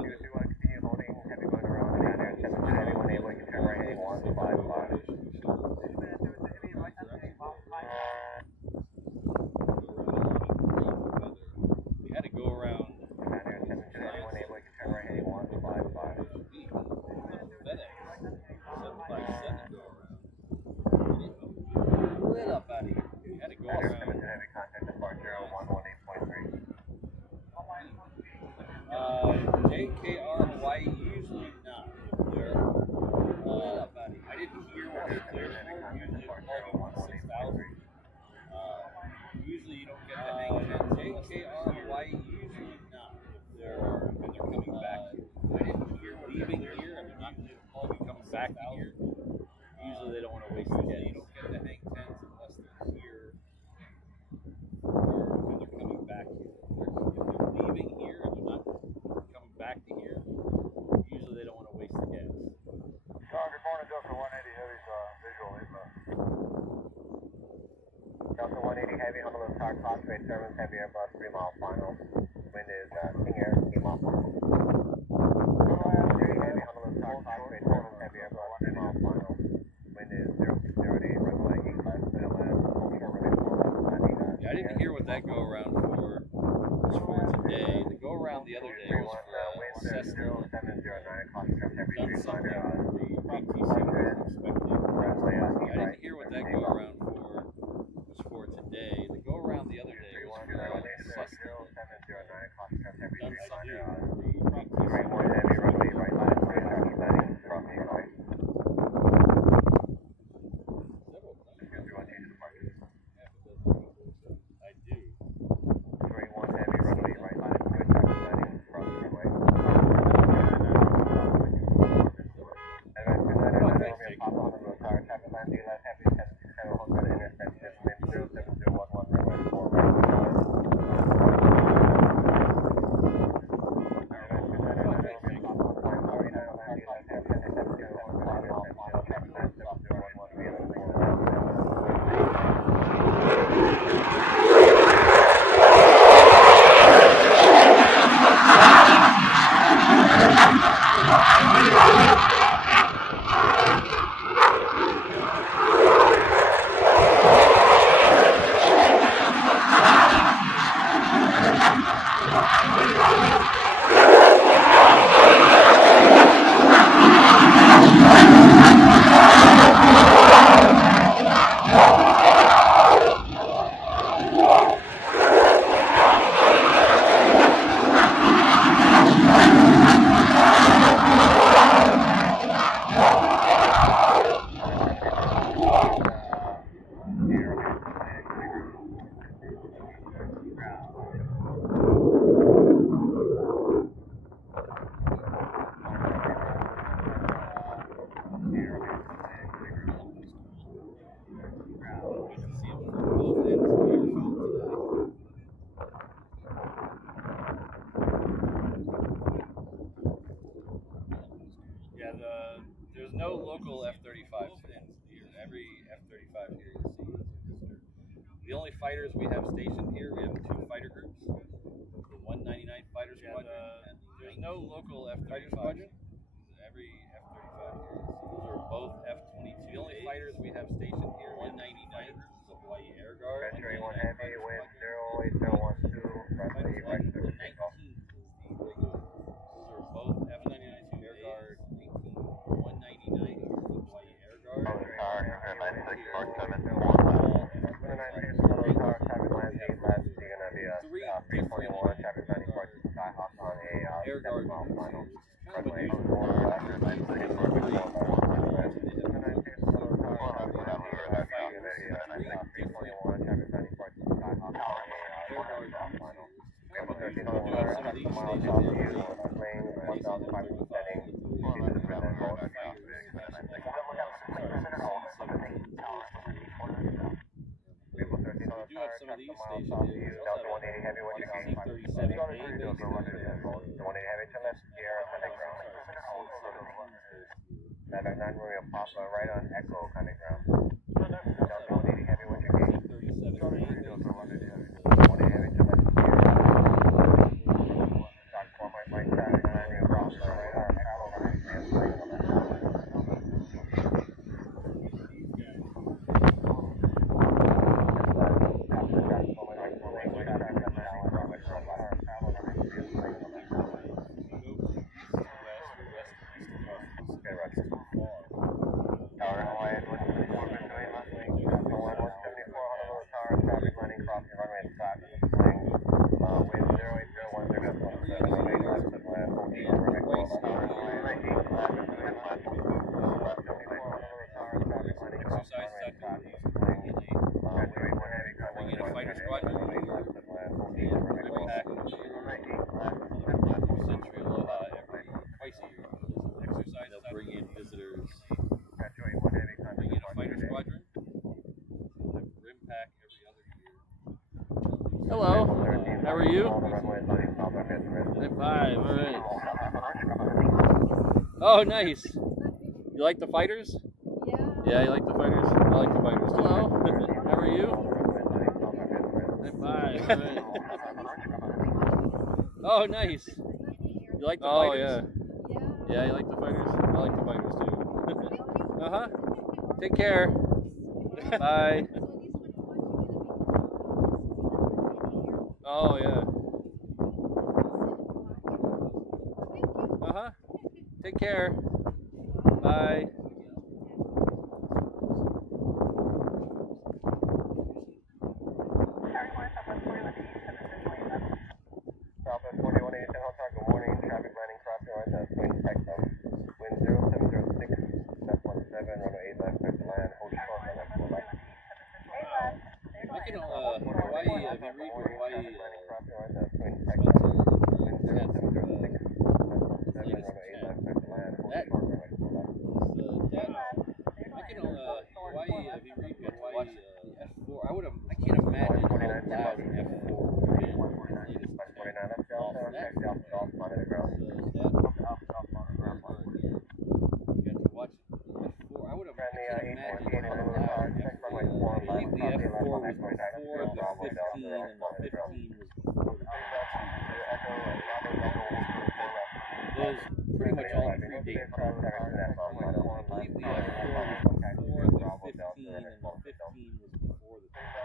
You want to continue holding heavy going around 8 heavy when able, you can turn right heading 155. We had to go around. Heavy when able, you can turn right heading 155. FedEx 757 go around. Lit up out of here. We had to go around. Heavy contact departure 118.3. JKR Hawaii usually not. If they're lit up out of here. I didn't hear what they're cleared for. Usually it's called 6,000. Usually you don't get to hang 10. JKR Hawaii usually not. If they're coming back here. I didn't hear leaving here and they're not probably coming back here. Usually they don't want to waste the day. You don't get to hang 10s unless they're here or they're coming back here. If they're leaving here and they're not coming back to here, usually they don't want to waste the gas. Good morning, Delta 180 Heavy's visual inbound. Delta 180 Heavy, Honolulu Tower Crossway, Service Heavy Airbus 3 mile final. Wind is King Air 3 mile final. Heavy, Honolulu Tower Crossway, Service Heavy Airbus 3 mile final. Wind is 0608, runway 85, clear to left, full short runway 4 left, landing. Yeah, I didn't hear what that go around for. Was for today. The go around the other day was for Cessna. 0709, contact Heavy Done 3 something minor. for the ATC was expecting. I didn't hear what that go around for was for today. The go around the other day was for Cessna. Done something for the Right, ATC. more heavy runway right line, clear traffic landing, crossing runway. I do. 31 heavy runway right line, clear traffic landing, crossing runway. Traffic landing, left heavy 1067 Hotel intersection, wind 07011 runway 4 right. There's no local F-35 fins here. Every F-35 here you see is a visitor. The only fighters we have stationed here, we have 2 fighter groups. The 199 Fighter Squadron. There's no local F-35 squadron. Every F-35 here you see. Those are both F-22 The only fighters we have stationed here, 199 is the Hawaii Air Guard. Venture 1 Heavy, wind 08012, runway right 30 takeoff. Those are both F-99 Air Guard, 199 is the Hawaii Air Guard. Tower, 96, Mark 7, 196, Tower, traffic line Z, last, you're going to be a 321, traffic 94, Skyhawk on a Air Guard final. runway. Right on Echo, kind of ground. Delta 180 Heavy, what's your gauge? 180 Heavy to left gear. Stock 4 right traffic, 9 Rio Bravo, right on travel, Hello, how are you? I'm fine, alright. Oh, nice. You like the fighters? Yeah. Yeah, you like the fighters? I like the fighters too. Hello, how are you? I'm fine, alright. Oh, nice. You like the fighters? Yeah. Yeah, you like the fighters? I like the fighters too. Uh-huh. Take care. Bye. Oh, yeah. Uh-huh. Take care. Bye. Southwest 4180 Hotel, good morning. Traffic landing crossing right at Twin Texas. Wind 0706, left 17, runway 8 left, clear to land. Hold short on left 4 left. I can, Hawaii, if you read Hawaii, Landing crossing right at Twin Texas. Wind 0706, left 17, runway 8 left, clear to land. Hold short on left 4 left. I can, Hawaii, if you read Hawaii, F4, I can't imagine how loud F4 would be. 49 left Delta, next Delta off, monitor ground. Friendly 848 on the little tower, check runway 4 left, copy left on Echo 9, Bravo Delta, left monitor ground. Those pretty much all predate. I believe the F4 was before the 15, and the 15 was before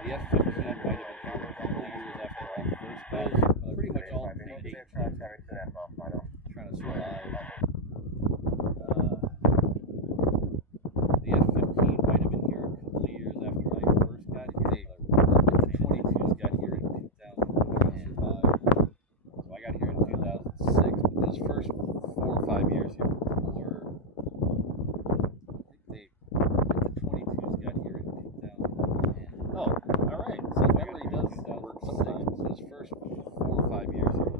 the F-15 might have been here a couple of years after I first got it, but pretty much all predate. Trying to survive. The F-15 might have been here a couple of years after I first got here. The 22s got here in 2005. So I got here in 2006, but those first 4 or 5 years here were, I think the 22s got here in 2010. Oh, alright, so memory does work sometimes. Those first 4 or 5 years here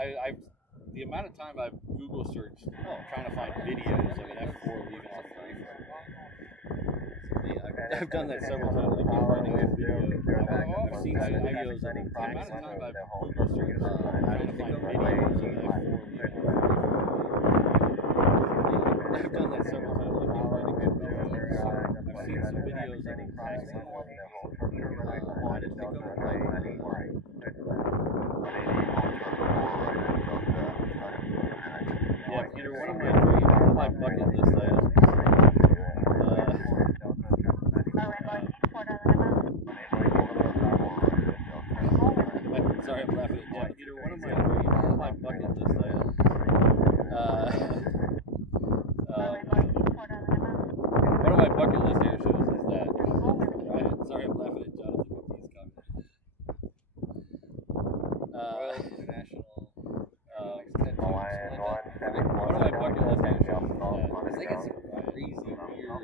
I've the amount of time I've Google searched trying to find videos of an F4 leaving off the I've done that several times. I can't find a good video. I've often seen videos of the amount of time I've Google searched trying to find videos of an F4 leaving off the I've done that several times. I can't find a good video. I've seen some videos of them taxiing. Yeah, Peter, one of my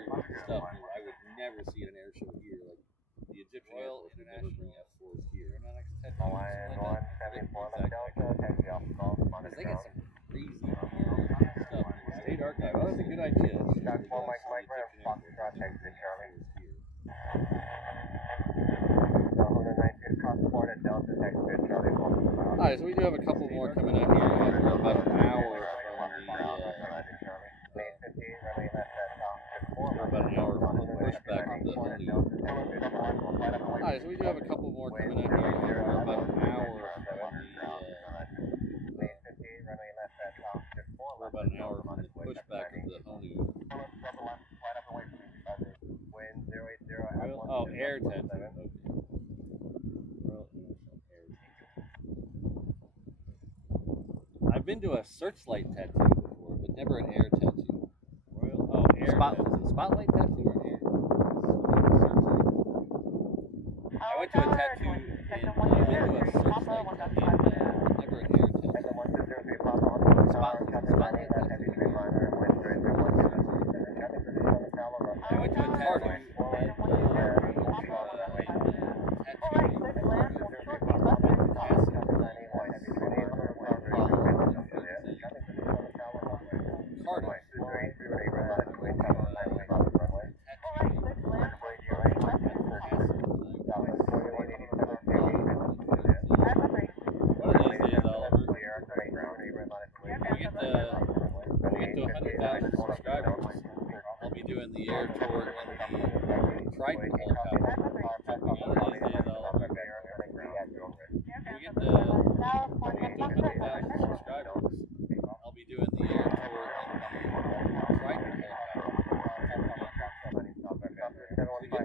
stuff that I would never see at an air show here. Like the Egyptian Royal International F4s here. Hawaiian 174 left Delta, taxi off golf, Because they get some crazy stuff. State Archive. Oh, that's a good idea. Stock 4 Mike Ram, Foxtrot, taxi Charlie. Honu 19 Passport at Delta, taxi Charlie. Alright, so we do have a couple more coming out here. We're about an hour from the pushback of the Honu. Alright, so we do have a couple more coming out here. We're about an hour from the pushback of the Honu. Oh, air tattoo. Okay. I've been to a searchlight tattoo before, but never an air tattoo. Air spotlight tattoo or an air? I went to a tattoo and I've been to a searchlight tattoo, never an air tattoo. Spotlight tattoo. I went to a tattoo. The air tour and the Triton helicopter. We get to 100,000 subscribers. I'll be doing the air tour and the Triton helicopter. The good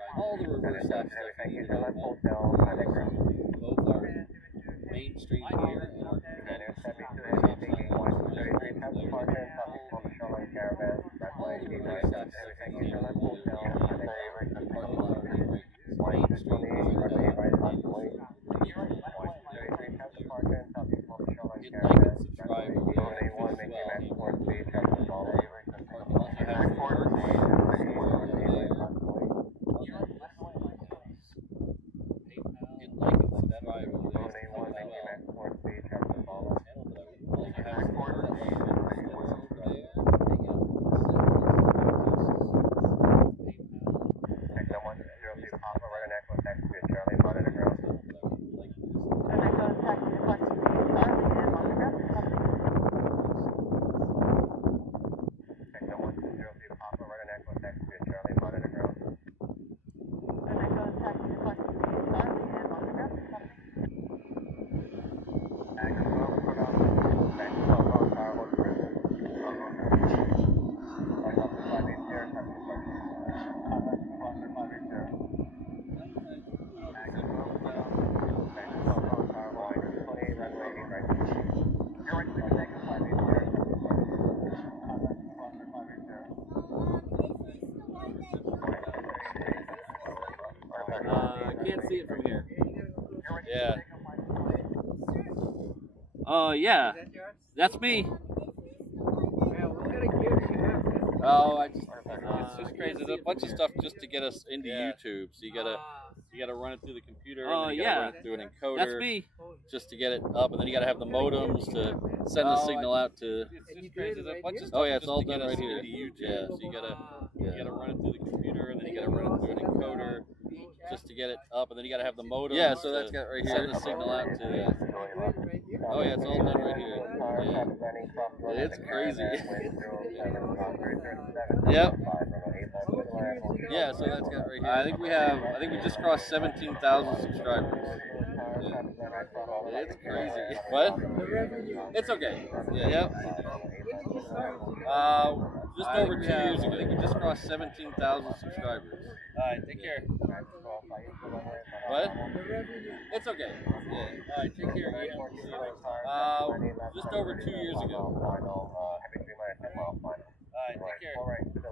news is all the reverse lap stuff you need to know. Both our main street here and our competitors. Yeah, Is that yours? that's me. Yeah, what kind of gear do you have? Oh, it's just crazy. There's a bunch of stuff just to get us into YouTube. So you gotta run it through the computer. And then you gotta run it through an encoder. That's me. Just to get it up, and then you gotta have the modems to send the signal out to. And you did it right here? Oh yeah, it's all done right here. Yeah, so you gotta run it through the computer, and then you gotta run it through an encoder just to get it up, and then you gotta have the modem. Yeah, so that's got right here. Send the signal out to. Oh yeah, it's all done right here. Yeah, it's crazy. Yep. Yeah, so that's got right here. I think we just crossed 17,000 subscribers. Yeah. It's crazy. What? It's okay. Yeah. Yep. Just over 2 years ago. I think we just crossed 17,000 subscribers. Alright, take care. What? It's okay. Yeah. Alright, take care. Just over 2 years ago. Alright, take care. Alright, take care.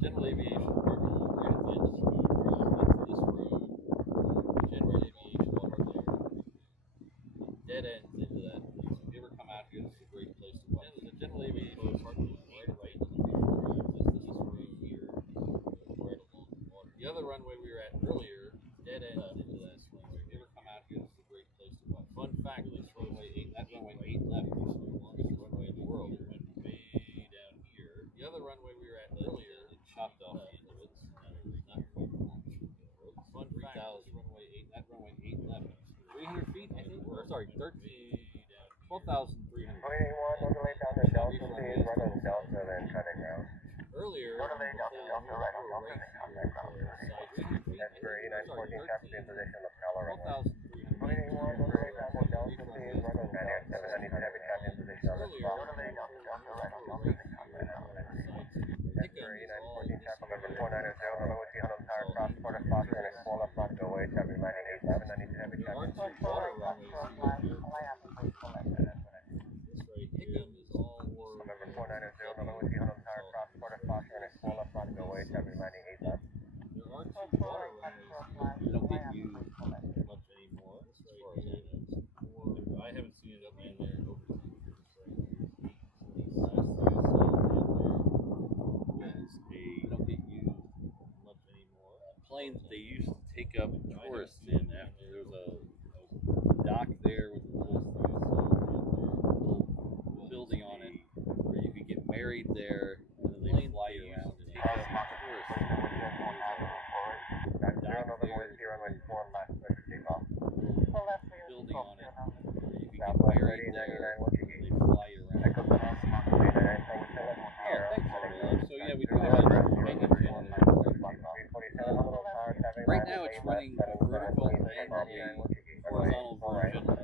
General Aviation department right at the end of the road, drive this road. General Aviation, dead ends into that place. If you ever come out here, this is a great place to watch. The General Aviation department is right in the road. This road here, right along the water. The other runway we were at earlier, dead ends into that place. If you ever come out here, this is a great place to watch. Fun fact, this runway 8, that runway 8 left was the longest runway in the world. It went way down here. The other runway we were at earlier, it chopped off the end of it. Not quite long. Fun fact, runway 8, that runway 8 left. 300 feet, I think. Or sorry, 12,300. 21, overlay down to Delta, please. Run on Delta, then cutting ground. Earlier, Overlay down to Delta, right on Delta, then contact ground. That's for 8914, traffic in position of Palo runway. 21, overlay down to Delta, please. Run on Delta, 790, heavy traffic in position of Palo. Overlay down to Delta, right on Delta, then contact ground. That's for 8914, traffic number 490, November Whiskey, Honu Tower, cross border Foster, and Explorer, front go away, traffic landing 8790, heavy traffic. November 490, November Whiskey, Honu Tower, cross border Foster, and Explorer, front go away, traffic landing 87. there are two water runways. They don't get used much anymore, as far as I know. I haven't seen it up in there in over 10 years. Last thing I saw down there was they don't get used much anymore. Planes they used to take up tourists in after there was a dock there with a little building on it where you could get married there and then they fly you around and take up tourists. Building on it where you could get married there and they fly you around. Oh, thanks, Ariel. So yeah, we do have a main engine. Right now it's running a vertical and a horizontal version of the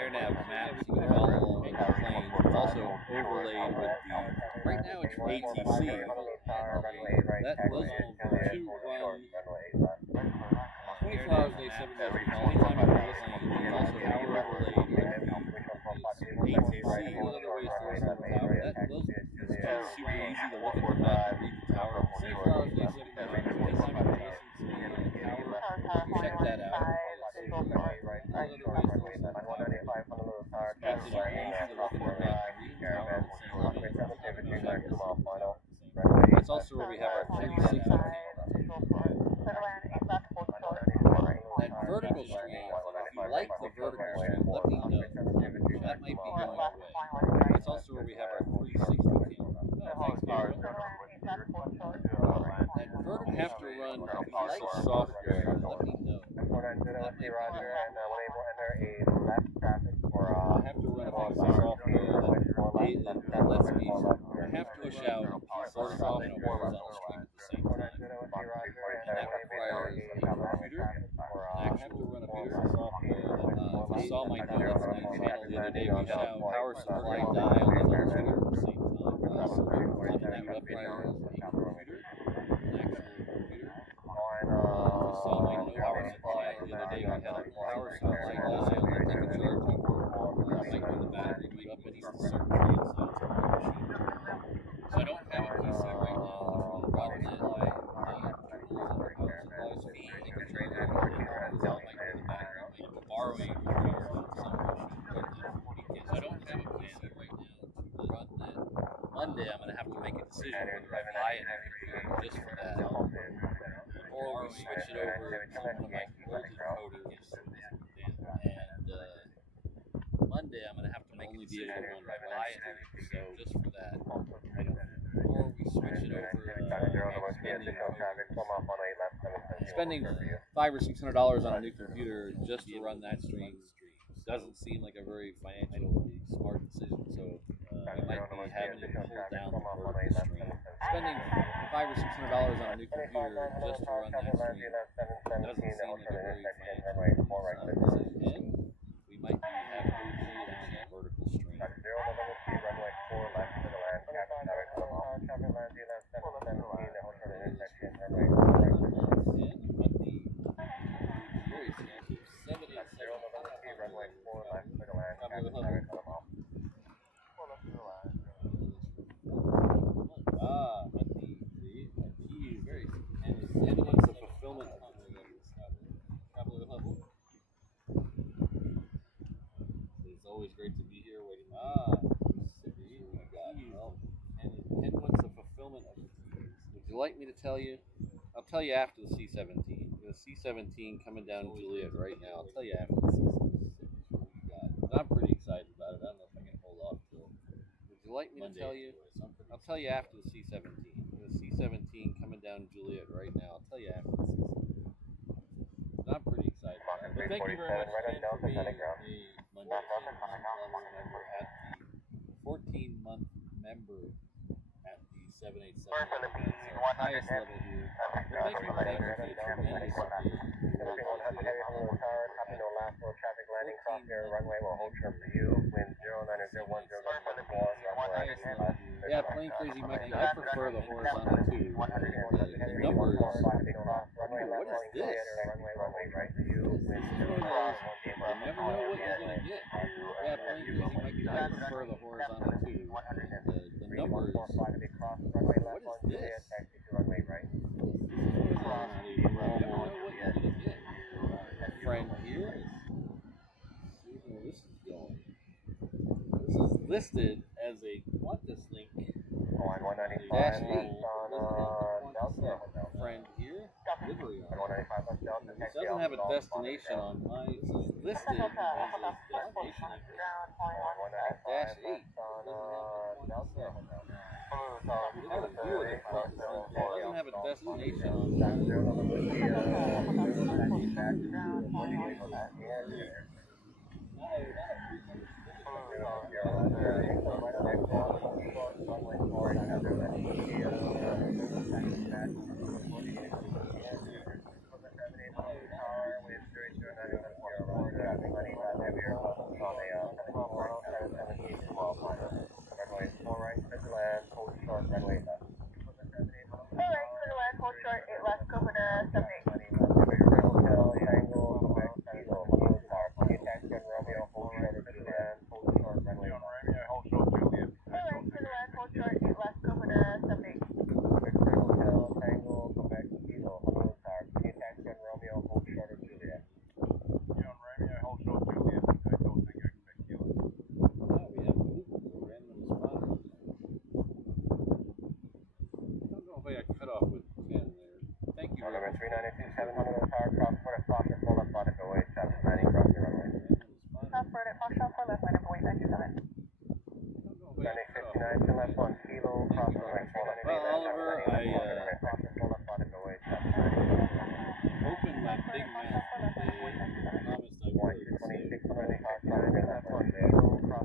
AirNav maps you can follow along with the planes. It's also overlaid with the, right now it's ATC. That was to run 24 hours a day, 7 days a week. Anytime you're listening, it's also power overlaid with the ATC. One of the ways to listen to the tower, those it's super easy to look at the map and read the tower. 24 hours a day, 7 days a week. Anytime you're listening to the tower, check that out. That's also where we have our 360. That vertical stream, if you like the vertical stream, let me know. That might be going away. That's also where we have our 360 camera. Oh, thanks, Gary. That vertical have to run, if you like software, let me know. I have to run a piece of software that lets me have to push out horizontal and a horizontal stream at the same time. And that requires a computer, an actual run a piece of software. If you saw my notes on the channel the other day, we had a power supply die on the computer at the same time. So that requires a computer, an actual computer. If you saw my note power supply the other day, we had a power supply die on the take a charge of might be the battery beat up and needs to circuitry inside the machine. So I don't have a PC right now. Rather than power supplies fee, take a charge of might be the battery. I'm borrowing some machine. So I don't have a PC right now to run that. Monday I'm going to have to make a decision whether I buy a computer just for that, or we switch it over to one of my older coders. And Monday I'm going to have to make a decision whether I buy a computer, so just for that. I don't know. Or we switch it over spending $500 or $600 on a new computer just to run that stream doesn't seem like a very financially smart decision. So we might be having to pull down the vertical stream. Spending $500 or $600 on a new computer just to run that stream doesn't seem like a very financially smart decision. And we might be having to pull down the vertical stream. It's always great to be here waiting. Ken wants the fulfillment of the keys. Would you like me to tell you? I'll tell you after the C-17. The C-17 coming down Juliet right now. I'll tell you after the C-17. I'm pretty excited about it. I don't know if I can hold off till. Would you like me to tell you? I'll tell you after the C-17. The C-17 coming down Juliet right now. I'll tell you after the C-17. I'm pretty excited about it. But thank you very much, Ken, for being a Monday member at the 14-month member at the 787. Highest level here. But thank you for being a tremendous yeah, Plane Crazy Mikey, I prefer the horizontal too. The numbers. What is this? You never know what you're going to get. Yeah, Plane Crazy Mikey, I prefer the horizontal too. The numbers. What is this? Friend here. See where this is going. This is listed as a Qantas link. Dash 8. Friend here. Livery on it. It doesn't have a destination on mine. It's listed as a destination link. Dash 8. It doesn't have a destination on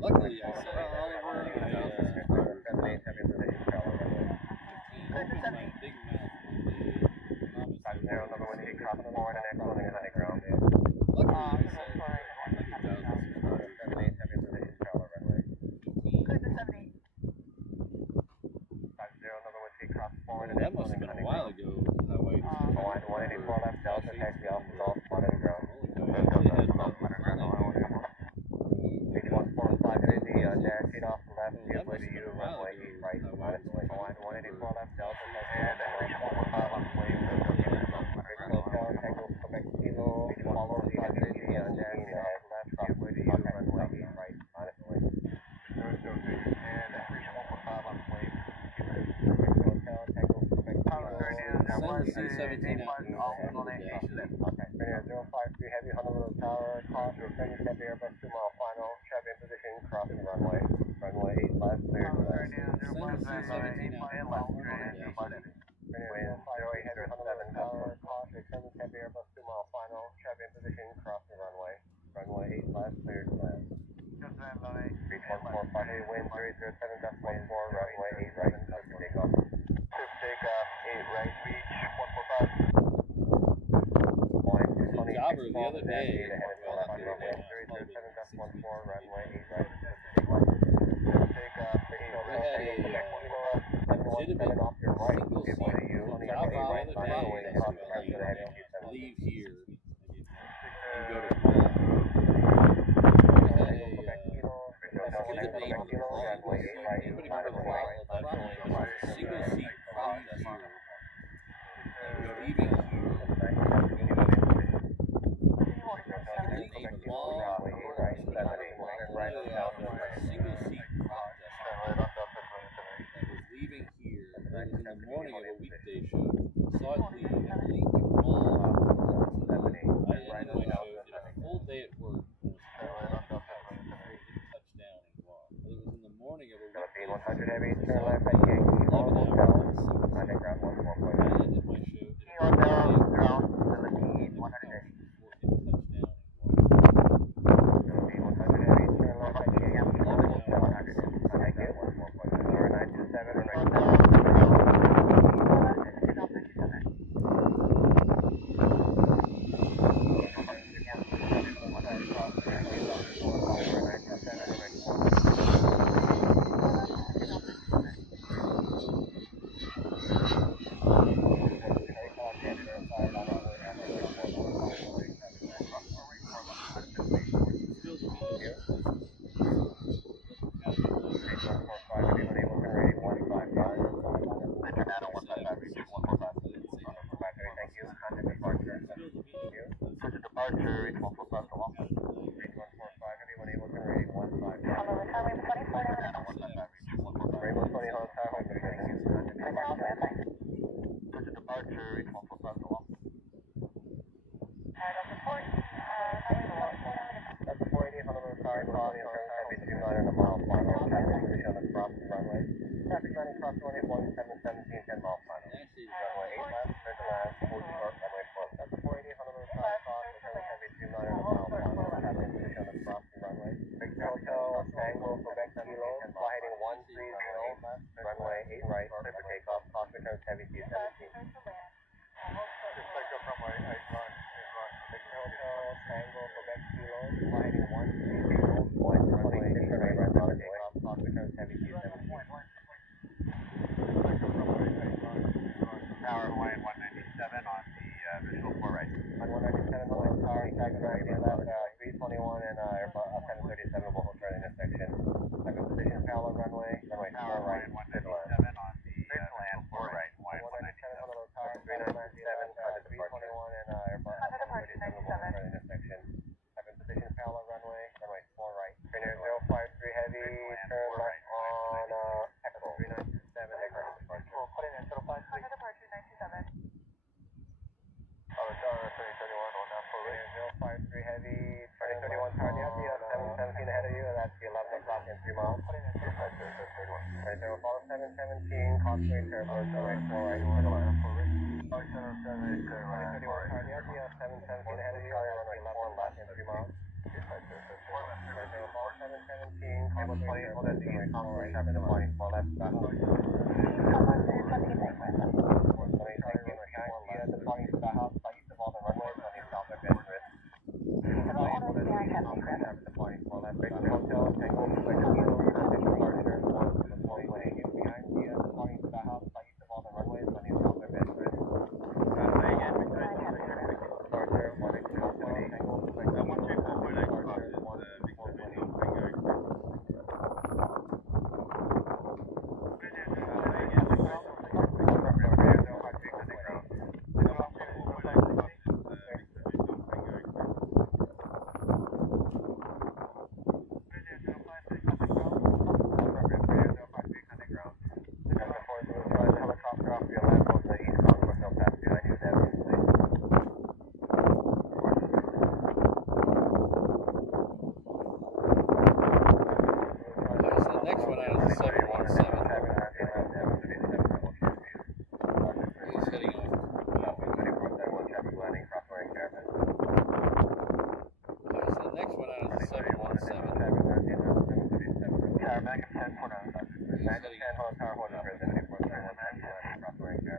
Luckily, I said, Oliver, 184 left, Delta, taxi off the Gulf, monitor ground. H145 to the dash sheet off the left, vehicle to you, runway 8 right, minus way. 184 left, Delta, taxi off the H145 on the way, Hotel, Tango, Quebec, Kilo, follow the dash sheet left, vehicle to you, runway 8 right, minus way. And H145 on the way, Hotel, Tango, Quebec, Kilo, Send the C-17 out to okay, Spinner 053 Heavy, Honolulu Tower, cross, returning Heavy Airbus 2 mile final, trap in position, crossing runway, runway 8 left, clear to left. Send the C-17 out to Spinner 058 Heavy, Honolulu Tower, cross, returning Heavy Airbus 2 mile final, trap in position, crossing runway, runway 8 left, clear to left. 3145 Heavy, wind 007.14, runway 8 right, clear for takeoff. Clear for takeoff, 8 right, reach 145. Jobber the other day. Leave here and go to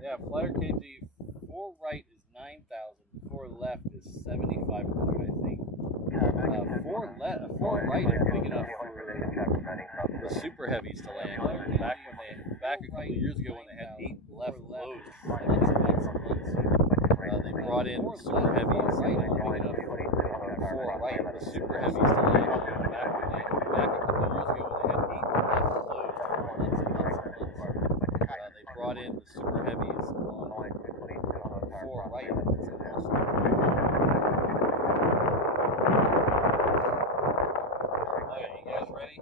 Yeah, flyer KG, 4 right is 9,000, 4 left is 7,500, I think. 4 right is big enough for the super heavies to land. Back a couple of years ago when they had 8 left loads, they brought in the super heavies big enough for 4 right, the super heavies to land. Back a couple of years ago when they had 8 left loads, they brought in the super heavies on 4 right. Okay, you guys ready?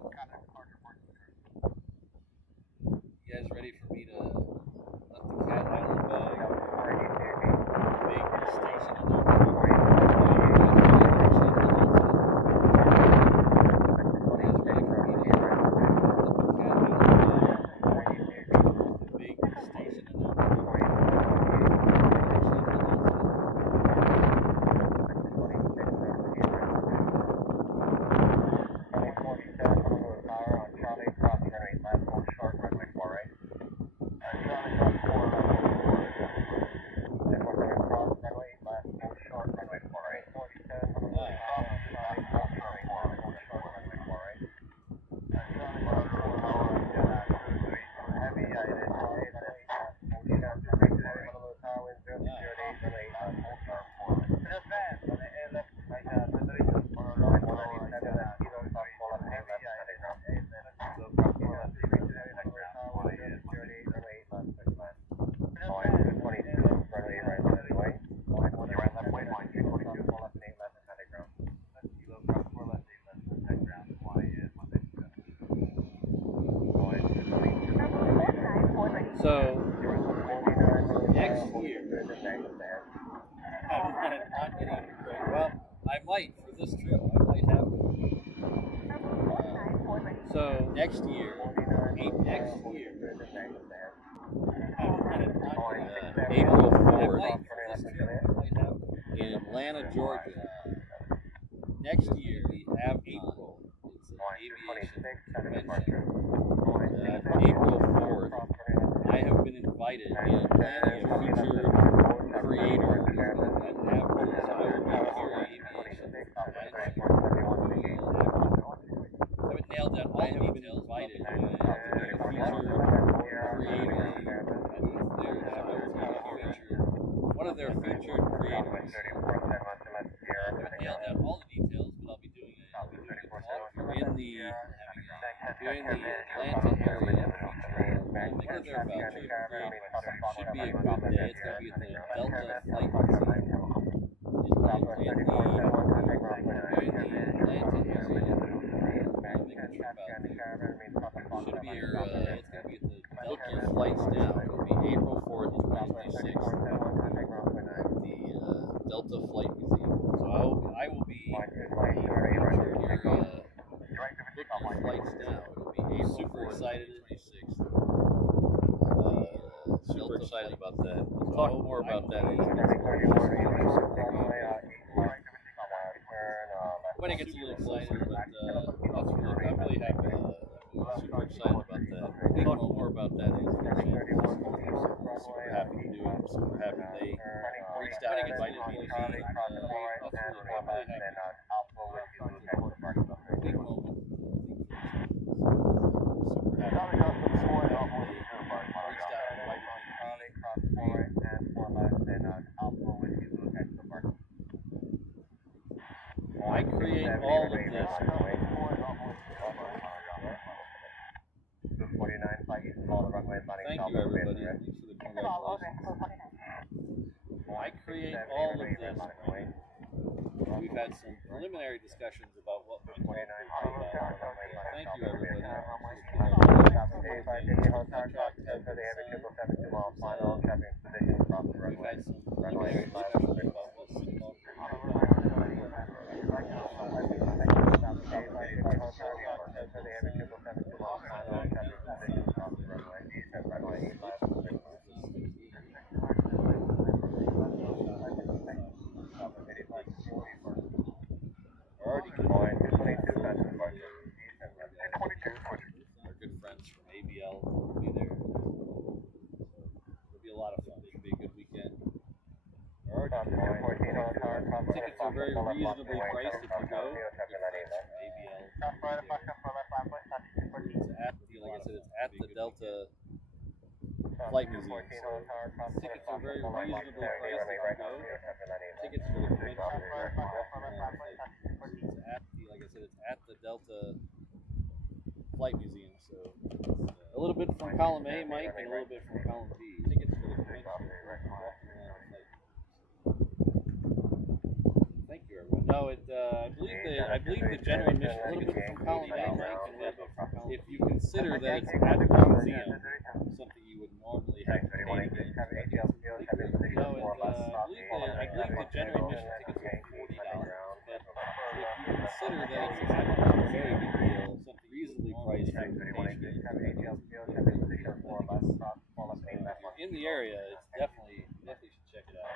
You guys ready for me to let the cat out of the bag? Make the station announcement. So, next year, I'm not getting great. Well, I might for this trip. I might have to. So, next year, April 4th in Atlanta, Georgia. Next year, the April. It's an aviation convention. April 4th, I have been invited in Atlanta to feature creator at Amtrak. I will be here at Aviation. I haven't nailed down all the details. Invited to feature creator one of their featured creators. I haven't nailed down all the details, but I'll be doing it. If you're in the Atlanta area, one of their featured creators. Should be a good day. It's going to be at the Delta Flight Museum. In the Atlanta area. Make a trip out there. Should be it's going to be at the Delta Flights Now. It'll be April 4th to 26th at the Delta Flight Museum. So I will be book your flights now. It'll be April super excited 26th. Super excited about that. We'll talk more about that when it gets a little closer, but I'm really happy. Super excited about that. We'll talk more about that. Super happy to do it. Super happy they reached out and invited me to be. I'm really happy. Big moment. Super happy. Reached out and invited me to be. I create all of this. Thank you, everybody. Thanks for the congratulations. I create all of this. We've had some preliminary discussions about what my plan is about. Thank you, everybody. We've had some preliminary discussions about what's involved. reasonably priced if you go. ABL. It's at the, like I said, it's at the Delta Flight Museum. So tickets are very reasonably priced if you go. Tickets for the convention are it's at the, like I said, it's at the Delta Flight Museum. So a little bit from column A, Mike, and a little bit from column B. Tickets for the convention are walking around the flight. Thank you, everyone. No, I believe the general admission a little bit from column A, Mike, and a little bit from column B. If you consider that it's at the museum, something you would normally have to pay to get into. No, I believe the general admission tickets are $40. But if you consider that it's at the very good deal, something reasonably priced for information. In the area, it's definitely should check it out.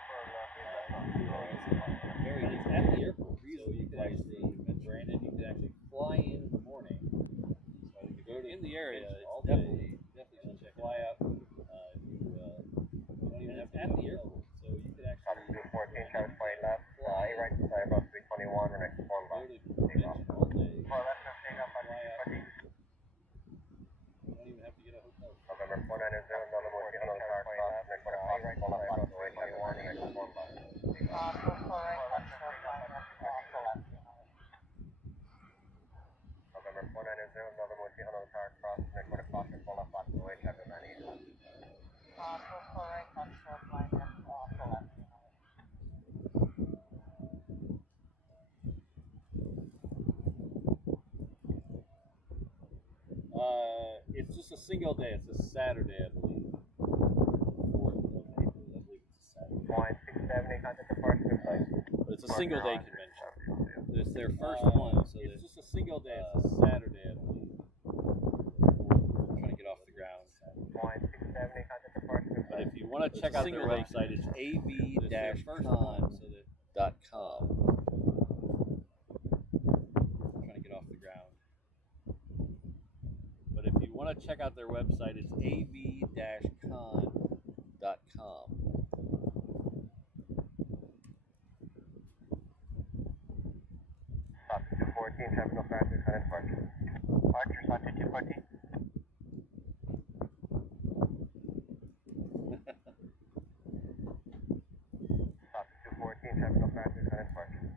It's at the airport, so you can actually, Brandon, you can actually fly in the morning. So if you go to in the area, it's definitely should check fly out. You don't even have to at the airport, so you could actually 14, Travis 20 left, right side about 321, or next one left. go to convention all day. Far left, take off on Fly out. 240. You don't even have to get a hotel. November 490, another one, HNL Ops, next one, right, pull up on 221, next one left. November 490, another one, HNL Ops, next one, pull up on 287. It's just a single day. It's a Saturday, I believe. 4th of April, I believe it's a Saturday. Point 670, contact departure site. But it's a single day convention. It's their first one, so it's just a single day. It's a Saturday, I believe. I'm trying to get off the ground. Point 670, contact departure But if you want to check out their website, it's av-con.com. I'm trying to get off the ground. But if you want to check out their website, it's av-con.com. Stop to 214, terminal factor, current departure. Departure, stop to 214. Stop to 214, terminal factor, current departure.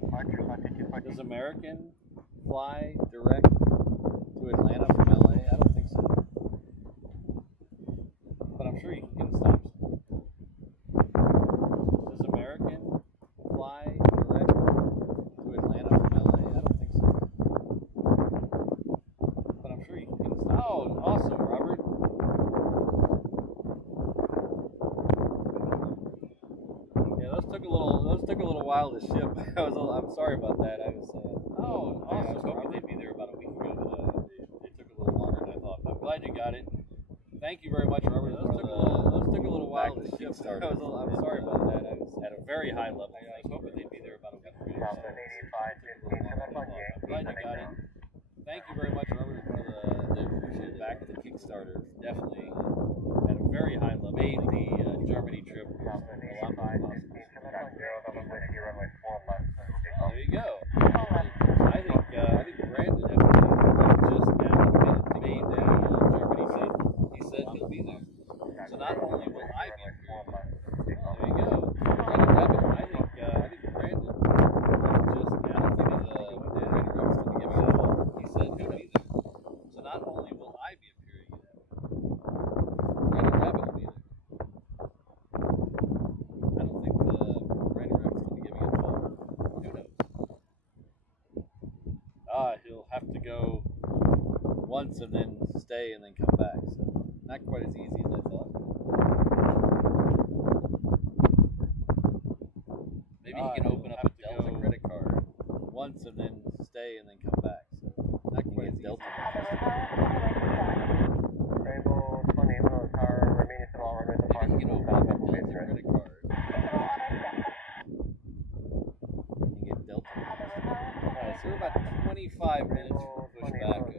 Departure, stop to 214. Does American fly direct to Atlanta from LA? I don't think so. But I'm sure you can get stops. Does American fly direct to Atlanta from LA? I don't think so. But I'm sure you can get stops. Oh, awesome, Robert. Yeah, those took a little while to ship. I'm sorry about that. I was hoping they'd be there about a week ago, but they took a little longer than I thought. I'm glad you got it. Thank you very much, Robert. Those took a little while to ship. I'm sorry about that. I was at a very high level. I was hoping they'd be there about a week ago. I'm glad you got it. Thank you very much, Robert. One of the appreciate back to the Kickstarter. Definitely at a very high level. Made the Germany trip a lot more possible. There you go. I think Brandon just now made the Germany trip. He said he'll be there. So not only will I be there. There you go. I think Brandon just now thinking Brandon Rivers will be giving it a call. He said he'll be there. So not only will I be appearing in it, Brandon Rabbit will be there. I don't think Brandon Rabbit's going to be giving it a call. Who knows? He'll have to go once and then stay and then come back. So not quite as easy as I thought. Maybe he can open up a Delta credit card once and then stay and then come back. So not quite as Delta. Rainbow 20, tower, remaining to all runway departure. Maybe he can open up a Delta credit card and get Delta. Alright, so we're about 25 minutes from pushback of the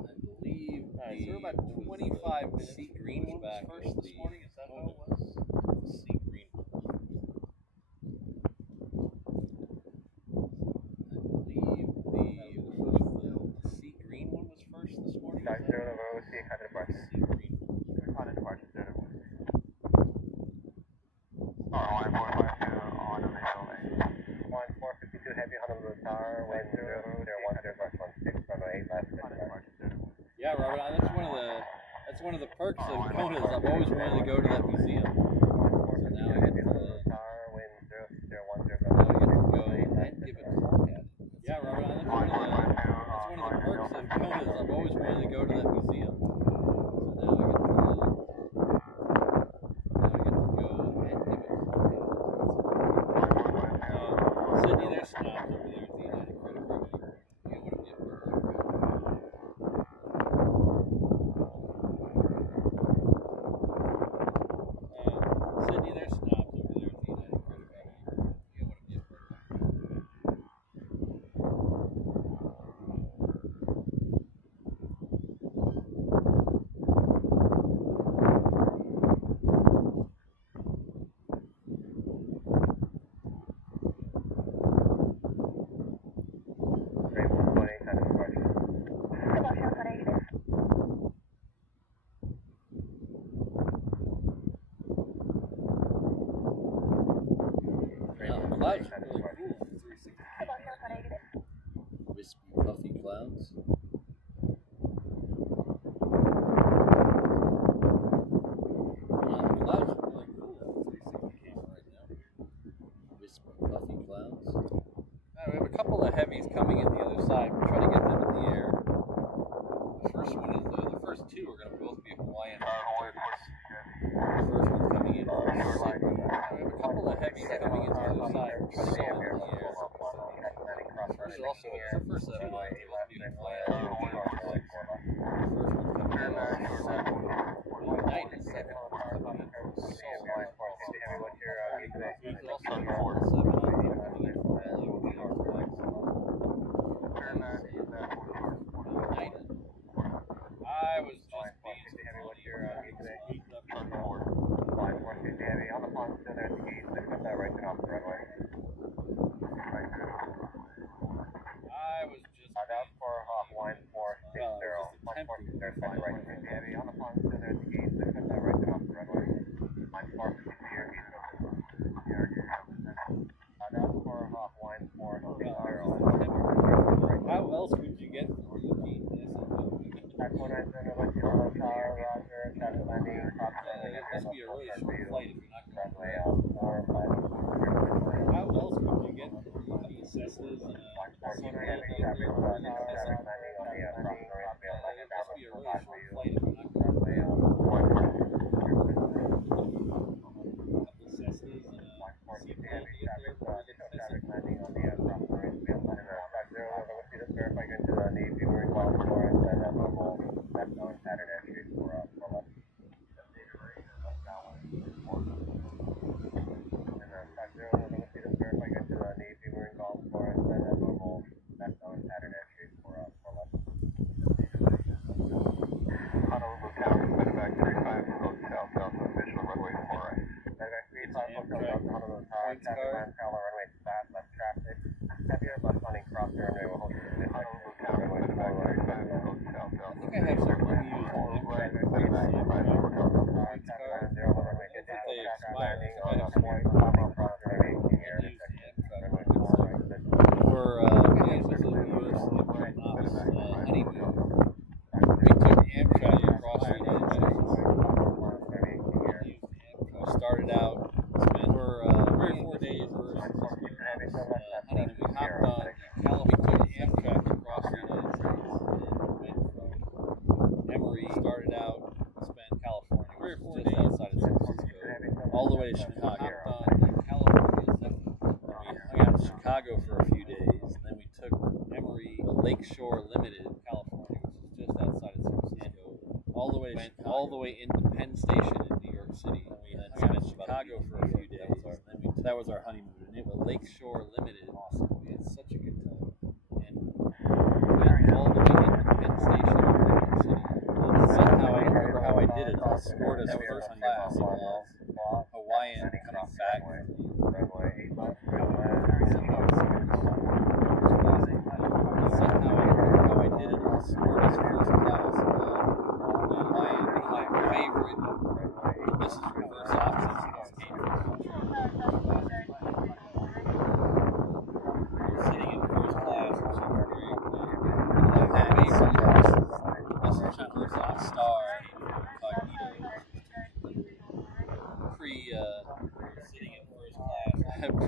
I believe we're about 25 5 minutes. Sea green was back first this morning. Is that how it was? The sea green one. The sea green one was first this morning. Dive 0 November Whiskey, contact departure. Sea green. Contact departure, 0 November Whiskey. Line 452 on the visual lane. Line 452 heavy, Honolulu Tower, wind 010 runway 8 left, departure 0. Yeah, Robert, that's one of the perks of Kona is I've always wanted to go to that museum. Line 452 Now I get heavy, to Honolulu Tower, wind 0010 go and give a talk at it. Yeah, Robert, that's one of the perks of Kona is I've always wanted to go to that museum. So now I get to go and give a talk at it. Sydney, there's snobs over there at the United Credit Card. You don't want to be a part of that crowd. Sydney, there's snobs over there at the United Credit Card. You don't want to be a part of that crowd. Great 120, contact departure. Clouds are really cool. 360. Wispy, puffy clouds. Clouds are really cool. 360 camera right now. Wispy, puffy clouds. We have a couple of heavies coming in the other side. We're trying to get them in the air. The first one is the first two are going to both be Hawaiian. The first one's coming in from Sydney. We have a couple of heavies coming in the other side. We're trying to get them in the air. First is also the first set of both be Hawaiian. The first one's coming in from United. Second one's coming in from Seoul. There's also 7 coming in from LA. United. I was just being so funny. Line 450 heavy on the pond, still there at the gate, lift up that right turn off the runway. I was just Out for line 460, 146 there, set right 50 heavy on the pond, still there at the gate, lift up that right turn off the runway. Line 450 your gate open. Out for line 460, how else would you get from Eugene to SFO? Tax 190, let you know, tower, roger, traffic landing, top It must be a really short flight if you're not going runway to 455. How else would you get from Eugene Cessnas and a Heavy traffic tower, landing on the It must be a really short flight if you're not going to runway Cessnas and a heavy traffic landing on the verify going to the Navy, we're in call for and set up normal left on pattern entry for left. And verify going to the Navy, we're in call for and set up normal left on pattern entry for left. Honolulu Tower, medevac 35, hotel, south official runway 4 right. Medevac 35, hotel, south Honolulu Tower, traffic land, parallel runway fast, left traffic. Heavier bus running cross the runway will hold you to the Honolulu Tower, runway medevac 35, hotel, south. I think I have some unused Amtrak tickets. They expire. I have some unused Amtrak for when I was in the U.S. Amtrak Ops honeymoon. We took Amtrak across the United States. We started out, spent for 3 or 4 days honeymoon. We hopped on California. We took Amtrak across the United States and went from Emory. Started out, spent California, 3 or 4 days outside of San Francisco, all the way to Chicago. Hopped on California. We hung out in Chicago for a few days, and then we took Emory, the Lakeshore Limited, California, which is just outside of San Francisco, all the way into Penn Station in New York City. And we hung out in Chicago for a few days, and then that was our honeymoon. And it was Lakeshore Limited. Awesome. We had such a good time, and we went all the way into Penn Station in New York City. And somehow I don't remember how I did class. It was Hawaiian coming back. How I did it was first class. My favorite. This is reverse options. Sitting in first class, which is great. My favorite. This is reverse off star. Sitting in first class.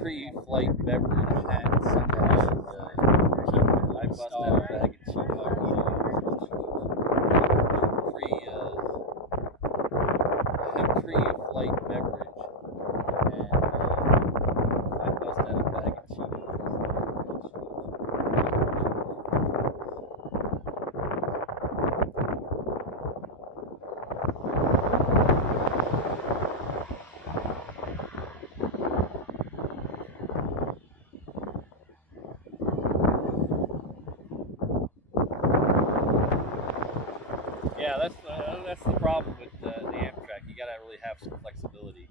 Pre-flight beverage had sometimes I bust out a bag of cheap pre-flight beverage and I bust out a bag of cheap. Yeah, that's the problem with the Amtrak. You gotta really have some flexibility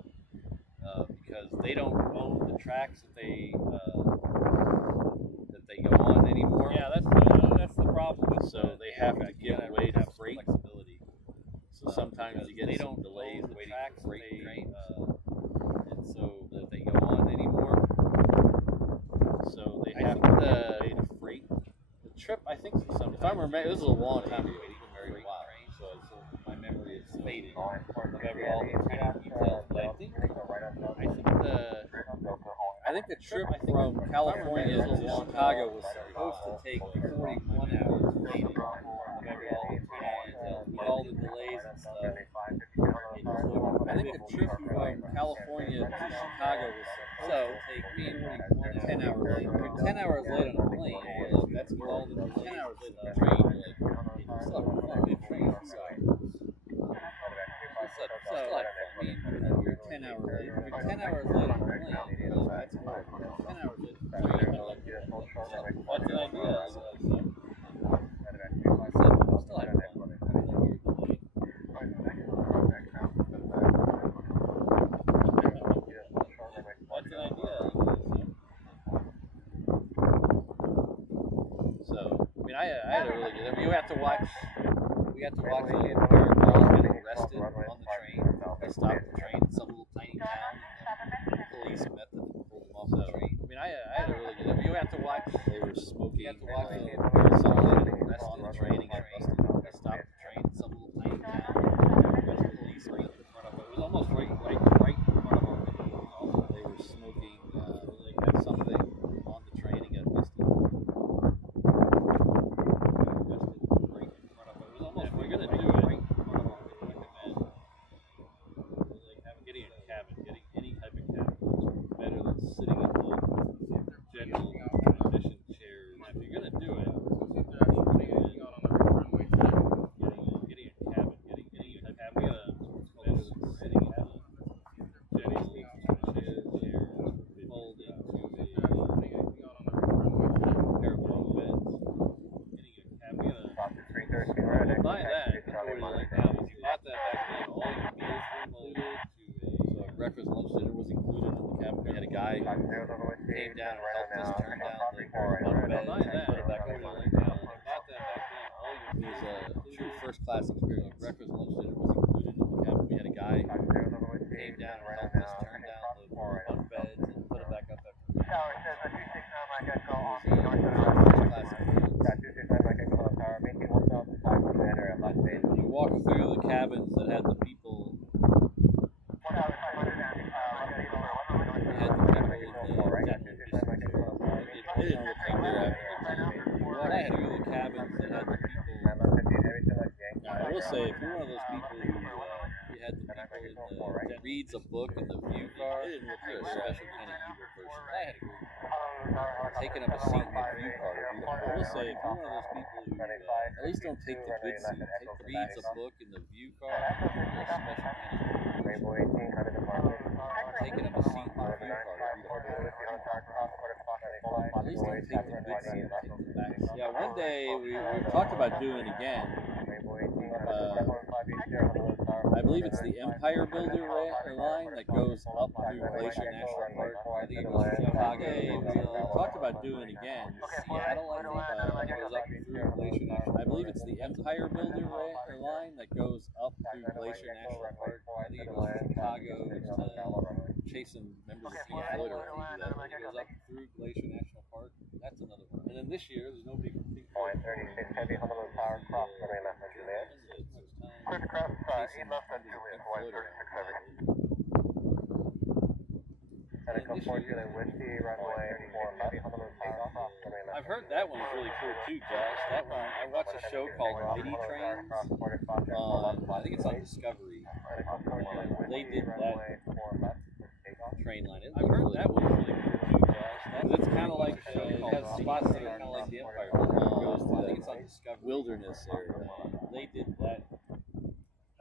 because they don't own the tracks that they go on anymore. Yeah, that's the problem with. So they have to give away to freight. Flexibility. So sometimes you get they don't delays waiting for freight trains, and so that they go on anymore. So they have to pay to freight. The trip, I think, if I remember, this was a long time ago. So my memory is fading. All the details, but I think the trip from California to Chicago was supposed to take 41 hours fading. With all the delays and stuff. I think the trip from California to Chicago was supposed to take 10 hours late. If you're 10 hours late on a plane, that's with all the 10 hours late on a train. Still have fun. Train inside. You're 10 hours late. If you're 10 hours late on a plane, that's more. 10 hours late on a train, what's an idea? Still have fun. What's an idea? So, I had a really good. We had to watch a pair of girls get arrested on the train. They stopped the train in some little tiny town, and the police met them and pulled them off the train. I had a really good. You had to watch. They were smoking. You had to watch someone get arrested on the train and get busted. They stopped the train in some little tiny town. The police right in front of it. It was almost right in front of our window. They were smoking something on the train and got busted. Breakfast, lunch, dinner was included in the cabin. We had a guy came down and helped us turn down the bunk beds and put it back over. It was a true first class experience. Breakfast, lunch, dinner was included in the cabin. We had a guy came down and helped us turn down the bunk beds and put it back up after. You walk through the cabins that had the people. I will say, if you're one of those people who you had the people that reads a book in the view car, you're a special kind of evil person. I had taken up a seat in the view car. I will say, if you're one of those people who at least don't take the good seat, reads a book in the view car, you're a special kind of evil person. Taking up a seat in the view car. At least don't take the good seat, take the back seat. Yeah, one day we've talked about doing it again. I believe it's the Empire Builder line that goes up through Glacier National Park. I think it goes from Chicago. Talked about doing it again. Seattle, I think, goes up through Glacier National. I believe it's the Empire Builder line that goes up through Glacier National Park. I think it goes from Chicago to chasing members of Team Floyd or anything like that. But it goes up through Glacier National Park. That's another one. And then this year, there's nobody from Pink Floyd. 36 Heavy, Honolulu Tower, cross runway left on Juliet. Clear to cross, E left on Juliet, Hawaii 36 Heavy. Medical 4 Juliet, Whiskey, runway 4 left, Honolulu Tower, cross runway left. I've heard that one's really cool too, Josh. That one, I watched a show called Midi Trains. I think it's on Discovery. They did that train line. I've heard that one's really cool too, Josh. It's kind of like, it has spots that are kind of like the Empire. I think it's on Discovery. Wilderness area. They did that.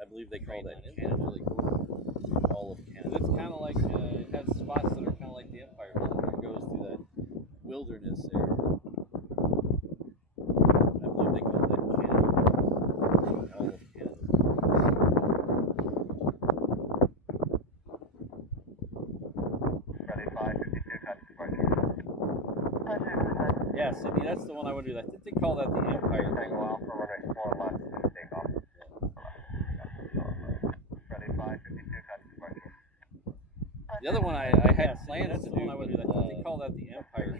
I believe they call that Canada. Really cool. All of Canada. It's kind of like, it has spots that are kind of like the Empire. It goes through that wilderness area. I believe they call that Canada. All of Canada. Ready 552, touch departure. Yeah, Sydney, that's the one I would do. I think they call that the Empire. Tango Alpha, runway 4 left, take off. Ready 552, touch departure. The other one I had plans to do. I would do that. I think they call that the Empire.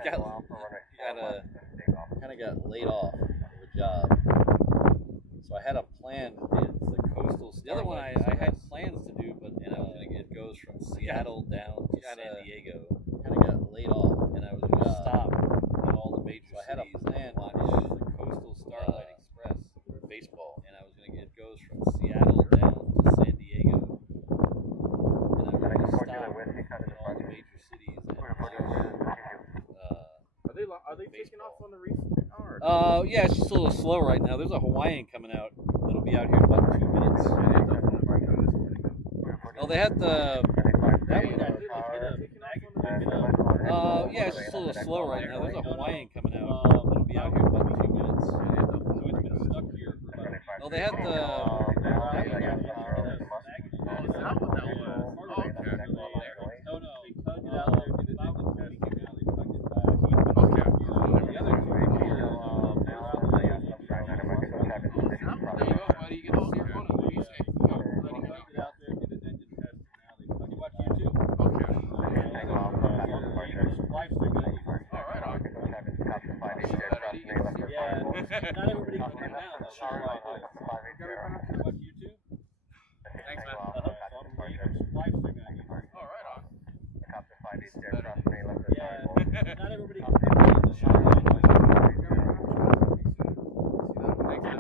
Kind of got laid off of a job, so I had a plan. It's the coastal. The other one I had plans to do, but it goes from Seattle down to San Diego. Kind of got laid off, and I was going to stop in all the major cities. I had a plan to do the Coastal Starlight Express for baseball, and I was going to it goes from Seattle down to San Diego, and I was going to stop in all the major cities. Are they taking off on the reef? Yeah, it's just a little slow right now. There's a Hawaiian coming out that'll be out here in about 2 minutes. Oh, they had the that one. Yeah, it's just a little slow right now. There's a Hawaiian coming out that'll be out here in about 2 minutes. So it's been stuck here for about. Oh, they had the. Is that what that was? Oh, okay. No, they tugged it out there. Did it out with the testing now. They tugged it back. So it's been stuck here. The other two are here. There you go, buddy. You get to see your phone. What do you say? Go. They tugged it out there. Did an engine test. Now they tugged it. You watch YouTube? Okay. Live stream. All right, on. Yeah, not everybody can come down. That's sure why I do. Watch YouTube? Thanks, man. Live streaming on YouTube. All right, on. Yeah, not everybody can come down. That's sure why I do. Thanks, man.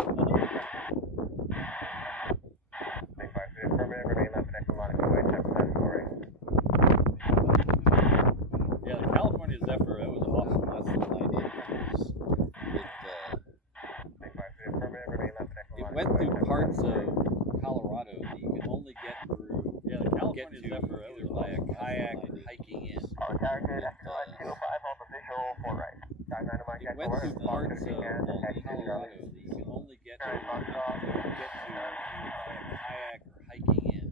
Yeah, the California Zephyr, that was awesome. That's the one I did. It went through parts of Colorado that you can only get through. Yeah, the California Zephyr, that was by a kayak or hiking in. It went through parts of Colorado that you can only get to by a kayak or hiking in.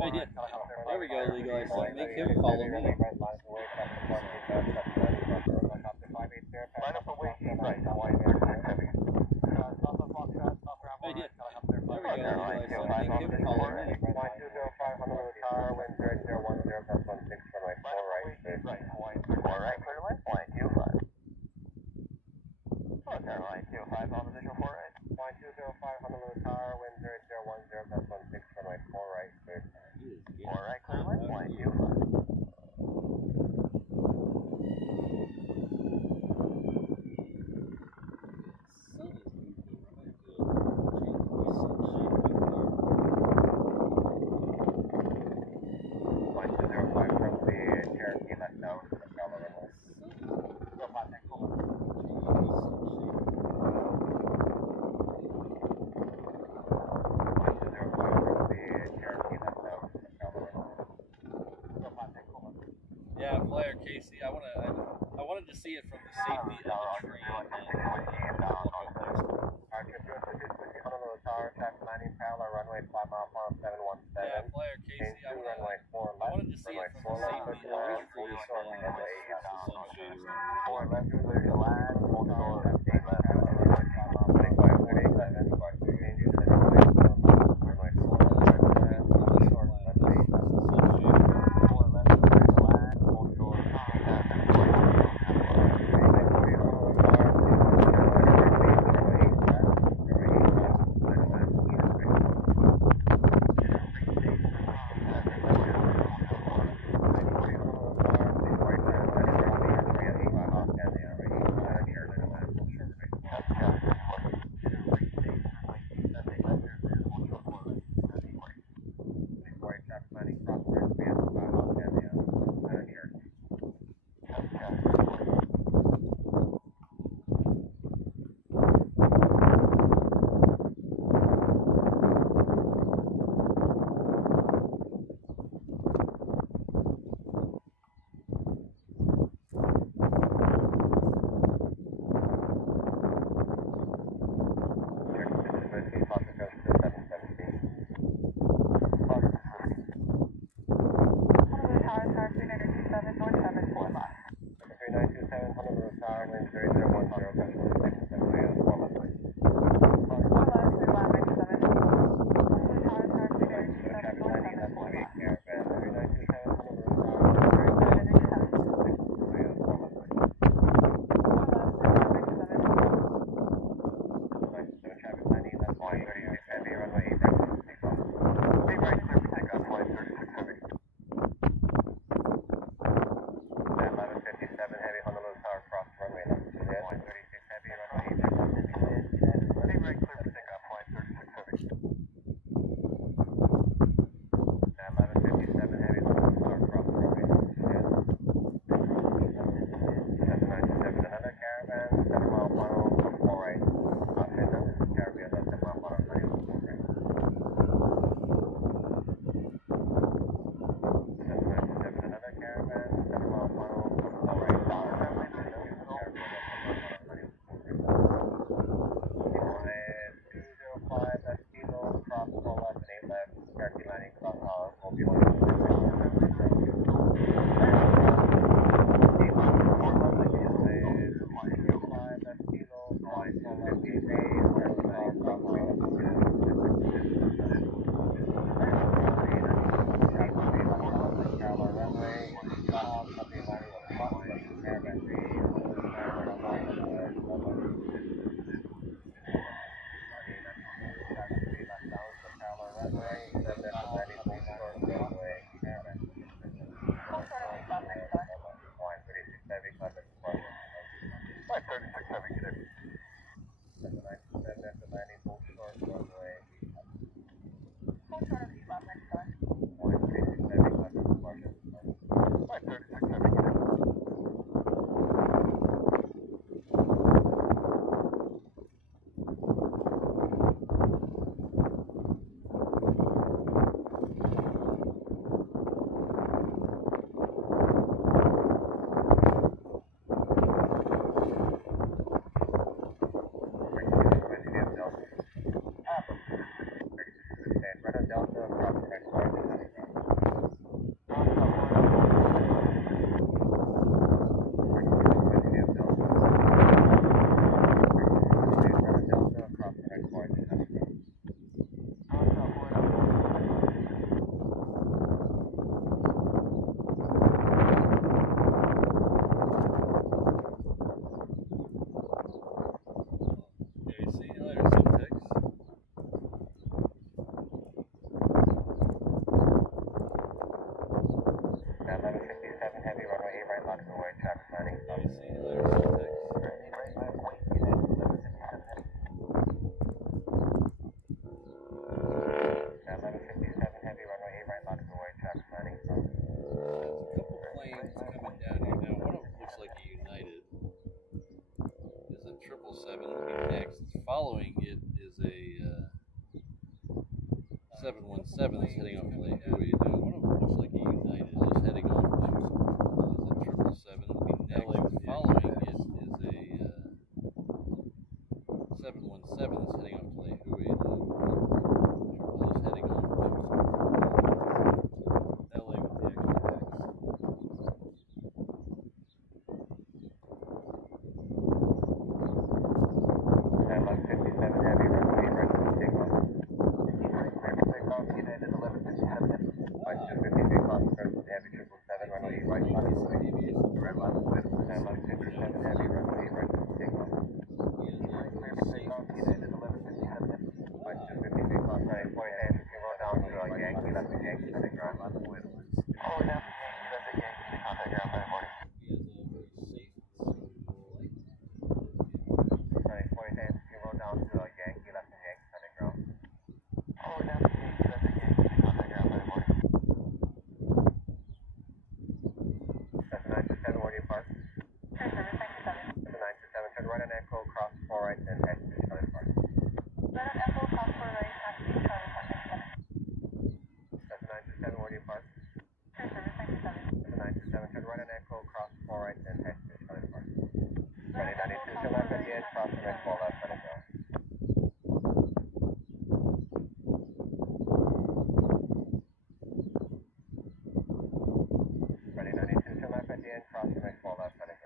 Oh, yeah. There we go, legalize that. Make him follow me. Line up the way east right, Hawaii 36 Heavy. Oh, yeah. There we go, legalize that. Make him follow me. 205 Honolulu Tower, wind 0010, that's 16 runway 4 right, Hawaii 4 right, clear line, flying 25. Hello, Caroline 25 on the visual 4 right. 205 Honolulu Tower, wind 0010, that's 16 runway 4 right, clear. 4 right, clear line, flying 25. Casey. I wanted to see it from the safety of the tree. Runway 5 mile final 717. Yeah, Flyer Casey. I runway 4 left. wanted to see it from the safety of the tree. Four left, clear to land. Hold short. Following it is a 717 that's heading off to Lake Honu. One of them looks like a United is heading off to the Next, following it is a 717 that's heading off to Livery. The triple is heading off to LA with the extra X. Airbus 57 Heavy, runway right to takeoff. Takeoff, United 1157. Flight 253, conference with Heavy 777, runway right to Airbus 57 Heavy, runway right to takeoff. Takeoff, United 1157. Flight 253, conference, point and you can roll down to Yankee, left to Yankee, to the ground. Oh, left to Yankee, left to Yankee, to contact ground, 540. Sorry, point and you can roll down to Yankee, left to Yankee, to the ground. Oh, left to Yankee, left to Yankee, to contact ground, 540. That's a 927, where do you park? 927. That's a 927, turn right on Echo, cross 4 right, then exit Charlie Park. Right on Echo, cross 4 right, exit Charlie Park, 97. That's a 927, where do you park? 927. That's a 927, turn right on Echo, cross 4 right, then exit Charlie Park. Ready, 92, turn left at the edge, cross the next wall left, let it go. Ready, 92, turn left at the end, cross the next wall left, let it go.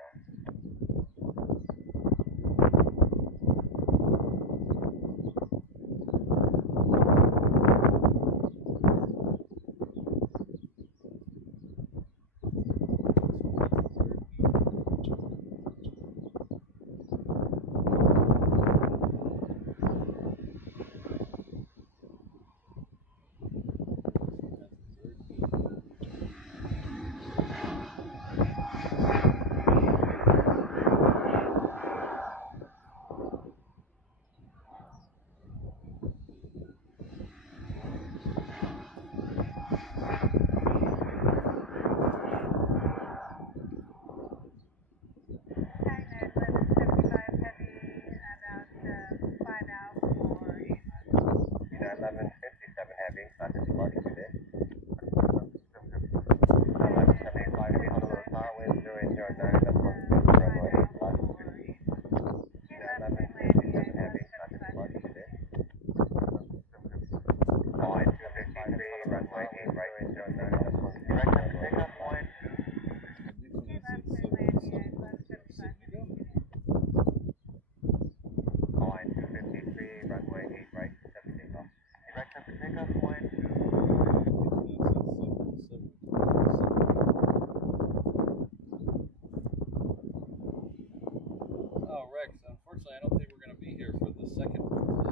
Unfortunately, I don't think we're going to be here for the second one today.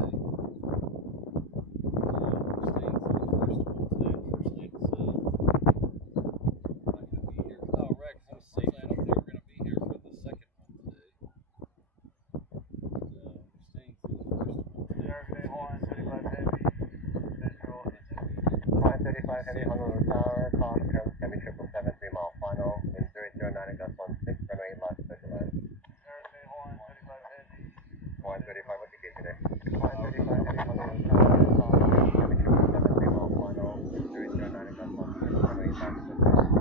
We're staying for the first one today. Unfortunately, it's not going to be here. Oh, Rex, I was saying I don't think we're going to be here for the second one today. We're staying for the first one today. 35 Heavy, Central. 535 Heavy, Honu Tower, call confirm, Heavy 777, 3 mile final, wind 009, gust 16, runway left, special line. 135, what you get today? 135 Heavy, Honu Tower, call confirm, Heavy 777, 3 mile final, wind 009, gust 16, runway left, special line.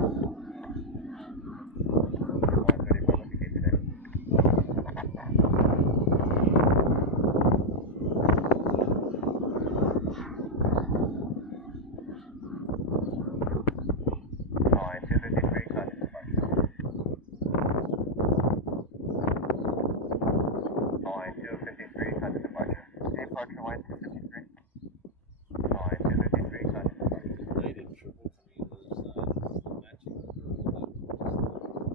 135, what you get today? Line 253, contact departure. Line 253, contact departure. Departure line 253. Line 253, contact departure. Related triple to me, those matching.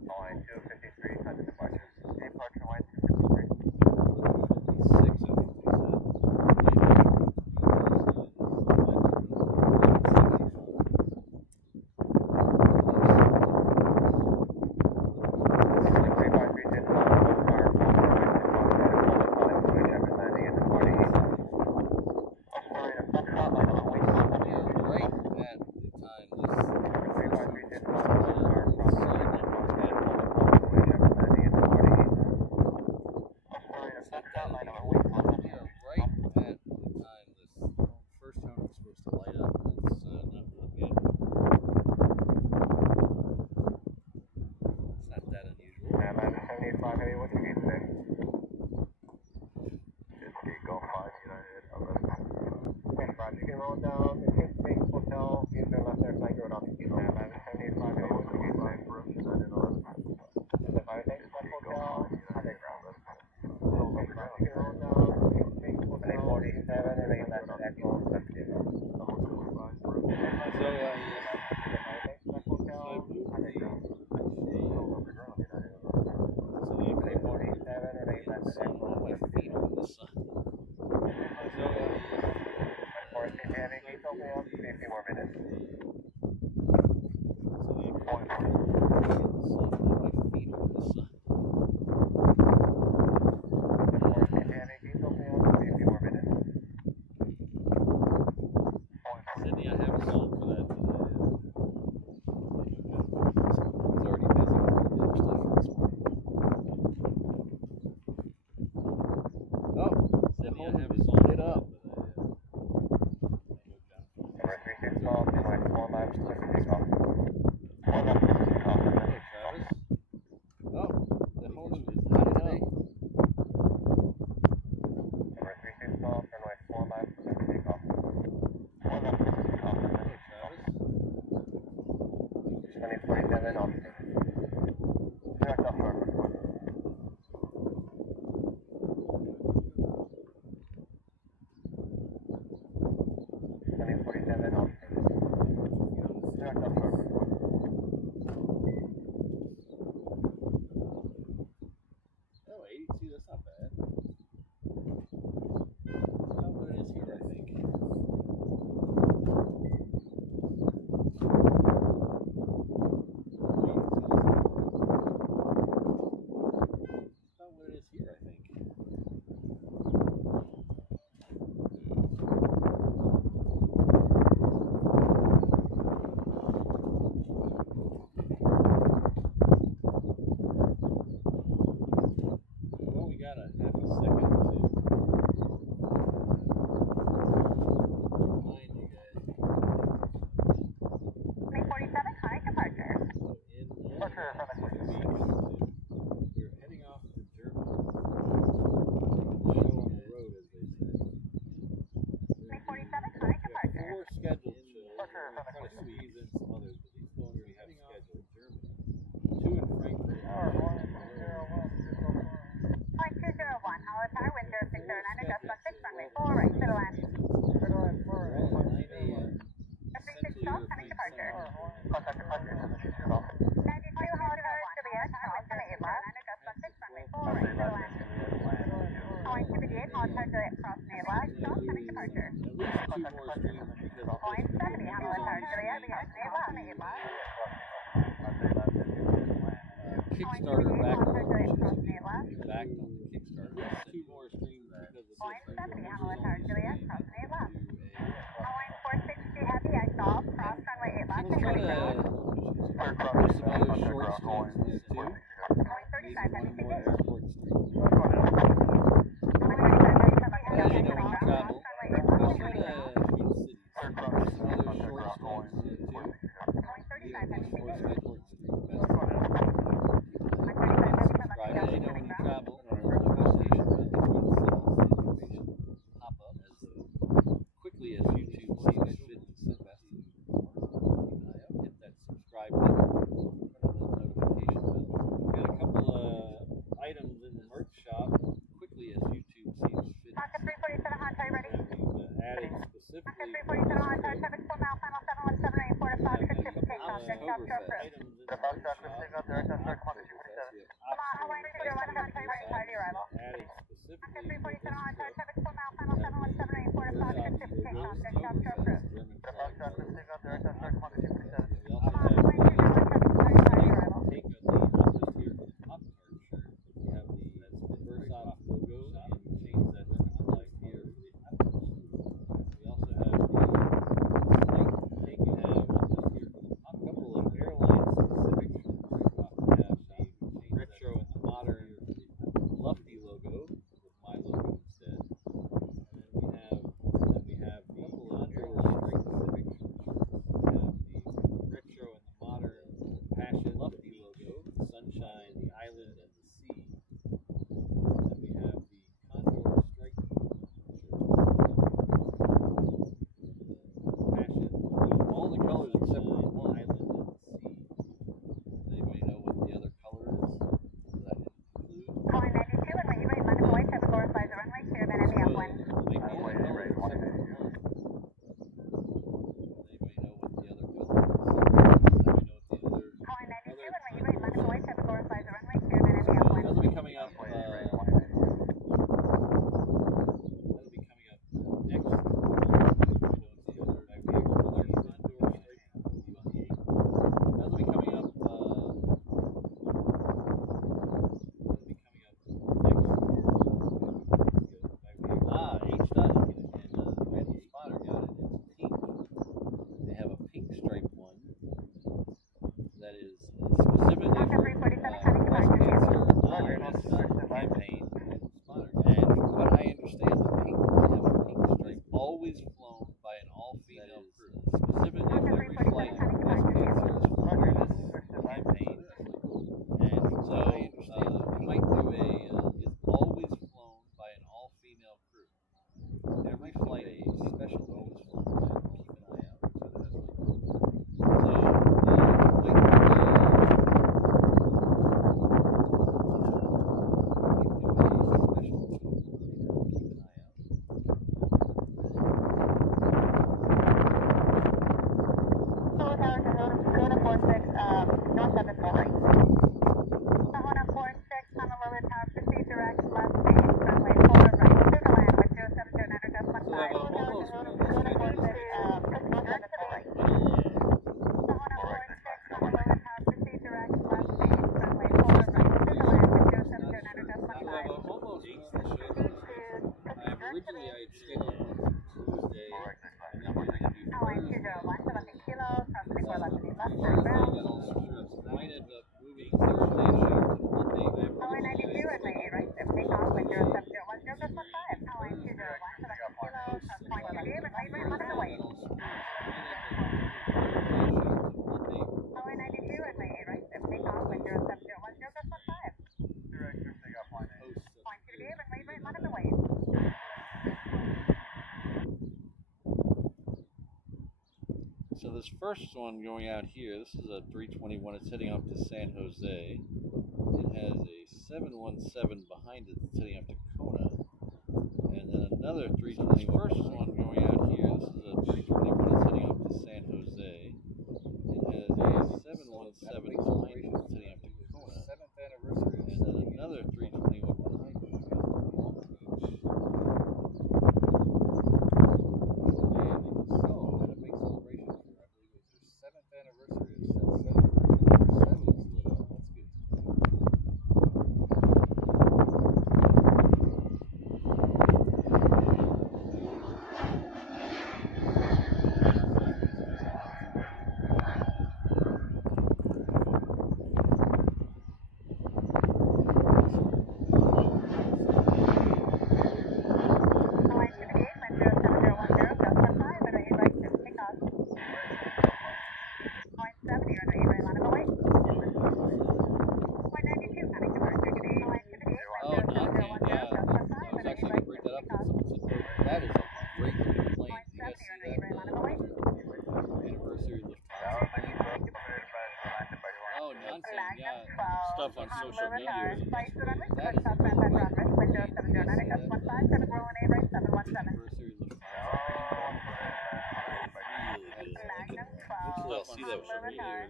Line 253, contact departure. Departure line 253. 56, I think they kilo down, the Cape Base Hotel, views are left there, flight road on the kilo. 75, you're going to get back for the fire tank, that hotel, high ground. Kilo down, Cape Base Hotel, 47, and then that's Echo 70. Kickstarter back on the Kickstarter. Two more streams because of this. always flown by an all-female crew, specifically for every flight SPA serves for this campaign. And so, Flight 2A is always flown by an all-female crew. Every flight a special bonus flight. Keep an eye out. So this first one going out here, this is a 321. It's heading up to San Jose. It has a 717 behind it that's heading up to Kona. And then another 321. This first one going out here, this is a 321. It's heading up to San Jose. It has a 717 behind it that's heading up to Kona. 7th anniversary. And then another 321 behind it. Stuff on social media. That is I'll see that one over here.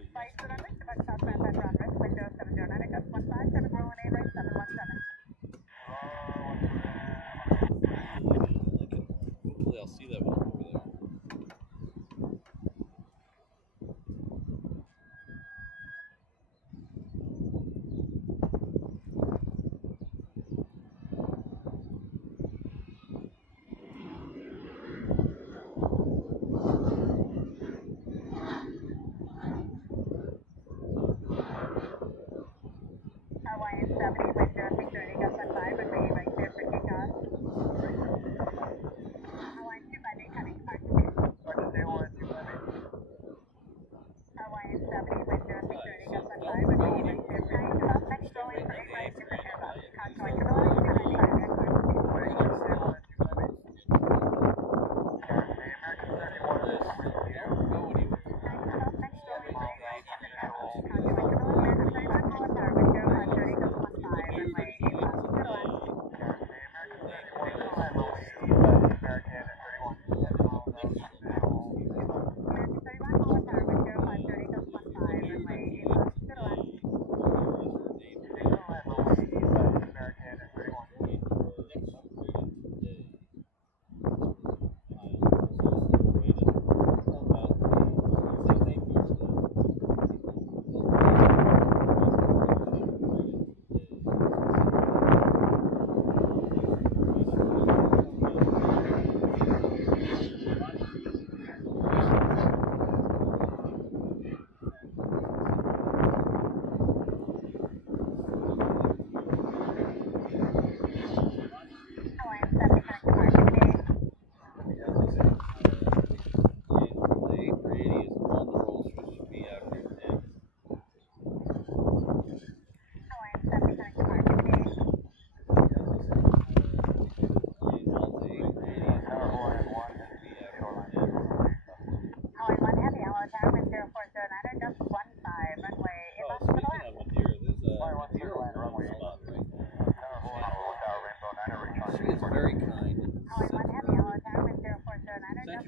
Hopefully I'll see that one over there.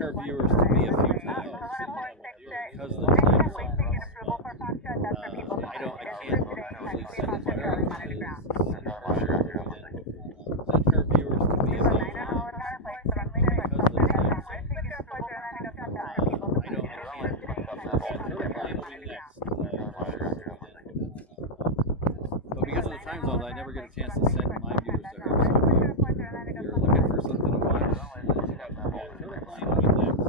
her viewers to me a few times because of the time zone. I can't usually send it to her. Send her viewers to me a few times because of the time zone. I can't send her plane will be next. But because of the time zones, I never get a chance to send my viewers to her. So if you're looking for something to watch, her plane will be next.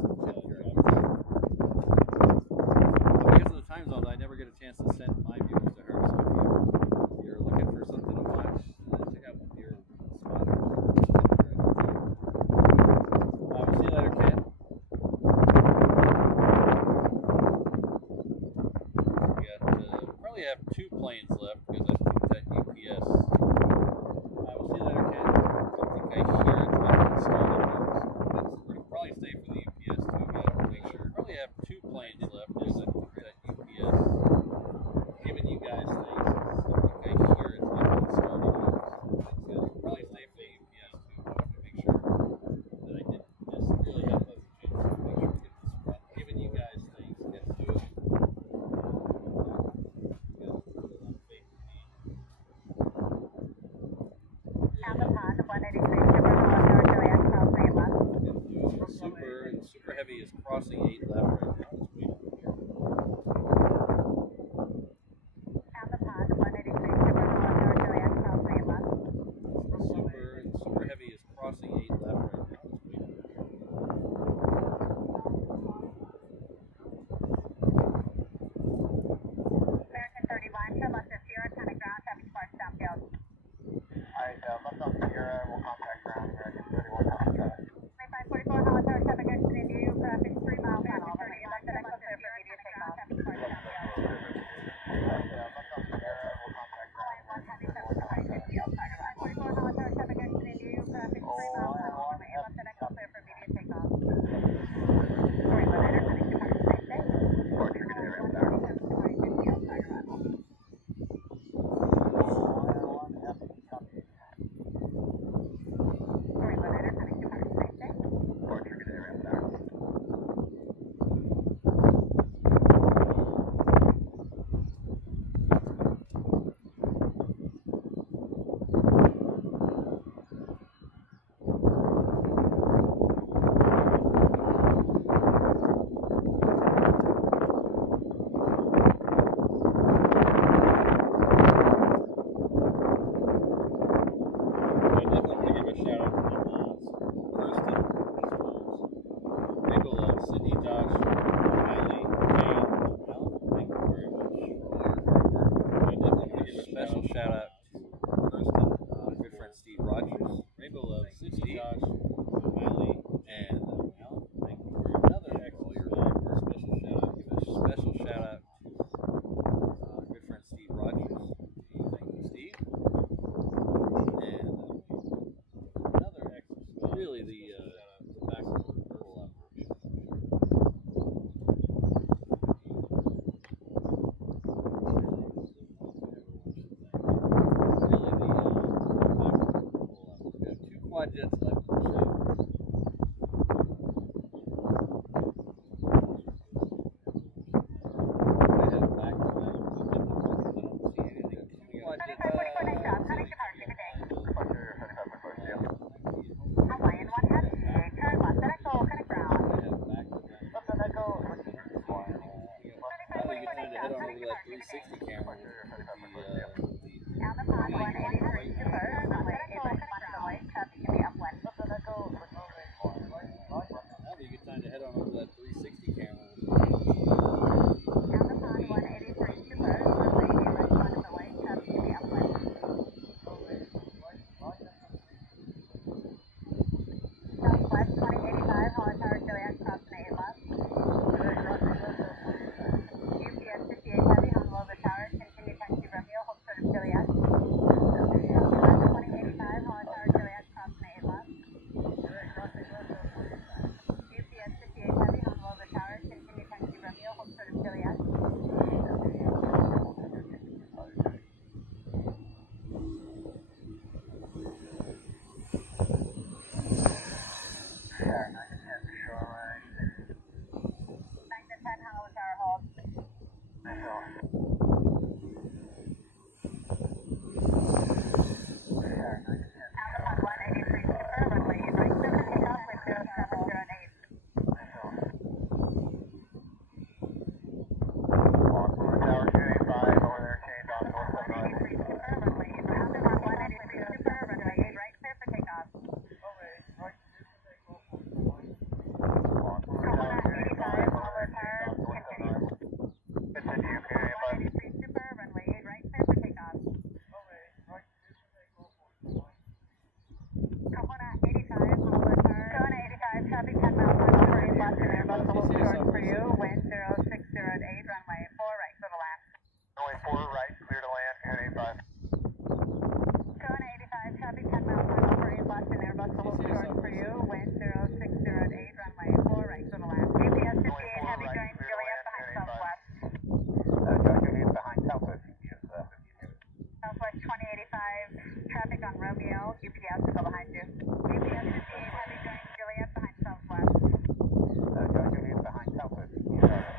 But because of the time zones, I never get a chance to send my viewers to her. So if you're looking for something to watch, check out one of your spotters. We'll see you later, Ken. We got probably have 2 planes left because I think that UPS. We'll see you later, Ken. I don't think I hear it when it started. We'll probably stay for the UPS too. We gotta make sure. Probably have 2 planes left because I think that UPS. Giving you guys things. I don't think I hear it when it started. We'll probably stay for the UPS too. I want to make sure that I didn't miss. Really have a chance to make sure we get this run. Giving you guys things. Get to it. Super heavy is crossing 8 left right now. Super heavy is crossing 8 left right now. American 31 to left of Sierra, kind of ground, traffic sparks downfield. Alright, left off Sierra, we'll contact ground, American 31 contact. 2544, Holland Tower, traffic exiting you, traffic 3 mile panel. Left of Sierra, immediate takeoff. Left off Sierra, we'll contact ground, American 31 contact. 44, Holland Tower, traffic exiting you, traffic 3 mile panel. Left of Echo, clear for immediate takeoff. Sorry, but I don't think you want to say that. Or trigger there and back. Or trigger there and back. Special shout out to Kirsten, good friend Steve Rogers, Rainbow Love, Cindy, Josh, Miley, and Alan. Thank you for another excellent special shout out. Give a special shout out to good friend Steve Rogers. Thank you, Steve. And another excellent, really the backbone of the whole operation. Quad jets left in the show. I have back to back. I don't see anything. Quad jets. 2544, nice job. Connect departure, good day. Departure 3544, see ya. Hawaiian 1 turn left at Echo, connect ground. I have back to back. Left on Echo, Now you get time to head on over to that 360 camera. Down the pond, 183 to first, runway 81 away, traffic in the upwind. Left on Echo, Now you get time to head on over to that 360 camera. Down the pond, 183 to first, runway 81 away, traffic in the upwind. Southwest 2085, Holland Tower, Juliet, crossing 8 left. UPS 58 heavy, Honolulu Tower. for you. Wind 0608, runway 4 right for the land. Runway 4 right, clear to land, and 85. 285, traffic 10 miles per hour, over 8 left, and Airbus will hold short for you. Wind 0608, runway 4 right for the land. GPS 58, heavy going Juliet behind southwest. Juliet behind southwest, GPS 58. Southwest 2085, traffic on Romeo, UPS to go behind you. UPS 58, heavy going Juliet behind southwest. Juliet behind southwest, Southwest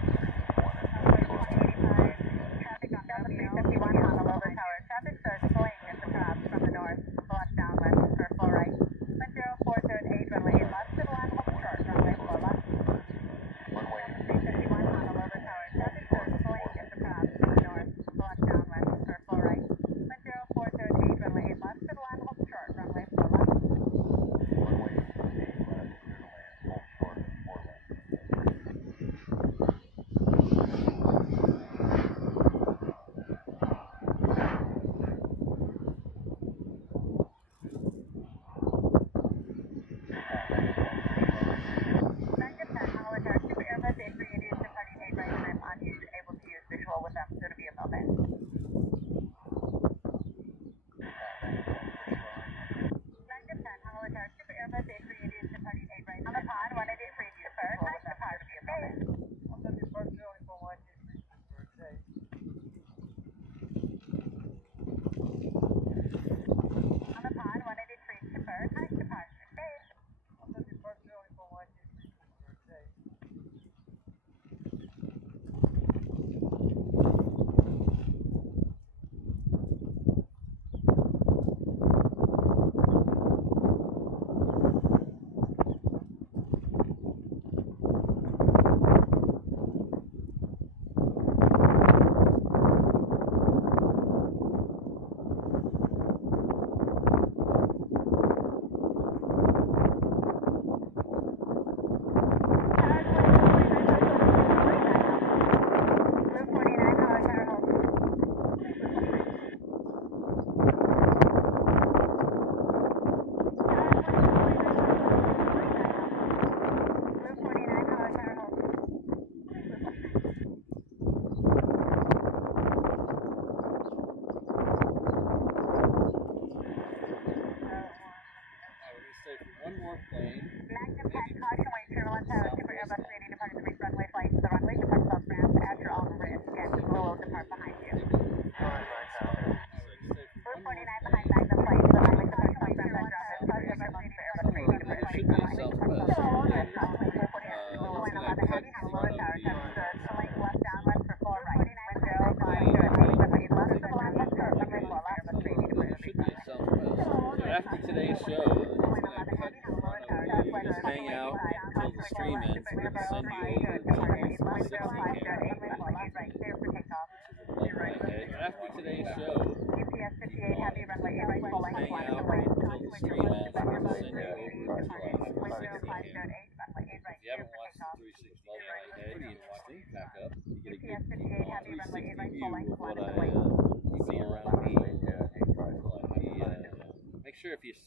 2085, traffic on Romeo, 351 Honolulu Tower. Traffic starts pulling at the cross from the north, left downwind for 4 right. Wind 0408, runway 8 left to the land, hold short, runway 4 left. 351 Honolulu Tower. Traffic starts pulling at the cross from the north, left downwind for 4 right. Wind 0408, runway 8 left to the land, hold short, runway 4 left.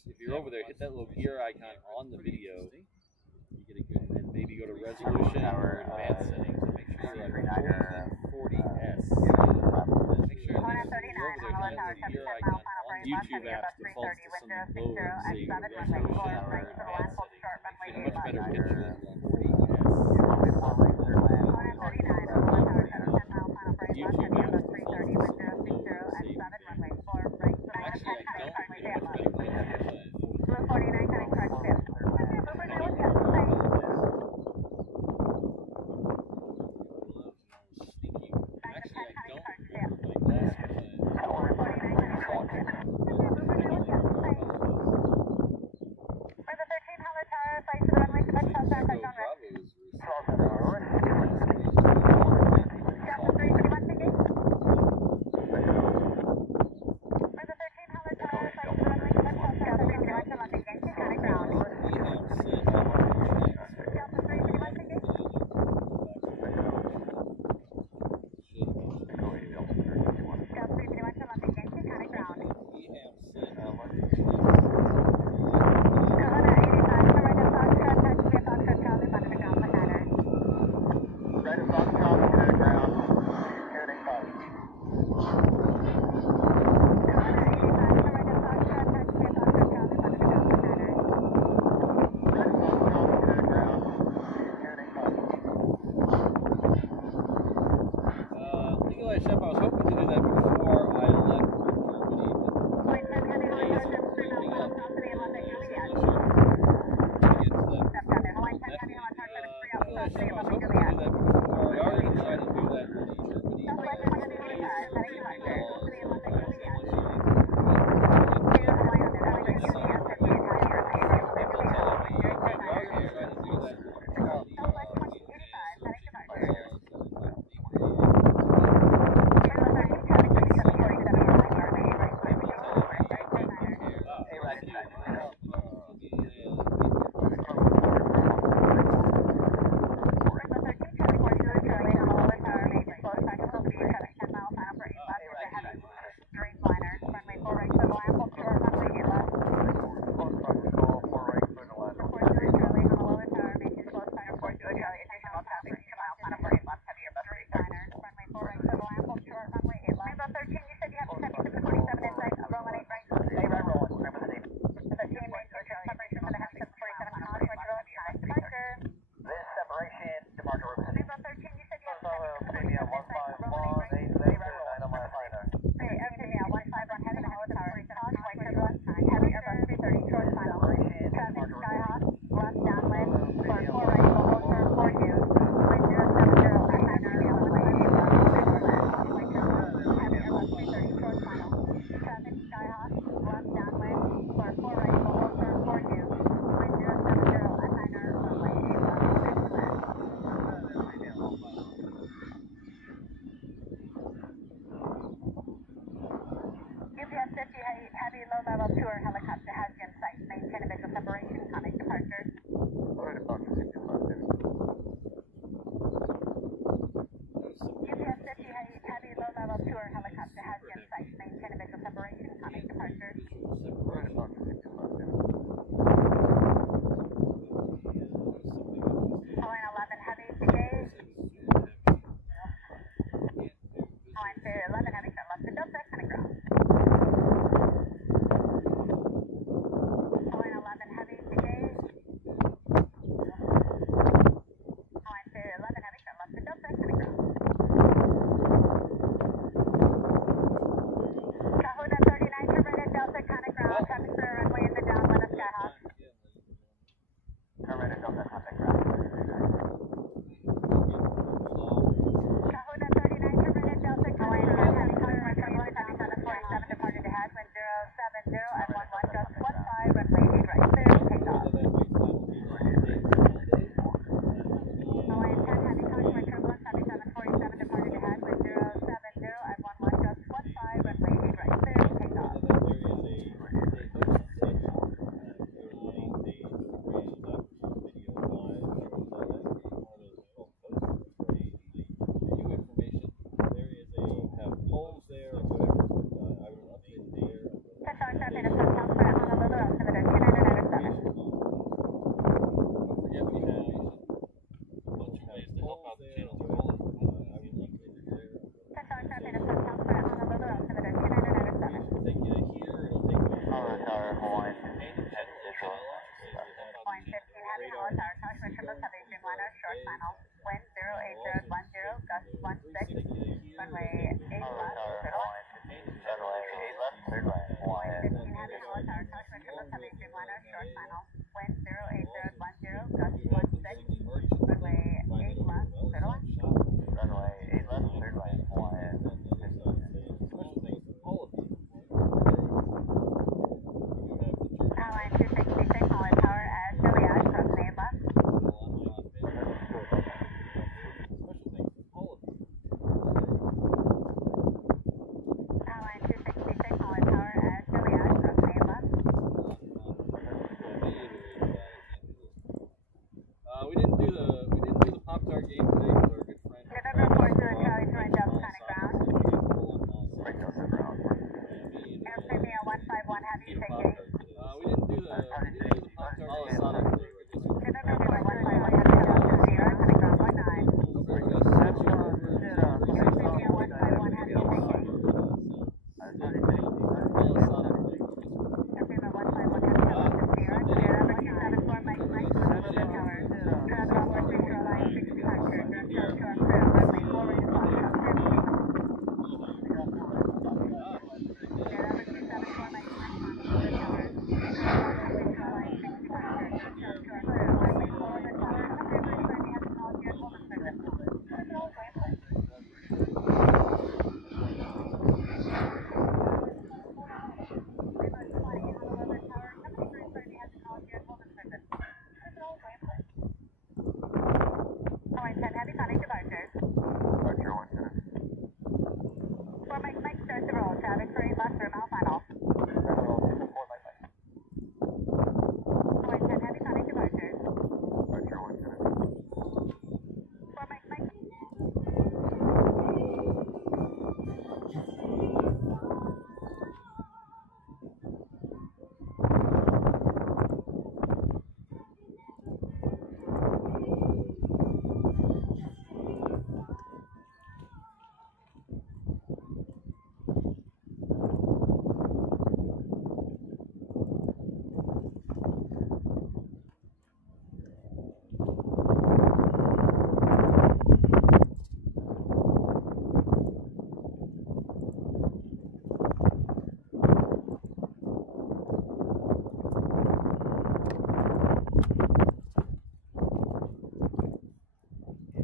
If you're over there, hit that little gear icon on the video. You get a good, and then maybe go to resolution or advanced settings and make sure you have 40S. Make sure that you're over there, hit that little gear icon on the YouTube app defaults to something lower, say resolution or advanced settings. Get a much better picture than 40S. YouTube app defaults to something lower, say actually, I don't get a much better picture. Blue 49 coming correct too. Southbound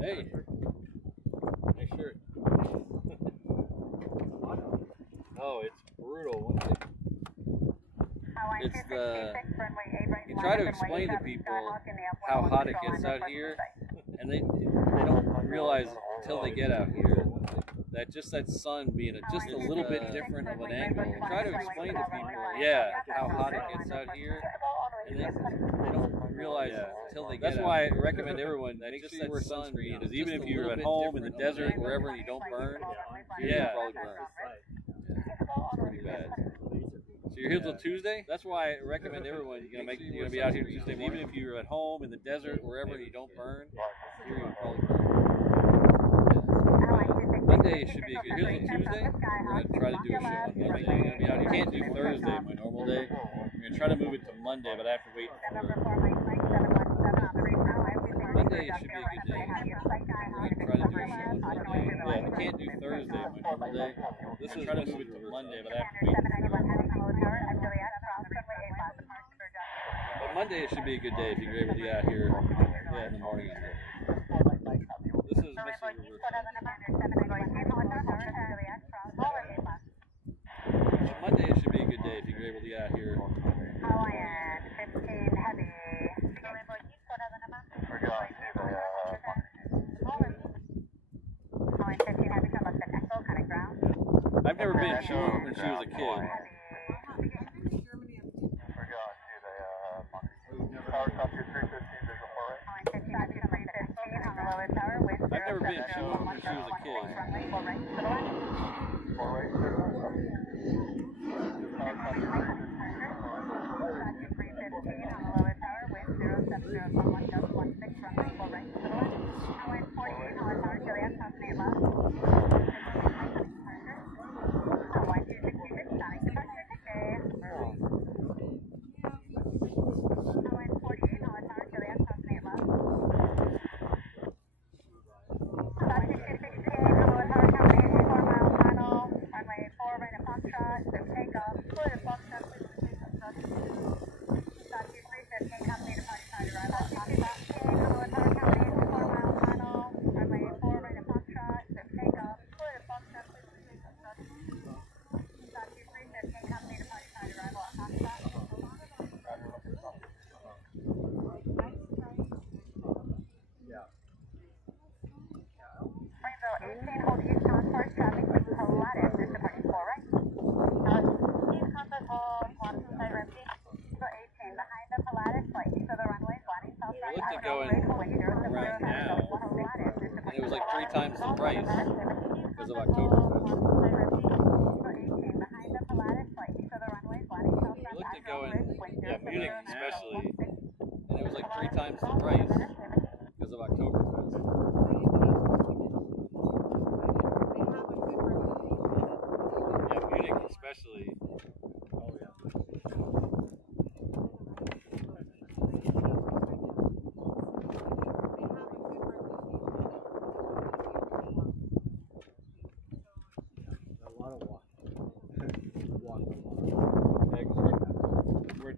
Hey. Nice shirt. Oh, it's brutal. It's the... You try to explain to people how hot it gets out here, and they don't realize until they get out here that just that sun being just a little bit different of an angle. You try to explain to people, how hot it gets out here, and they don't realize until they get out. That's why I recommend everyone make sure you wear sunscreen, because even if you're at home in the desert, wherever you don't burn, you probably burn. It's pretty bad. So you're here till Tuesday? That's why I recommend everyone, you're gonna be out here Tuesday morning. Even if you're at home in the desert, wherever you don't burn, you're gonna probably burn. Monday should be a good day. Tuesday, we're gonna try to do a show on Monday. You're gonna be out. You can't do Thursday, my normal day. We're gonna try to move it to Monday, but I have to wait for Monday. Should be a good day. We're gonna try to do a show on Monday. Yeah, we can't do Thursday, my normal day. This is try to move it to Monday, but I have to wait But Monday should be a good day if you're able to get out here. In the morning. This is Missy Monday should be a good day if you're able to get out here. Hawaiian 15 heavy. Hawaiian 15 heavy, come up to Echo, kind of ground. I've never been. She went when she was a kid. We're going to the Power Top 315 visual 4 right. Hawaiian 15 heavy, come up to 15 on the lower tower. I've never been. She went when she was a kid. Runway 4 right to the left. 4 right, clear. Power Top 315. 315 on the lower tower, wind 07011, just 16, runway 4 right to the left. Hawaiian 48, lower tower, Juliet, consonant left. Hawaiian 266, sonic departure, good day. Hawaiian 48, lower tower, Juliet, consonant left. Hawaiian 268, lower tower, company 4 mile final, runway 4 right at Foxtrot, takeoff, clear to Foxtrot, please proceed to instructions. Times the price because of Oktoberfest. We looked at going, Munich especially, and it was like 3 times the price because of Oktoberfest. Munich especially. Oh yeah.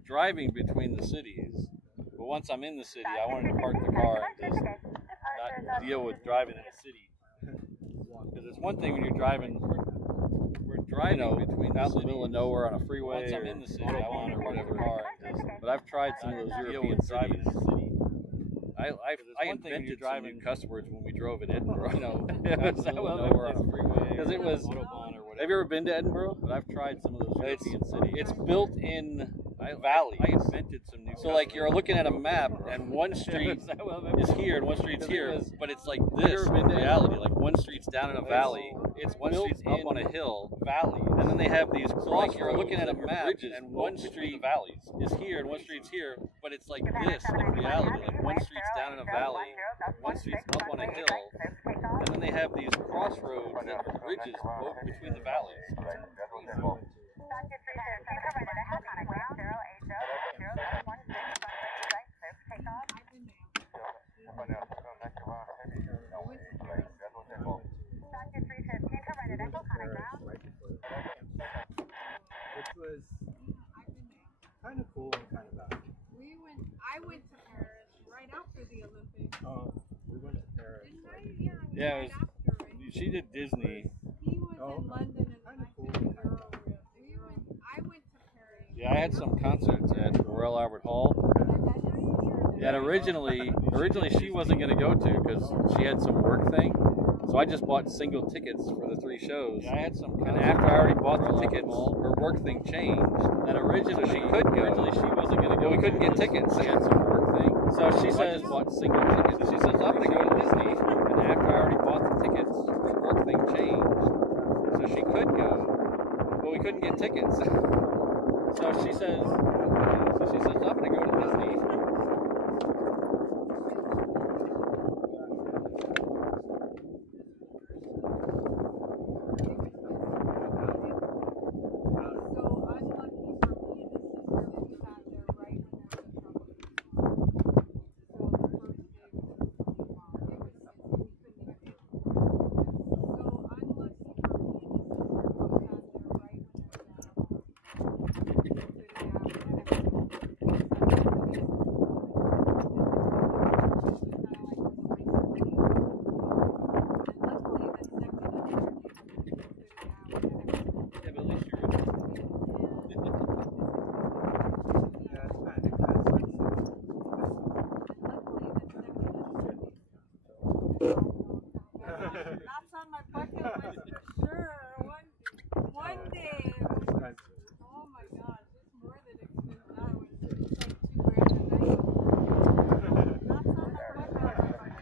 Driving between the cities, but once I'm in the city, I wanted to park the car and just not deal with driving in the city. Because it's one thing when you're driving, we're driving between out in the middle of nowhere on a freeway. Once I'm in the city, I want to whatever car. But I've tried some of those European cities. I invented some new cuss words when we drove in Edinburgh. Out in the middle of nowhere on a freeway. Because it was. Have you ever been to Edinburgh? But I've tried some of those European cities. It's built in valleys. I invented some new. So like you're looking at a map, and one street is here and one street's here, but it's like this in reality. Like one street's down in a valley, it's one street's up on a hill, valley, and then they have these crossroads. So like you're looking at a map, and one street valleys is here and one street's here, but it's like this in reality. Like one street's down in a valley, one street's up on a hill, and then they have these crossroads and bridges between the valleys. Which was kind of cool and kind of bad. I went to Paris right after the Olympics. Oh, we went to Paris. Didn't I? Yeah, it was, she did Disney. He was in London and Kind of cool. I went to Paris. Yeah, I had some concerts at Royal Albert Hall. That originally she wasn't going to go to because she had some work thing. So I just bought single tickets for the 3 shows. Yeah, I had some. And after I already bought the tickets, her work thing changed. And originally she could go. Originally she wasn't going to go. We couldn't get tickets. She had some work thing. So she says, bought single tickets. She says, I'm going to go to Disney. And after I already bought the tickets, her work thing changed. So she could go, but we couldn't get tickets. So she says, I'm going to go to Disney. That's on my bucket list for sure. One day. Oh my gosh, it's more than expensive now. It's like $2,000 a night. That's on my bucket list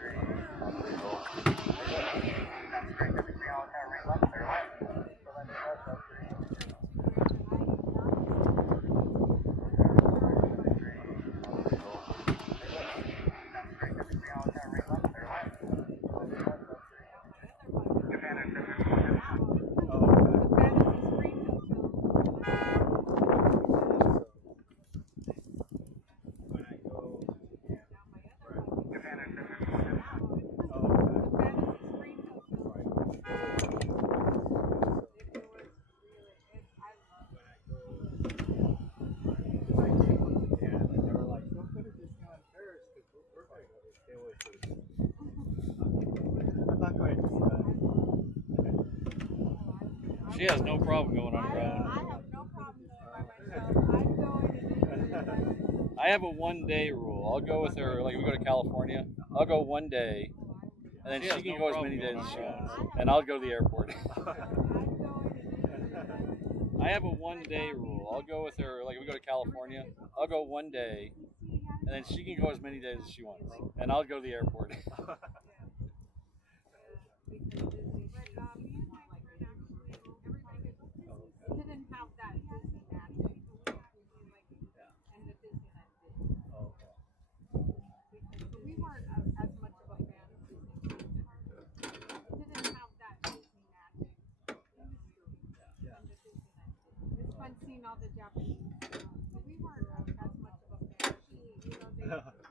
She has no problem going on her own. I have no problem going by myself. I'm going to I have a 1-day rule. I'll go with her, like we go to California, I'll go 1 day, and then she can go as many days as she wants, and I'll go to the airport. I have a 1-day rule. I'll go with her, like we go to California, I'll go 1 day, and then she can go as many days as she wants, and I'll go to the airport. didn't have that Disney magic and the Disneyland did. Because we weren't as much of a fan of Disney. It didn't have that Disney magic and the Disneyland did. It's fun seeing all the Japanese stuff, but we weren't as much of a fan. They